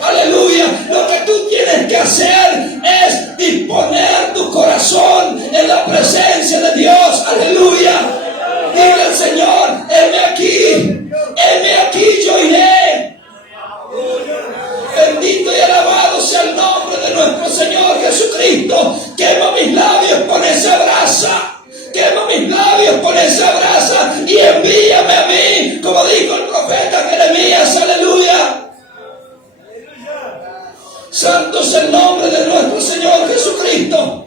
Aleluya. Lo que tú tienes que hacer es disponer tu corazón en la presencia de Dios. Aleluya. Dile al Señor, heme aquí, yo iré. Bendito y alabado sea el nombre de nuestro Señor Jesucristo. Quema mis labios con esa brasa. Quema mis labios con esa brasa y envíame a mí, como dijo el profeta Jeremías. Aleluya. Santo es el nombre de nuestro Señor Jesucristo.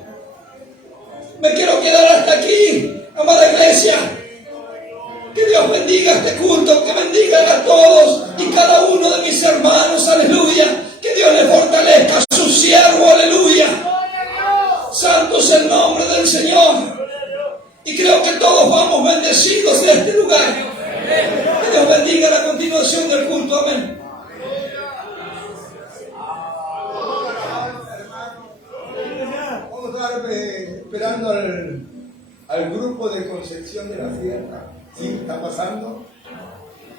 Me quiero quedar hasta aquí, amada iglesia. Que Dios bendiga este culto, que bendiga a todos y cada uno de mis hermanos. Aleluya. Que Dios le fortalezca a su siervo. Aleluya. Santo es el nombre del Señor. Y creo que todos vamos bendecidos de este lugar. Que Dios bendiga la continuación del culto. Amén. Vamos a estar esperando al grupo de Concepción de la Sierra. ¿Sí? ¿Está pasando?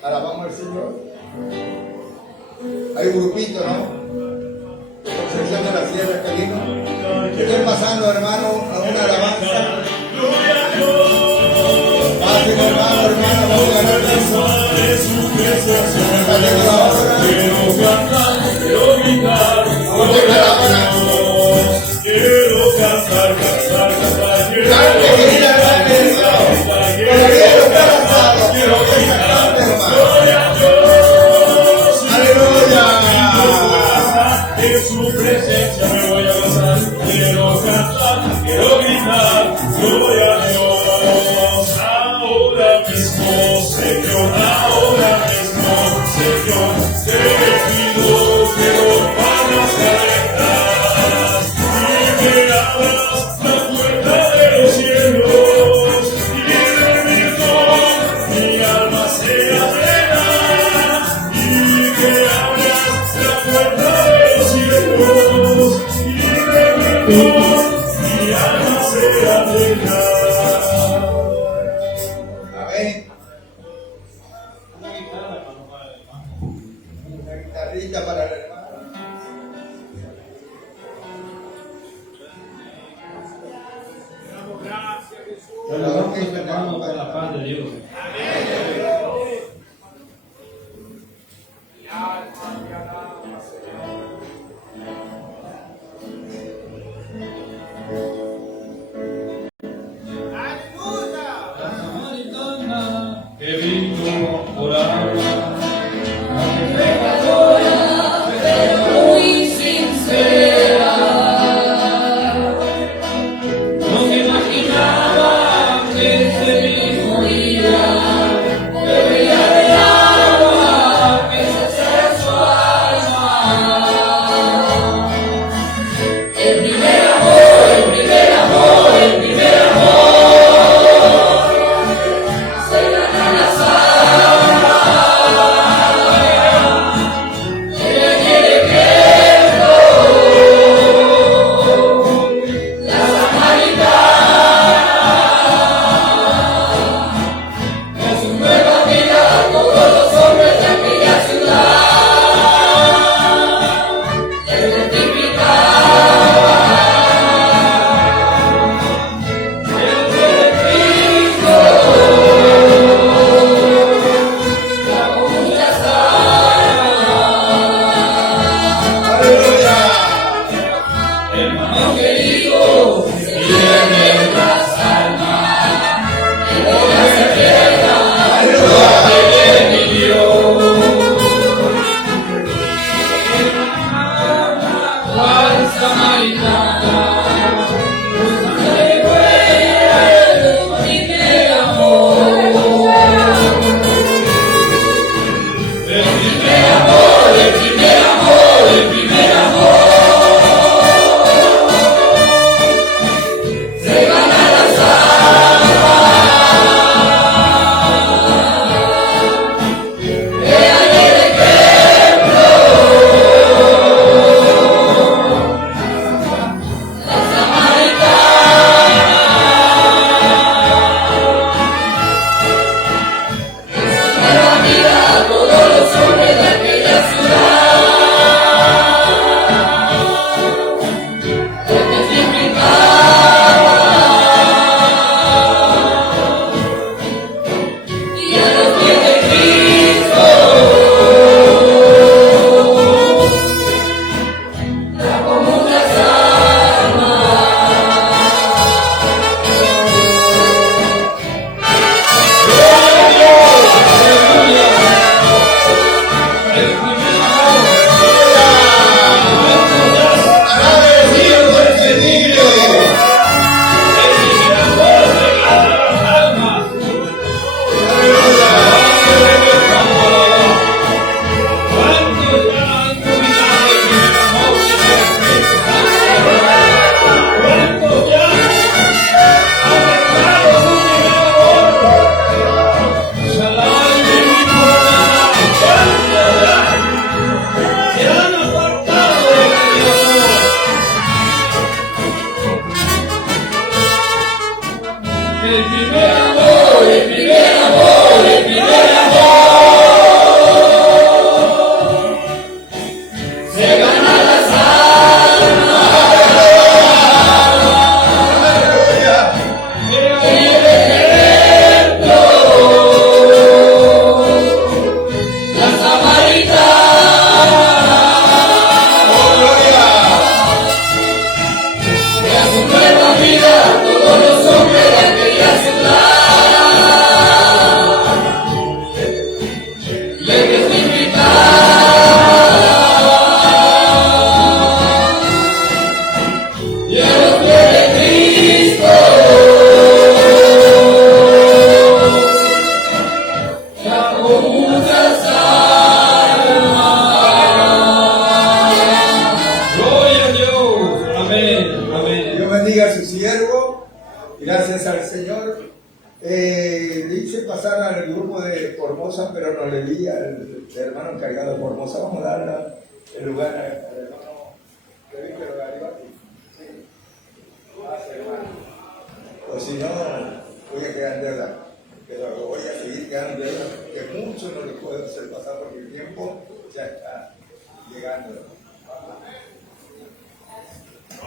Alabamos al Señor. Hay un grupito, ¿no? Concepción de la Sierra, qué lindo. Que estén pasando, hermano, a una alabanza. Pasen, hermano, vamos a ganar eso. Quiero cantar, quiero gritar, quiero cantar, en su presencia me voy a gozar. Quiero cantar, quiero gritar, gloria a Dios. Ahora mismo, Señor, ahora mismo, Señor, te pido que rompas las cadenas y me abras la puerta de los cielos y de mi alma sea plena y que abras la puerta de los cielos y de mi alma sea plena. Amén. Una guitarrita para el hermano. Alabamos, hermano, por la paz de Dios. Que vino por agua, Pecadora, pero muy sincera. No me imaginaba que se me moría. el primer amor, el primer amor, el primer amor. Se gana las almas. Y el ejemplo, la samaritana. Que a su nueva vida todos los hombres de aquella ciudad le testificaron. Y a los pies de Cristo trajo muchas almas. Gloria a Dios. Amén. Amén. Dios bendiga a su siervo. Gracias al Señor. Le hice pasar al grupo de Formosa, pero no le di al hermano encargado de Formosa. Vamos a dar el lugar al hermano Víctor Garibaldi. Sí. Gracias, hermano. O si no, voy a quedar en deuda. Pero voy a seguir quedando en deuda, que mucho no le puedo hacer pasar porque el tiempo ya está llegando.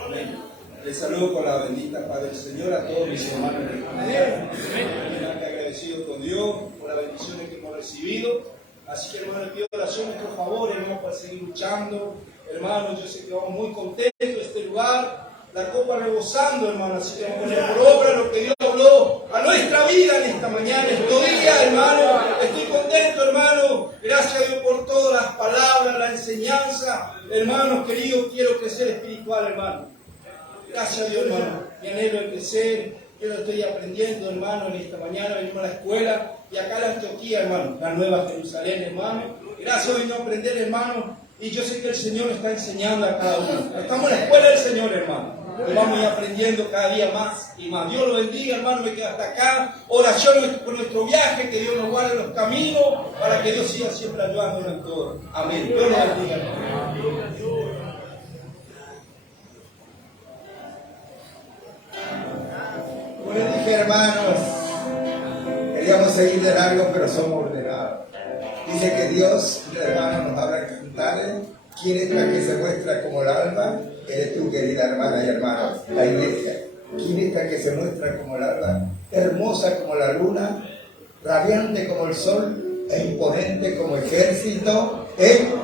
Amén. Les saludo con la bendita paz del Señor a todos mis hermanos en el comunidad. Estoy agradecido con Dios por las bendiciones que hemos recibido. Así que, hermano, le pido oraciones, por favor, hermano, para seguir luchando. Hermanos, yo sé que vamos muy contentos de este lugar. La copa rebosando, hermano. Así que vamos a poner por obra lo que Dios habló a nuestra vida en esta mañana, estos días, hermano. Estoy contento, hermano. Gracias a Dios por todas las palabras, la enseñanza. Hermanos queridos, quiero crecer espiritual, hermano. Gracias a Dios, hermano. Mi anhelo es crecer. Yo lo estoy aprendiendo, hermano, en esta mañana. Venimos a la escuela y acá en la Antioquía, hermano. La Nueva Jerusalén, hermano. Gracias, vengo a aprender, hermano. Y yo sé que el Señor está enseñando a cada uno. Estamos en la escuela del Señor, hermano. Y vamos a ir aprendiendo cada día más y más. Dios lo bendiga, hermano. Me quedo hasta acá. Oración por nuestro viaje. Que Dios nos guarde los caminos. Para que Dios siga siempre ayudándonos en todo. Amén. Dios lo bendiga, hermano. Como les dije, hermanos, queríamos seguir de largo, pero somos ordenados. Dice que Dios, hermano, nos habla en cantarle. ¿Quién es la que se muestra como el alba? Eres tu querida hermana y hermano, la iglesia. ¿Quién es la que se muestra como el alba? Hermosa como la luna, radiante como el sol, e imponente como ejército en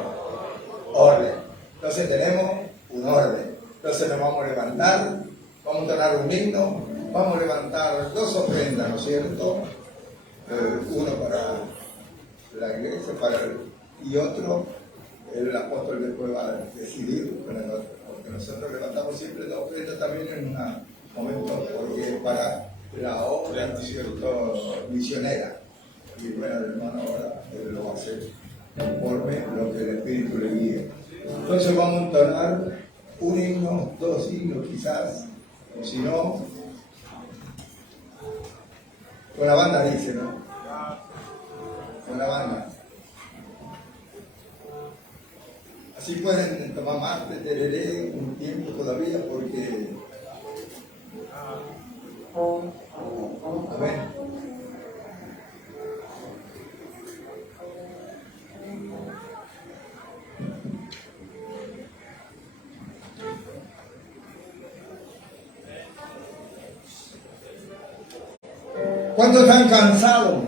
orden. Entonces tenemos un orden. Entonces nos vamos a levantar, vamos a tocar un himno, vamos a levantar dos ofrendas, ¿no es cierto? Uno para la iglesia y otro el apóstol después va a decidir, porque nosotros levantamos siempre dos ofrendas también en un momento, porque es para la obra, ¿no es cierto?, misionera. Y bueno, el hermano ahora él lo va a hacer conforme lo que el Espíritu le guíe. Entonces vamos a entonar un himno, dos himnos quizás, o si no, con la banda dice, ¿no? Con la banda. Así pueden tomar más de tereré un tiempo todavía porque... Amén. ¿Cuántos están cansados?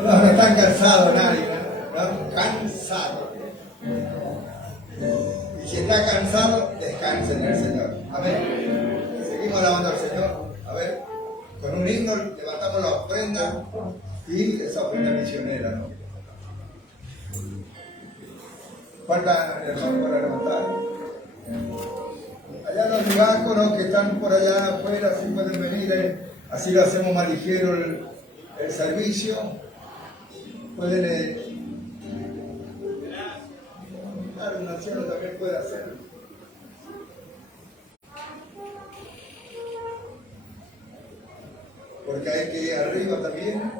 No están cansados nadie, ¿no? Están cansados. Y si está cansado, descanse en el Señor. Amén. Seguimos alabando al Señor. A ver, con un himno levantamos la ofrenda y esa ofrenda misionera, ¿no? Falta el hermano para levantar. Allá los diáconos que están por allá afuera, si pueden venir, así lo hacemos más ligero el servicio. Pueden un anciano también puede hacerlo. Porque hay que ir arriba también.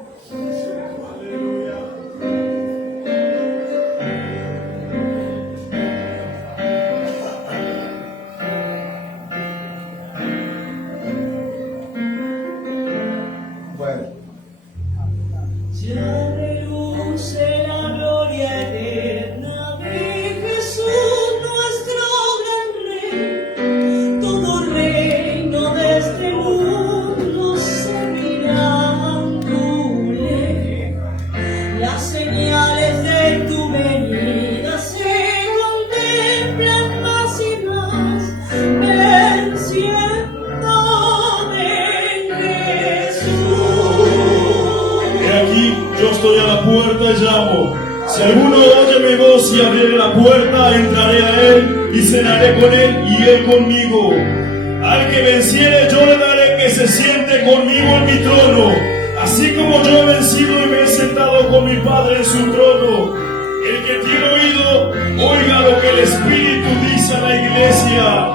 estoy a la puerta y llamo. Si alguno oye mi voz y abriere la puerta, entraré a él y cenaré con él y él conmigo. Al que venciere yo le daré que se siente conmigo en mi trono, así como yo he vencido y me he sentado con mi Padre en su trono. El que tiene oído, oiga lo que el Espíritu dice a la iglesia.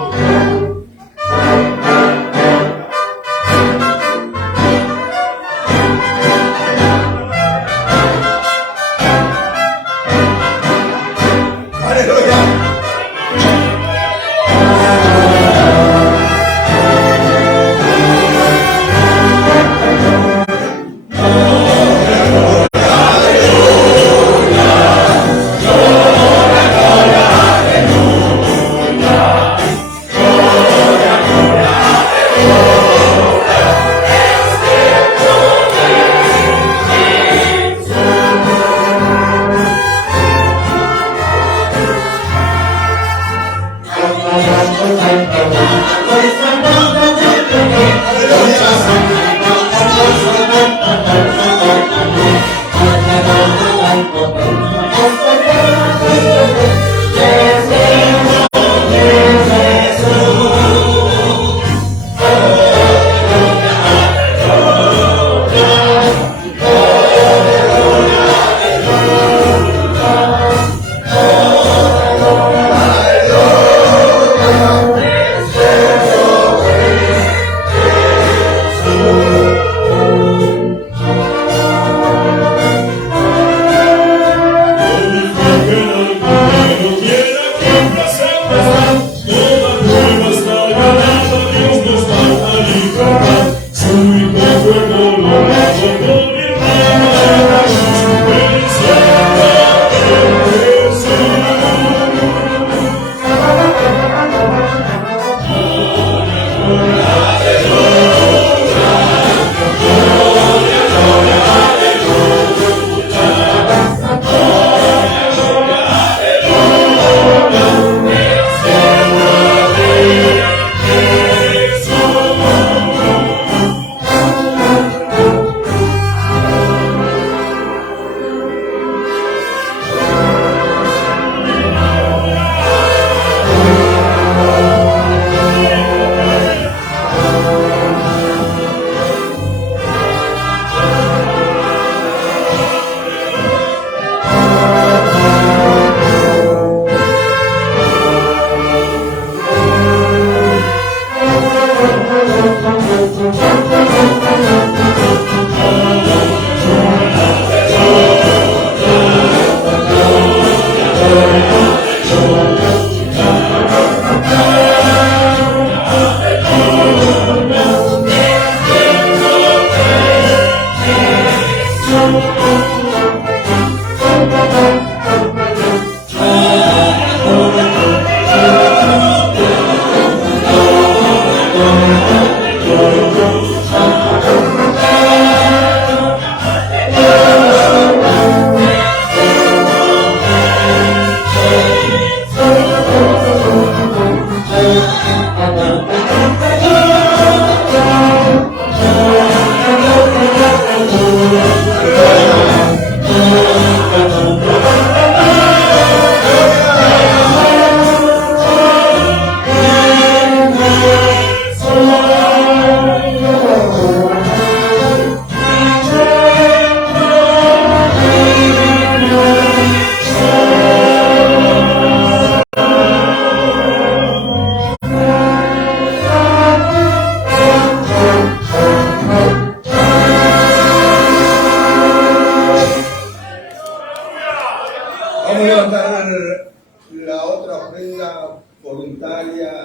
voluntaria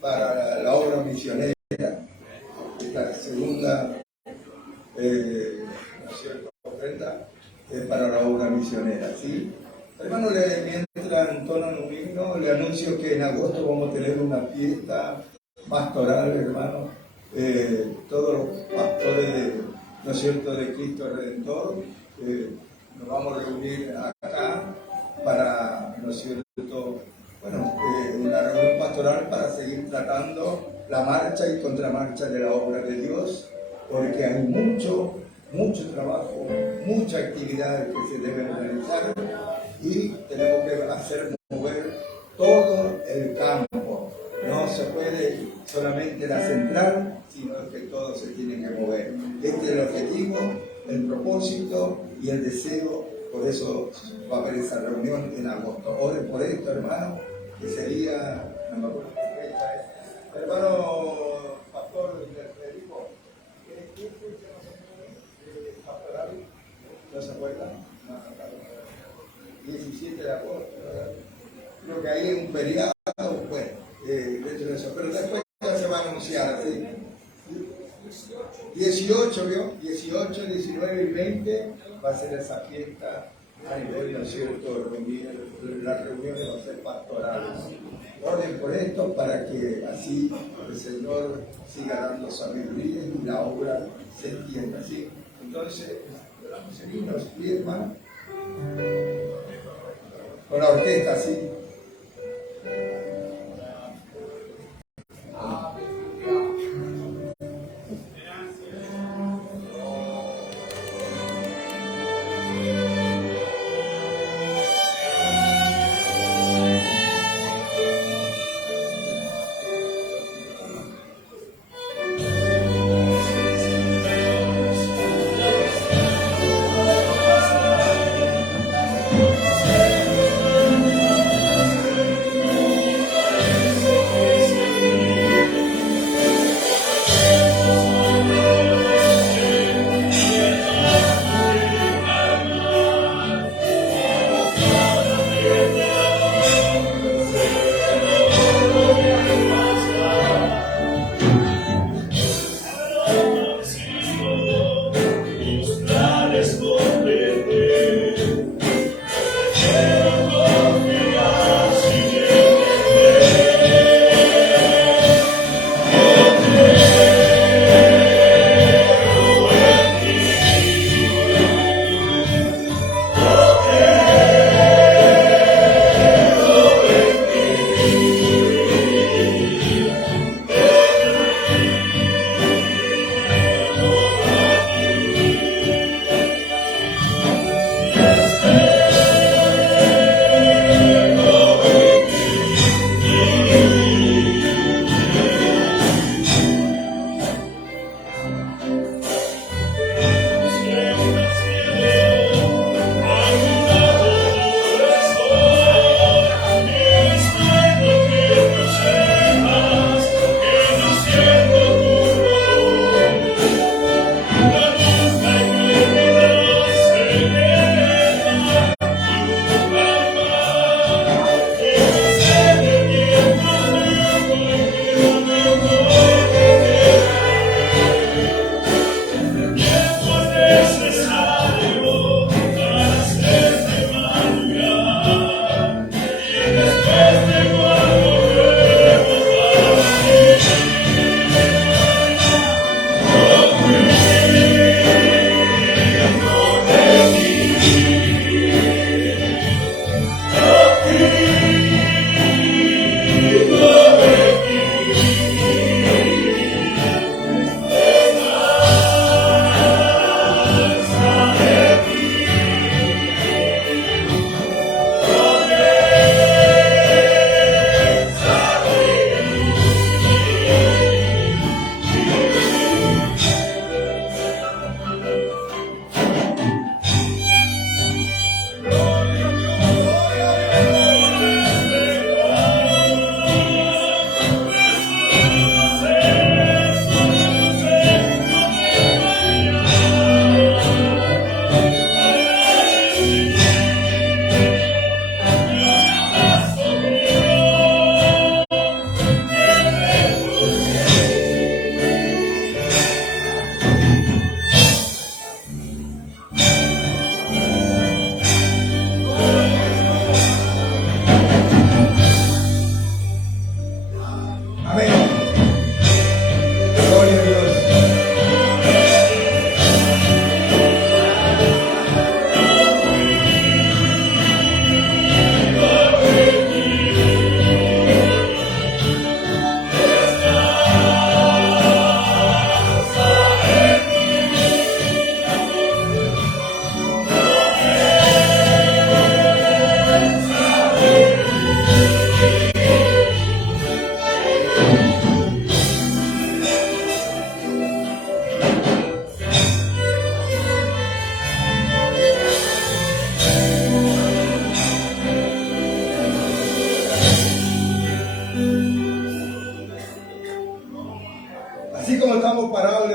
para la obra misionera. Esta segunda ofrenda es para la obra misionera, ¿sí? Hermano, mientras entonan un himno, le anuncio que en agosto vamos a tener una fiesta pastoral, hermano. Todos los pastores, ¿no es cierto?, de Cristo Redentor, nos vamos a reunir acá para, ¿no es cierto?, bueno, una reunión pastoral para seguir tratando la marcha y contramarcha de la obra de Dios, porque hay mucho mucho trabajo, mucha actividad que se debe realizar y tenemos que hacer mover todo el campo. No se puede solamente la central, sino que todo se tiene que mover. Este es el objetivo, el propósito y el deseo. Por eso va a haber esa reunión en agosto. Oren por esto, hermano, que sería, no me acuerdo qué fecha es. Hermano Pastor Federico, ¿qué fecha Pastor David? ¿No se acuerda? No, 17 de agosto, ¿verdad? Creo que hay un feriado, bueno, dentro de eso, pero después ya se va a anunciar, ¿sí? 18, ¿vio? 18, 19 y 20 va a ser esa fiesta a nivel, ¿no es cierto? Las reuniones van a ser pastorales. Orden por esto para que así el Señor siga dando sabiduría y la obra se entienda, ¿sí? Entonces, vamos a seguirnos, ¿sí, hermano? Con la orquesta, ¿sí?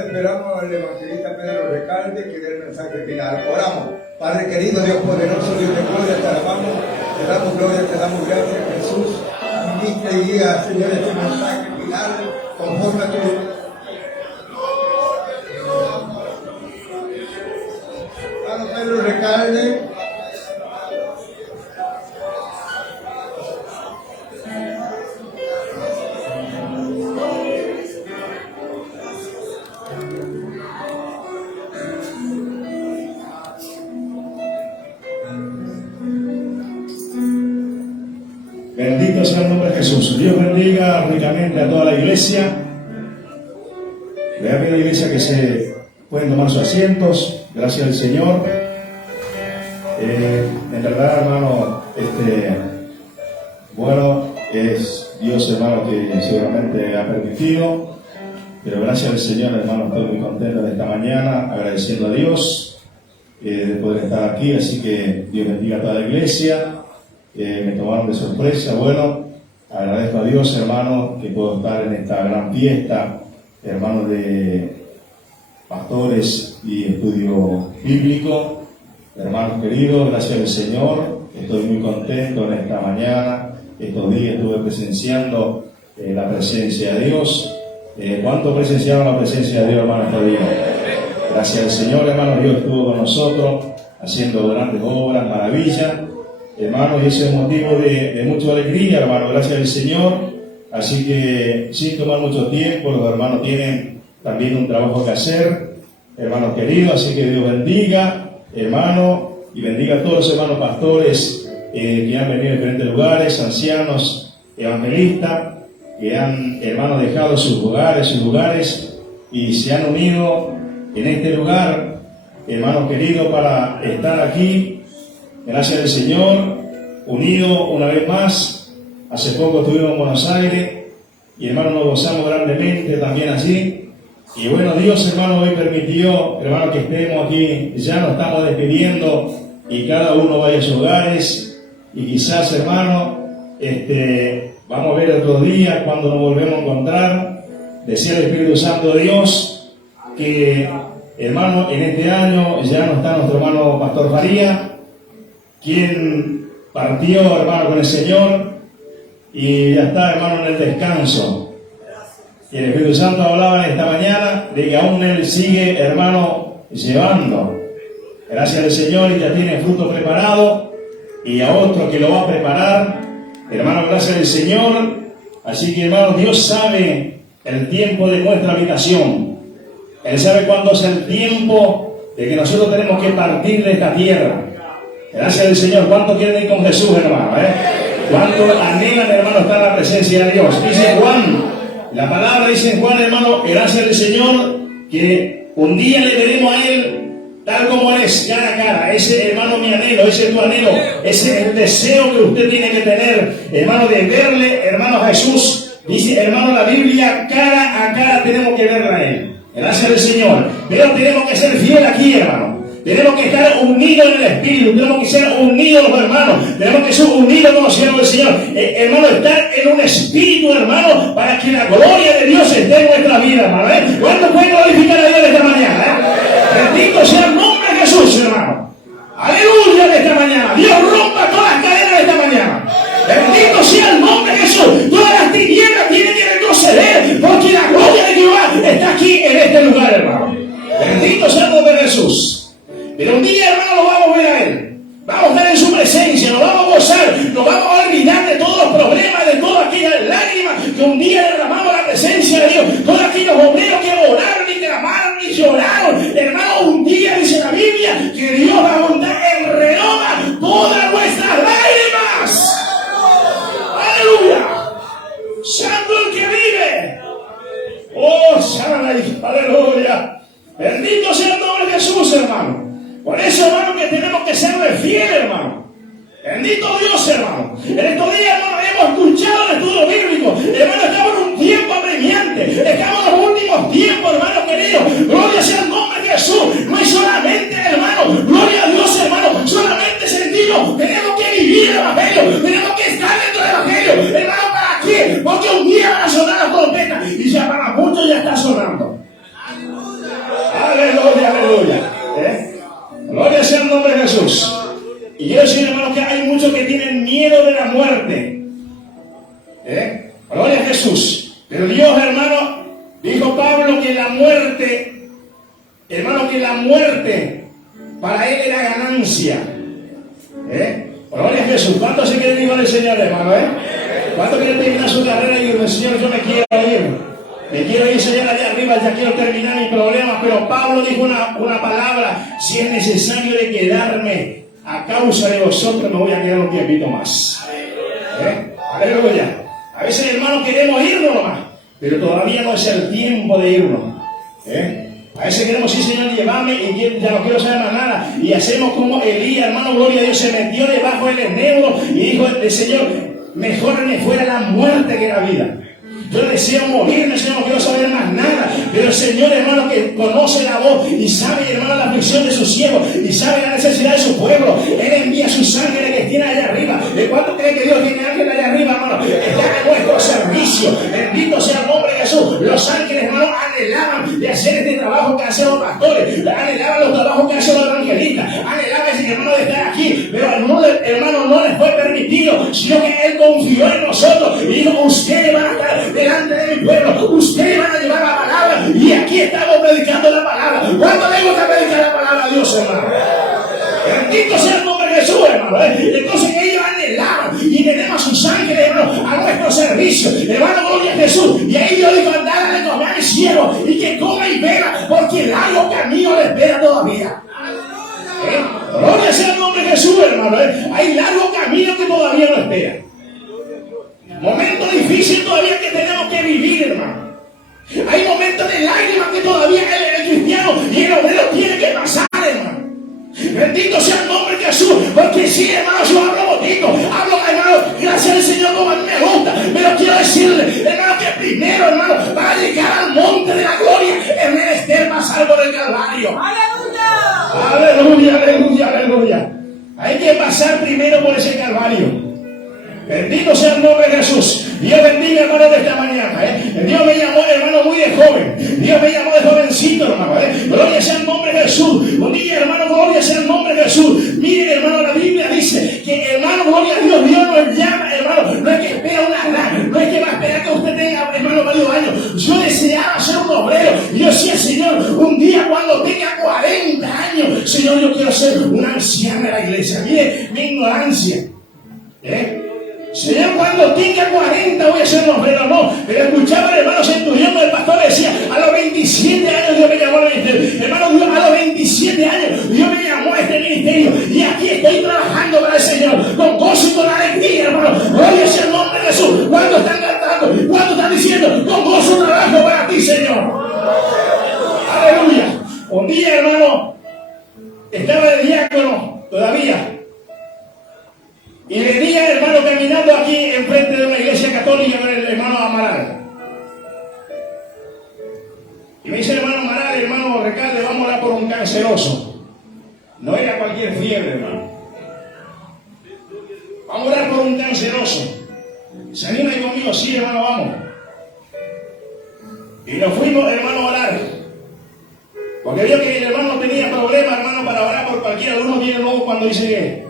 esperamos al evangelista Pedro Recalde que dé el mensaje final. Oramos. Padre querido, Dios poderoso, Dios de gloria, te alabamos, te damos gloria, te damos gracias, Jesús. Ministra y guía, Señor, este mensaje final conforme a tu hermano Pedro Recalde. Bendito sea el nombre de Jesús. Dios bendiga ricamente a toda la iglesia. Le voy a pedir a la iglesia que se pueden tomar sus asientos. Gracias al Señor. En verdad, hermano, bueno, es Dios, hermano, que seguramente ha permitido. Pero gracias al Señor, hermano, estoy muy contento de esta mañana, agradeciendo a Dios de poder estar aquí. Así que Dios bendiga a toda la iglesia. Me tomaron de sorpresa. Bueno, agradezco a Dios, hermano, que puedo estar en esta gran fiesta, hermano, de pastores y estudio bíblico. Hermanos queridos, gracias al Señor, estoy muy contento en esta mañana. Estos días estuve presenciando la presencia de Dios. ¿Cuánto presenciaron la presencia de Dios, hermano, estos días? Gracias al Señor, hermano, Dios estuvo con nosotros haciendo grandes obras, maravillas. Hermano, y ese es motivo de mucha alegría, hermano, gracias al Señor. Así que, sin tomar mucho tiempo, los hermanos tienen también un trabajo que hacer, hermanos queridos. Así que Dios bendiga, hermano, y bendiga a todos los hermanos pastores que han venido de diferentes lugares, ancianos, evangelistas, que han, hermanos, dejado sus lugares, y se han unido en este lugar, hermanos queridos, para estar aquí. Gracias al Señor, unido una vez más. Hace poco estuvimos en Buenos Aires y, hermano, nos gozamos grandemente también allí. Y bueno, Dios, hermano, hoy permitió, hermano, que estemos aquí. Ya nos estamos despidiendo y cada uno vaya a sus hogares. Y quizás, hermano, vamos a ver otros días cuando nos volvemos a encontrar. Decía el Espíritu Santo de Dios que, hermano, en este año ya no está nuestro hermano Pastor Faría, quien partió, hermano, con el Señor, y ya está, hermano, en el descanso. Y el Espíritu Santo hablaba en esta mañana de que aún Él sigue, hermano, llevando. Gracias al Señor, y ya tiene fruto preparado, y a otro que lo va a preparar. Hermano, gracias al Señor. Así que, hermano, Dios sabe el tiempo de nuestra habitación. Él sabe cuándo es el tiempo de que nosotros tenemos que partir de esta tierra. Gracias al Señor. ¿Cuánto quieren ir con Jesús, hermano? ¿Cuánto anhelan, hermano, estar en la presencia de Dios? Dice Juan, la palabra dice en Juan, hermano, gracias al Señor, que un día le veremos a Él tal como es, cara a cara. Ese, hermano, mi anhelo, ese es tu anhelo, ese es el deseo que usted tiene que tener, hermano, de verle, hermano, a Jesús. Dice, hermano, la Biblia, cara a cara tenemos que verle a Él. Gracias al Señor. Pero tenemos que ser fieles aquí, hermano. Tenemos que estar unidos en el Espíritu, tenemos que ser unidos los hermanos, tenemos que ser unidos con los siervos del Señor. Hermano, estar en un espíritu, hermano, para que la gloria de Dios esté en nuestra vida, hermano. ¿Cuánto pueden glorificar a Dios esta mañana? Bendito sea el nombre de Jesús, hermano. Aleluya de esta mañana. Dios rompa todas las cadenas de esta mañana. Bendito sea el nombre de Jesús. Todas las tinieblas tienen que retroceder, porque la gloria de Jehová está aquí en este lugar, hermano. Bendito sea el nombre de Jesús. Pero un día, hermano, lo vamos a ver a Él. Vamos a estar en su presencia, nos vamos a gozar, nos vamos a olvidar de todos los problemas, de todas aquellas lágrimas que un día derramamos la presencia de Dios. Todos aquellos obreros que oraron y clamaron y lloraron. Hermano, un día dice la Biblia que Dios va a montar en redoma todas nuestras lágrimas. ¡Aleluya! ¡Santo el que vive! ¡Oh, sana! ¡Aleluya! Bendito sea el nombre de Jesús, hermano. Por eso, hermano, que tenemos que serle fieles, hermano. Bendito Dios, hermano. En estos días, hermano, hemos escuchado el estudio bíblico. Hermano, estamos en un tiempo apremiante. Estamos en los últimos tiempos, hermano querido. Gloria sea el nombre de Jesús. No es solamente, hermano, gloria a Dios, hermano, solamente sentirlo. Tenemos que vivir el Evangelio. Tenemos que estar dentro del Evangelio. Hermano, ¿para qué? Porque un día van a sonar las trompetas. Y ya para muchos ya está sonando. Aleluya. Gloria sea el nombre de Jesús. Y quiero decir, hermanos, que hay muchos que tienen miedo de la muerte. Gloria a Jesús. Pero Dios, hermano, dijo Pablo que la muerte, hermano, que la muerte para él era ganancia. Gloria a Jesús. ¿Cuántos se quieren ir con el Señor, hermano? ¿Cuántos quieren terminar su carrera y decir, Señor, yo me quiero ir? Me quiero ir, Señor, allá arriba, ya quiero terminar mi problema. Pero Pablo dijo una palabra: si es necesario de quedarme a causa de vosotros, me voy a quedar un tiempito más. Aleluya. A veces, hermanos, queremos irnos nomás, pero todavía no es el tiempo de irnos. A veces queremos decir, Señor, llévame, y ya no quiero saber más nada. Y hacemos como Elías, hermano, gloria a Dios, se metió debajo del enebro y dijo, Señor, mejor me fuera la muerte que la vida. Yo deseo morirme, Señor, no quiero saber más nada. Pero el Señor, hermano, que conoce la voz y sabe, hermano, la aflicción de sus siervos y sabe la necesidad de su pueblo, Él envía sus ángeles que tiene allá arriba. ¿De cuánto cree que Dios tiene ángeles allá arriba, hermano? Están a nuestro servicio. Bendito sea el nombre de Jesús. Los ángeles, hermano, anhelaban de hacer este trabajo que hacen los pastores, anhelaban los trabajos que hacen los evangelistas, anhelaban, hermano, de estar aquí. Pero hermano, no les fue permitido, sino que Él confió en nosotros y dijo, ustedes van a estar delante de mi pueblo, ustedes van a llevar la palabra, y aquí estamos predicando la palabra. ¿Cuánto le gusta predicar la palabra a Dios, hermano? Bendito sea el nombre de Jesús, hermano. Entonces ellos anhelaban y tenemos a sus ángeles, hermano, a nuestro servicio, hermano, gloria a Jesús. Y ahí yo digo, andad a comer a mi siervo y que coma y beba, porque el largo camino le espera todavía. Gloria sea el nombre de Jesús, hermano. Hay largo camino que todavía no espera. Momento difícil todavía que tenemos que vivir, hermano. Hay momentos de lágrimas que todavía el cristiano y el obrero tiene que pasar, hermano. Bendito sea el nombre de Jesús, porque sí, hermano, yo hablo bonito, hablo, hermano, gracias al Señor como a mí me gusta, pero quiero decirle, hermano, que primero, hermano, para llegar al monte de la gloria, es menester pasar por el Calvario. ¡Aleluya! Aleluya, aleluya, aleluya. Hay que pasar primero por ese Calvario. Bendito sea el nombre de Jesús. Dios bendiga, hermano, de esta mañana. Dios me llamó, hermano, muy de joven. Dios me llamó de jovencito, hermano. Gloria sea el nombre de Jesús. Un día, hermano, gloria sea el nombre de Jesús. Miren, hermano, la Biblia dice que, hermano, gloria a Dios, Dios nos llama, hermano. No es que espera una edad, no es que va a esperar que usted tenga, hermano, varios años. Yo deseaba ser un obrero. Y yo decía, Señor, un día cuando tenga 40 años, Señor, yo quiero ser un anciano de la iglesia. Mire mi ignorancia. Señor, cuando tenga 40 voy a ser un obrero, no. Pero escuchaba el hermano Centurión, el pastor decía, a los 27 años Dios me llamó al ministerio. Hermano, Dios, a los 27 años Dios me llamó a este ministerio. Y aquí estoy trabajando para el Señor, con gozo y con alegría, hermano. Gloria sea el nombre de Jesús. ¿Cuándo están cantando? ¿Cuándo están diciendo, con gozo trabajo para ti, Señor? Aleluya. Un día, hermano, estaba de diácono todavía. Y venía, hermano, caminando aquí enfrente de una iglesia católica con el hermano Amaral. Y me dice el hermano Amaral, hermano Recalde, vamos a orar por un canceroso. No era cualquier fiebre, hermano. Vamos a orar por un canceroso. ¿Se anima ahí conmigo? Sí, hermano, vamos. Y nos fuimos, hermano, a orar. Porque vio que el hermano no tenía problema, hermano, para orar por cualquiera. Uno viene luego cuando dice que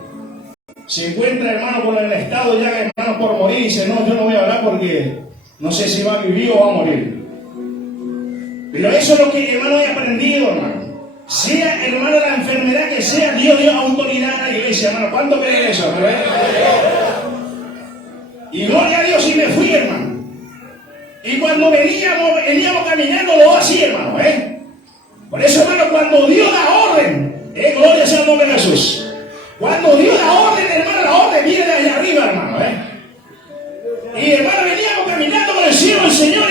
se encuentra, hermano, con el estado ya, hermano, por morir, y dice, no, yo no voy a hablar porque no sé si va a vivir o va a morir. Pero eso es lo que, hermano, he aprendido, hermano. Sea, hermano, la enfermedad que sea, Dios dio autoridad a la iglesia, hermano. ¿Cuánto creen eso, hermano? Y gloria a Dios, y me fui, hermano. Y cuando veníamos caminando, lo así, hermano, Por eso, hermano, cuando Dios da orden, gloria sea el nombre de Jesús. Cuando Dios da orden, hermano, la orden viene de allá arriba, hermano, Y, hermano, veníamos caminando con el cielo del Señor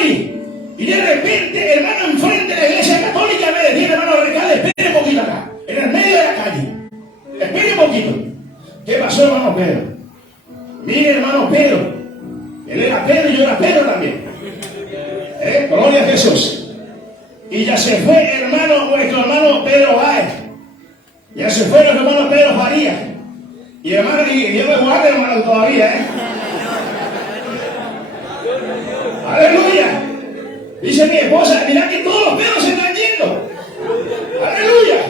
y de repente, hermano, enfrente de la iglesia católica me decía, hermano, Recalde, espere un poquito acá, en el medio de la calle. Espere un poquito. ¿Qué pasó, hermano Pedro? Mire, hermano Pedro. Él era Pedro y yo era Pedro también. Gloria a Jesús. Y ya se fue, hermano, nuestro hermano Pedro Báez. Ya se fue nuestro hermano Pedro Farías. Y hermano, y Dios me guarde, hermano, todavía, Aleluya. Dice mi esposa, mira que todos los Pedros se están yendo. Aleluya.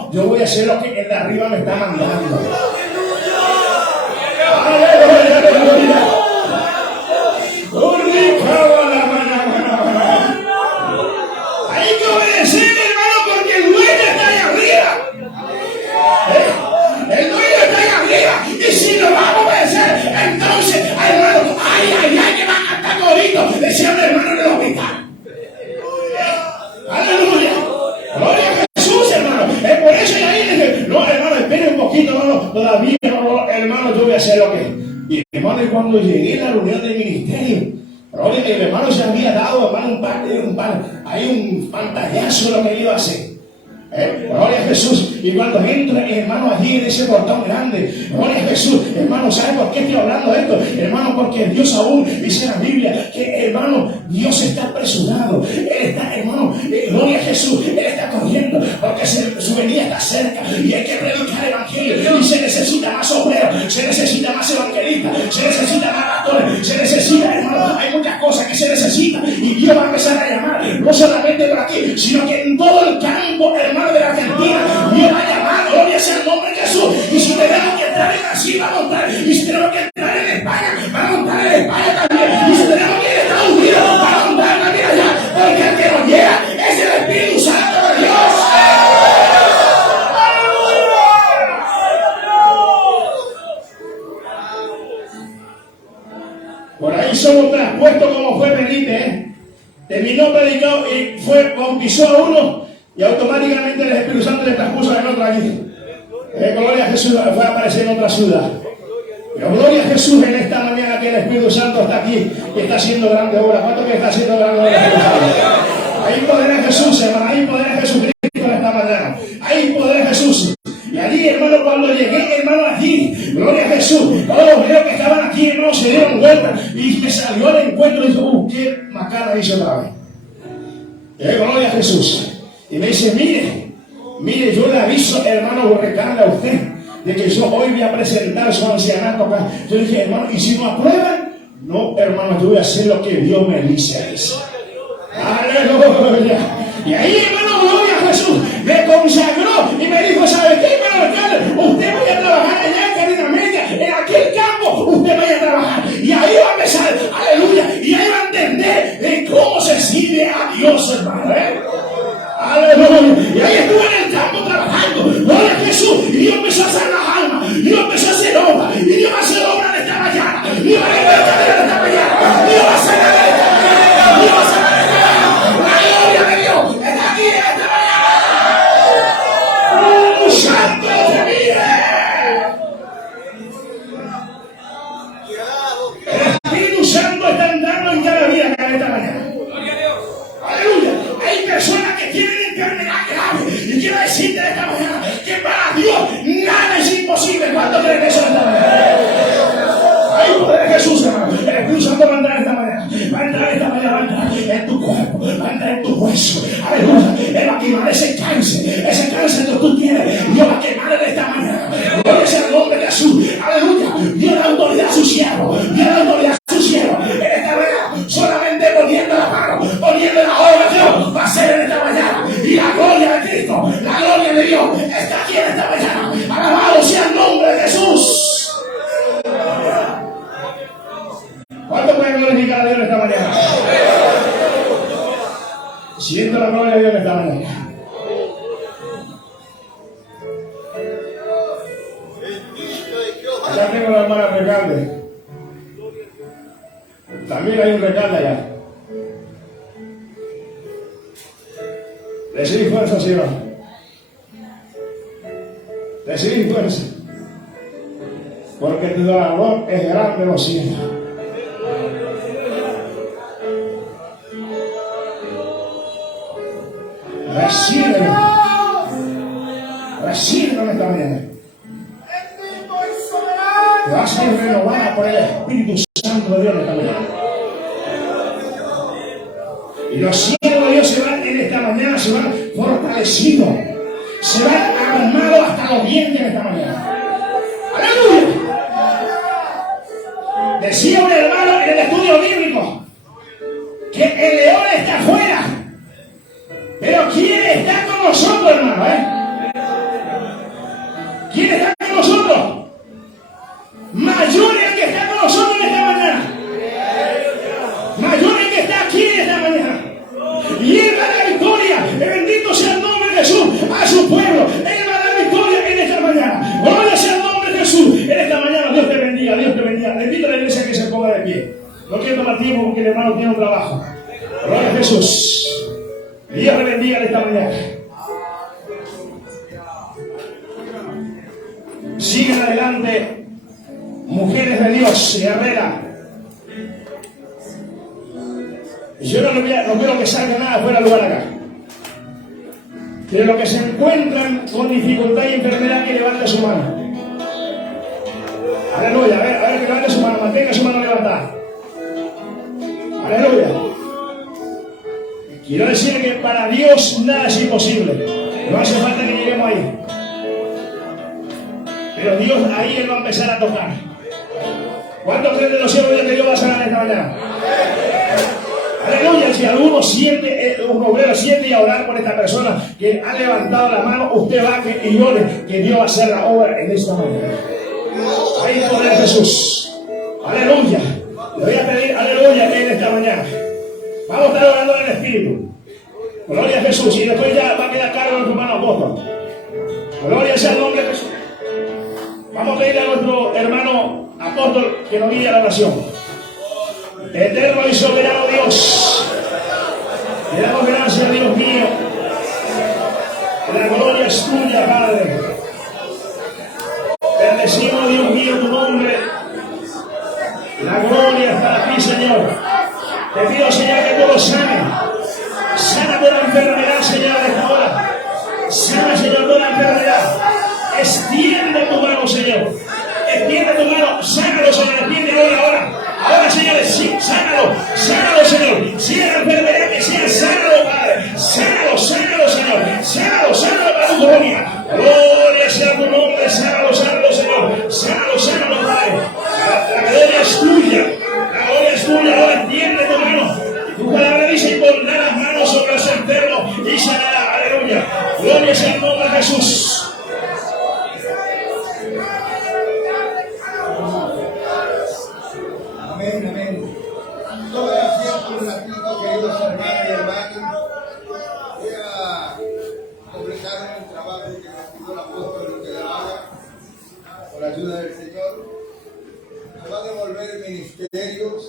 no, yo voy a hacer lo que el de arriba me está mandando. Aleluya, aleluya. Hay que obedecer, hermano, porque el dueño está ahí arriba. El dueño está ahí arriba. Y si lo vamos a obedecer, entonces, hermano, ay, que van a estar toditos, decía el hermano en el hospital. Aleluya. Gloria a Jesús, hermano. Es por eso y ahí dice, no, hermano, espere un poquito, no, todavía, no, hermano, yo voy a hacer lo que. Y hermano, y cuando llegué a la reunión del ministerio, el hermano se había dado, hermano, hay un pantallazo de lo que iba a hacer. Gloria a Jesús. Y cuando entra, hermano, allí en ese portón grande, gloria a Jesús, hermano, ¿sabe por qué estoy hablando de esto? Hermano, porque Dios aún dice en la Biblia que, hermano, Dios está apresurado. Él está, hermano, gloria a Jesús, Él está corriendo porque su venida está cerca y hay que predicar el evangelio. Y se necesita más obreros, se necesita más evangelistas, se necesita más pastores, se necesita, hermano, hay muchas cosas que se necesitan y Dios va a empezar a llamar, no solamente por aquí, sino que en todo el campo, hermano, de la Argentina, Dios va a llamar, gloria sea el nombre de Jesús. Y si tenemos que entrar en Brasil, vamos a entrar. Y si tenemos que entrar en España, vamos a entrar en España también. Y si tenemos que ir a Estados Unidos, vamos a entrar también allá. Porque el que nos llega es el Espíritu Santo de Dios. Por ahí somos traspuestos como fue Felipe, terminó predicado y bautizó a uno. Y automáticamente el Espíritu Santo le transpuso en otra allí. Gloria a Jesús, fue a aparecer en otra ciudad. Pero gloria a Jesús en esta mañana que el Espíritu Santo está aquí y está haciendo grandes obras. ¿Cuánto que está haciendo grandes obras? Hay poder en Jesús, hermano. Hay poder en Jesucristo en esta mañana. Hay poder en Jesús. Y allí, hermano, cuando llegué, hermano, allí, gloria a Jesús, todos los obreros que estaban aquí, hermano, se dieron vuelta y me salió al encuentro y dijo, qué macana hizo otra vez. Gloria a Jesús. Y me dice, mire, yo le aviso, hermano Borrecanda, a usted, de que yo hoy voy a presentar su ancianato acá. Yo le dije, hermano, y si no aprueban, no, hermano, yo voy a hacer lo que Dios me dice. Aleluya. Y ahí, hermano, gloria a Jesús, me consagró y me dijo, ¿sabe qué, hermano alcalde? Usted vaya a trabajar allá en Carina Media, en aquel campo, usted vaya a trabajar. Y ahí va a empezar, aleluya, y ahí va a entender cómo se sirve a Dios, hermano, Aleluya. Y ahí estuve en el campo trabajando. Gloria a Jesús. Y Dios empezó a hacer las almas. Dios empezó a hacer obra. Y Dios va a hacer obra en esta mañana. Dios va a hacer obra en esta mañana. Dios va a hacer obra en esta mañana. Dios va a hacer obra en esta mañana. La gloria de Dios está aquí en esta mañana. ¡Un santo que vive! El Espíritu Santo está entrando en cada vida acá en esta mañana. Aleluya. Hay personas que tienen enfermedad grave y quiero decirte de esta manera que para Dios nada es imposible. ¿Cuánto creen eso de esta manera? Hay poder de Jesús, hermano. El Espíritu Santo va a entrar de esta manera. Va a entrar de esta manera, va a entrar en tu cuerpo, va a entrar en tu hueso. Aleluya. Él va a quemar ese cáncer que tú tienes. Dios va a quemar de esta manera. Gloria sea el nombre de Jesús. Aleluya. Dios da autoridad a su siervo. Dios da autoridad a su siervo. En esta manera, solamente poniendo la mano, poniendo la obra de Dios, va a ser en esta mañana. Y la gloria de Cristo, la gloria de Dios, está aquí en esta mañana. Alabado sea el nombre de Jesús. ¿Cuánto pueden glorificar a Dios en esta mañana? Siento la gloria de Dios en esta mañana. Allá tengo la hermana Recalde. También hay un Recalde allá. Recibí fuerza, Señor. Recibí fuerza. Porque tu dolor es grande en los cielos. Recíbelo. Recíbelo en esta mañana. Te vas a ser renovada por el Espíritu Santo de Dios en esta mañana. Y los siervos de Dios se van en esta mañana, se van fortalecidos, se van armados hasta los dientes en esta mañana. ¡Aleluya! Decía un hermano en el estudio bíblico que el león está afuera, pero ¿quién está con nosotros, hermano? porque el hermano tiene un trabajo. Gloria a Jesús. Dios le bendiga en esta mañana. Siguen adelante, mujeres de Dios, guerreras. Yo no quiero que salga nada fuera del lugar acá. Pero los que se encuentran con dificultad y enfermedad, que levante su mano. Aleluya, a ver que levante su mano, mantenga su mano levantada. Aleluya. Quiero decir que para Dios nada es imposible. No hace falta que lleguemos ahí. Pero Dios ahí Él va a empezar a tocar. ¿Cuántos creen de los cielos que Dios va a sanar esta mañana? Aleluya. Si alguno siente, un obrero siente y a orar por esta persona que ha levantado la mano, usted va y ore que Dios va a hacer la obra en esta mañana. Ahí poder Jesús. Aleluya. Le voy a pedir aleluya en esta mañana. Vamos a estar orando en el Espíritu. Gloria a Jesús. Y después ya va a quedar cargo de tu hermano apóstol. Gloria sea el nombre de Jesús. Vamos a pedirle a nuestro hermano apóstol que nos guíe a la oración. Eterno y soberano Dios, le damos gracias, Dios mío. La gloria es tuya, Padre. Bendecimos, Dios mío, tu nombre. La gloria es para ti, Señor. Te pido, Señor, que tú lo sanes. Sana toda enfermedad, Señor, de esta hora. Sana, Señor, toda enfermedad. Extiende tu mano, Señor. Extiende tu mano. Sácalo, Señor. Extiende ahora. Ahora, señores, sí, sácalo, Señor. Si es la enfermedad que sea, sácalo, Padre. Sácalo, Señor. Sácalo para tu gloria. Gloria sea tu nombre. Sácalo, Señor. Sácalo, Padre. La gloria es tuya. Ahora entiende tu mano. Tu palabra dice: y pondrá las manos sobre los enfermos y sanará. Aleluya. Gloria sea el nombre de Jesús. Amén. Todo el tiempo un ratito, queridos hermanos y hermanas, voy a completar un trabajo que nos pidió el apóstol que le haga, con la ayuda del Señor. Se va a devolver ministerios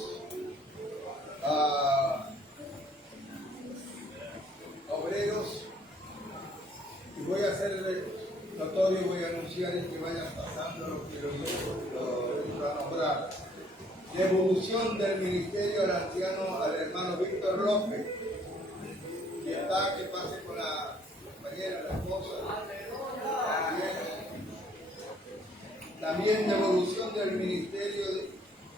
a obreros, y voy a hacer notorio, voy a anunciar y que vayan pasando lo que lo van a nombrar. Devolución del ministerio al anciano, al hermano Víctor López, que está, que pase con la compañera, la esposa. También devolución del ministerio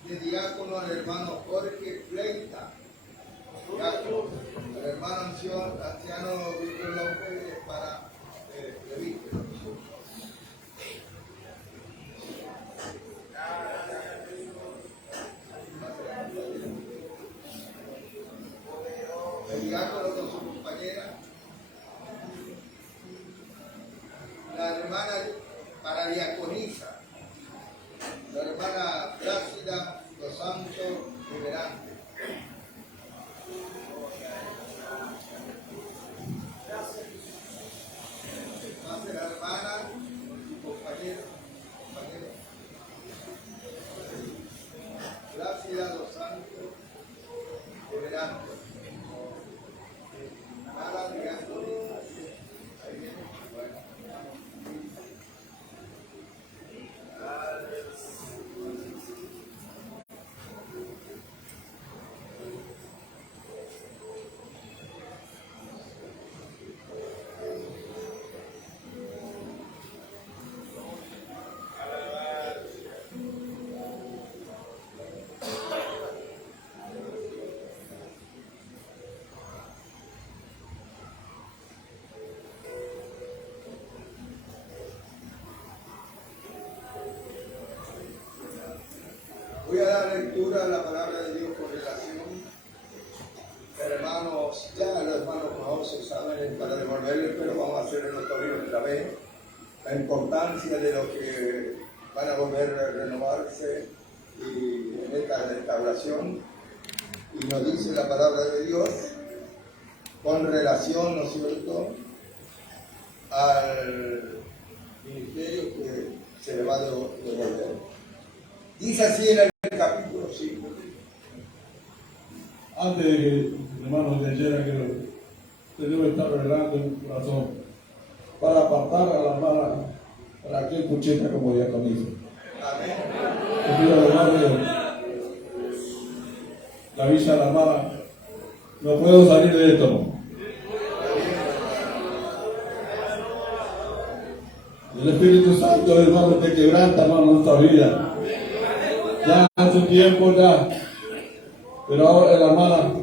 de diácono al hermano Jorge Pleita, diácono, al hermano anciano Víctor López para Víctor. El diácono con su compañera, la hermana para diaconisa, la hermana Plácida Dos Santos Liberante. La hermana con su compañero, Plácida Dos Santos Liberante. Voy a dar lectura a la palabra de Dios con relación, hermanos, ya los hermanos mejor se saben para devolverles, pero vamos a hacer el notorio otra vez, la importancia de lo que van a volver a renovarse y en esta restauración. Y nos dice la palabra de Dios con relación, ¿no es cierto?, al ministerio que se le va a devolver. Dice así en el capítulo 5. antes de que el hermano leyera, que debe estar revelando en el corazón para apartar a la hermana Raquel Pucheta como diaconisa. Te pido al hermano la villa de la hermana, no puedo salir de esto. El Espíritu Santo, hermano, te quebranta, hermano, nuestra vida. Ya en su tiempo, ya. Pero ahora la hermana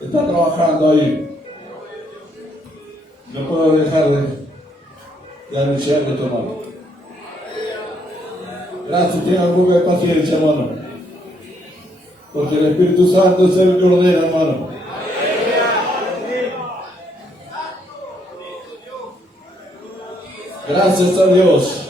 está trabajando ahí. No puedo dejar de anunciarle a tu hermano. Gracias, tengan un poco de paciencia, hermano. Porque el Espíritu Santo es el que ordena, hermano. Gracias a Dios.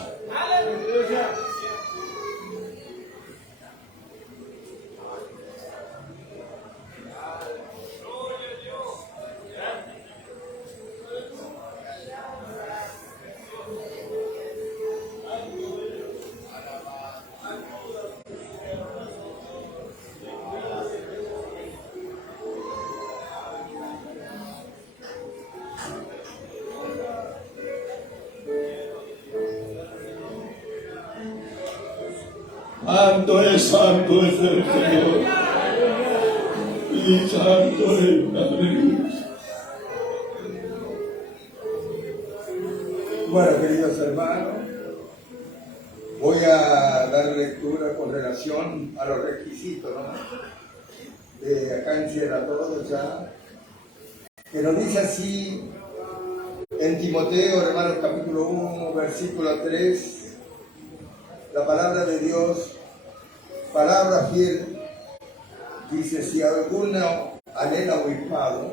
Santo es el Señor, y santo es el Padre. Bueno, queridos hermanos, voy a dar lectura con relación a los requisitos, ¿no? De acá encierra todo ya, que nos dice así en Timoteo, hermanos, capítulo 1, versículo 3, la palabra de Dios. Palabra fiel, dice, si alguno anhela obispado,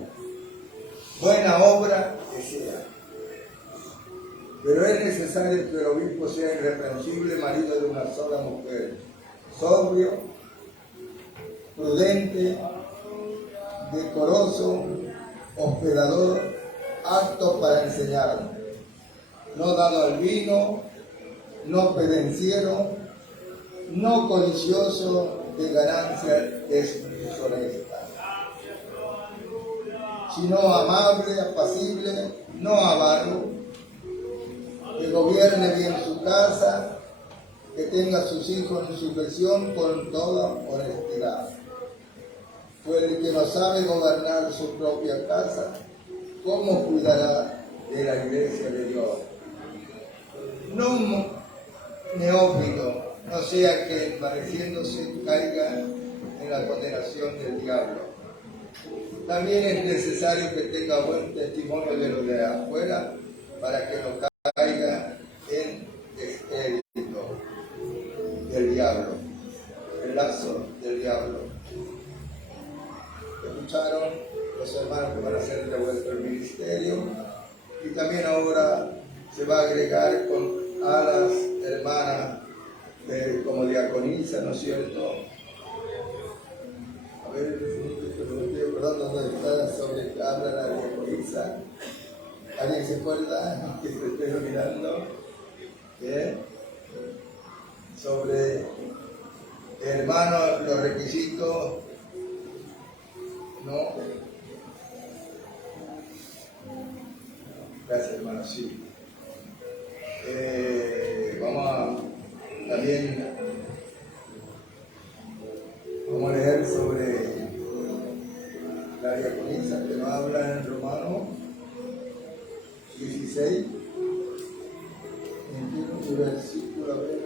buena obra desea. Pero es necesario que el obispo sea irreprensible, marido de una sola mujer, sobrio, prudente, decoroso, hospedador, apto para enseñar, no dado al vino, no pendenciero, no codicioso de ganancias deshonestas, sino amable, apacible, no avaro, que gobierne bien su casa, que tenga a sus hijos en sujeción con toda honestidad. Pues el que no sabe gobernar su propia casa, ¿cómo cuidará de la iglesia de Dios? No neófito, no sea que pareciéndose caiga en la condenación del diablo. También es necesario que tenga buen testimonio de los de afuera para que no caiga en descrédito del diablo, el lazo del diablo. Escucharon los hermanos que van a hacer de vuestro ministerio, y también ahora se va a agregar a las hermanas como diaconisa, ¿no es cierto? A ver, me estoy acordando dónde está sobre que habla la diaconisa. ¿Alguien se acuerda que se esté mirando? ¿Qué? Sobre, hermano, los requisitos, ¿no? Gracias, hermano, sí. También vamos a leer sobre la diaconisa que nos habla en Romanos 16, 21 versículo, a ver.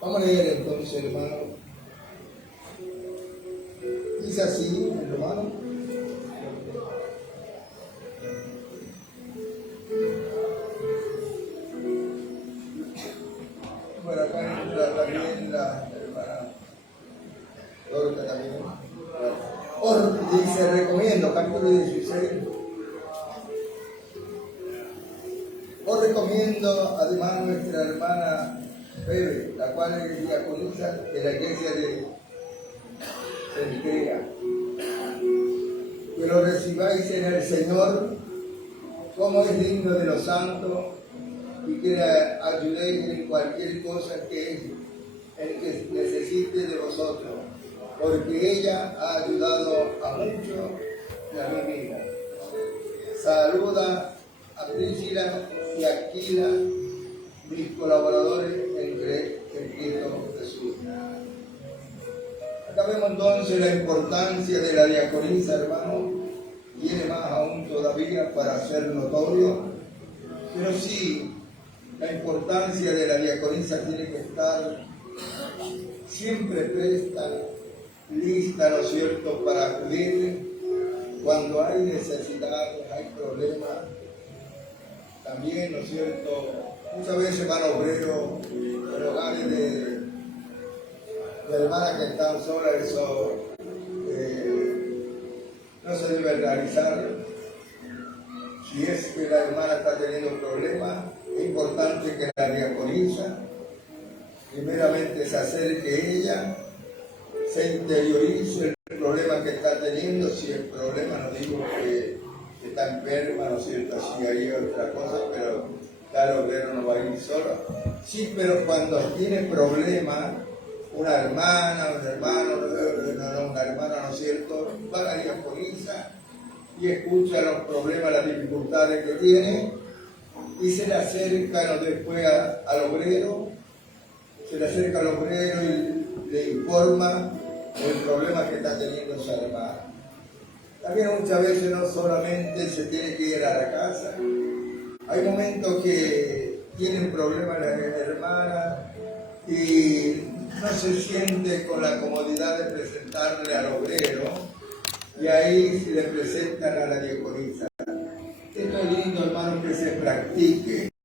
Vamos a leer entonces, hermano. Dice así en Romanos. Bueno, acá entra también la hermana Dorca también. Dice, recomiendo, capítulo 16. Os recomiendo además nuestra hermana Bebe, la cual es diaconisa de la iglesia de Cencrea. Que lo recibáis en el Señor, como es digno de los santos, y que la ayudéis en cualquier cosa que necesite de vosotros, porque ella ha ayudado a muchos y a mí misma. Saluda a Priscila y a Aquila, mis colaboradores en Cristo Jesús. Acá vemos entonces la importancia de la diaconisa, hermano. Viene más aún todavía para hacer notorio, pero sí, la importancia de la diaconisa tiene que estar siempre presta, lista, ¿no es cierto?, para acudir cuando hay necesidades, hay problemas. También, ¿no es cierto?, muchas veces van obreros en hogares de hermanas que están solas, eso no se debe realizar. Si es que la hermana está teniendo problemas, es importante que la diaconisa primeramente se acerque ella, se interiorice el problema que está teniendo. Si el problema, no digo que está enferma, ¿no es cierto?, si hay otra cosa, pero claro, obrero no va a ir solo. Sí, pero cuando tiene problemas, una hermana, un hermano, una hermana, ¿no es cierto?, va a la diaconisa y escucha los problemas, las dificultades que tiene y se le acerca después al obrero, se le acerca al obrero y le informa el problema que está teniendo esa hermana. También muchas veces no solamente se tiene que ir a la casa, hay momentos que tienen problemas las hermanas y no se siente con la comodidad de presentarle al obrero, y ahí le presentan a la diaconisa.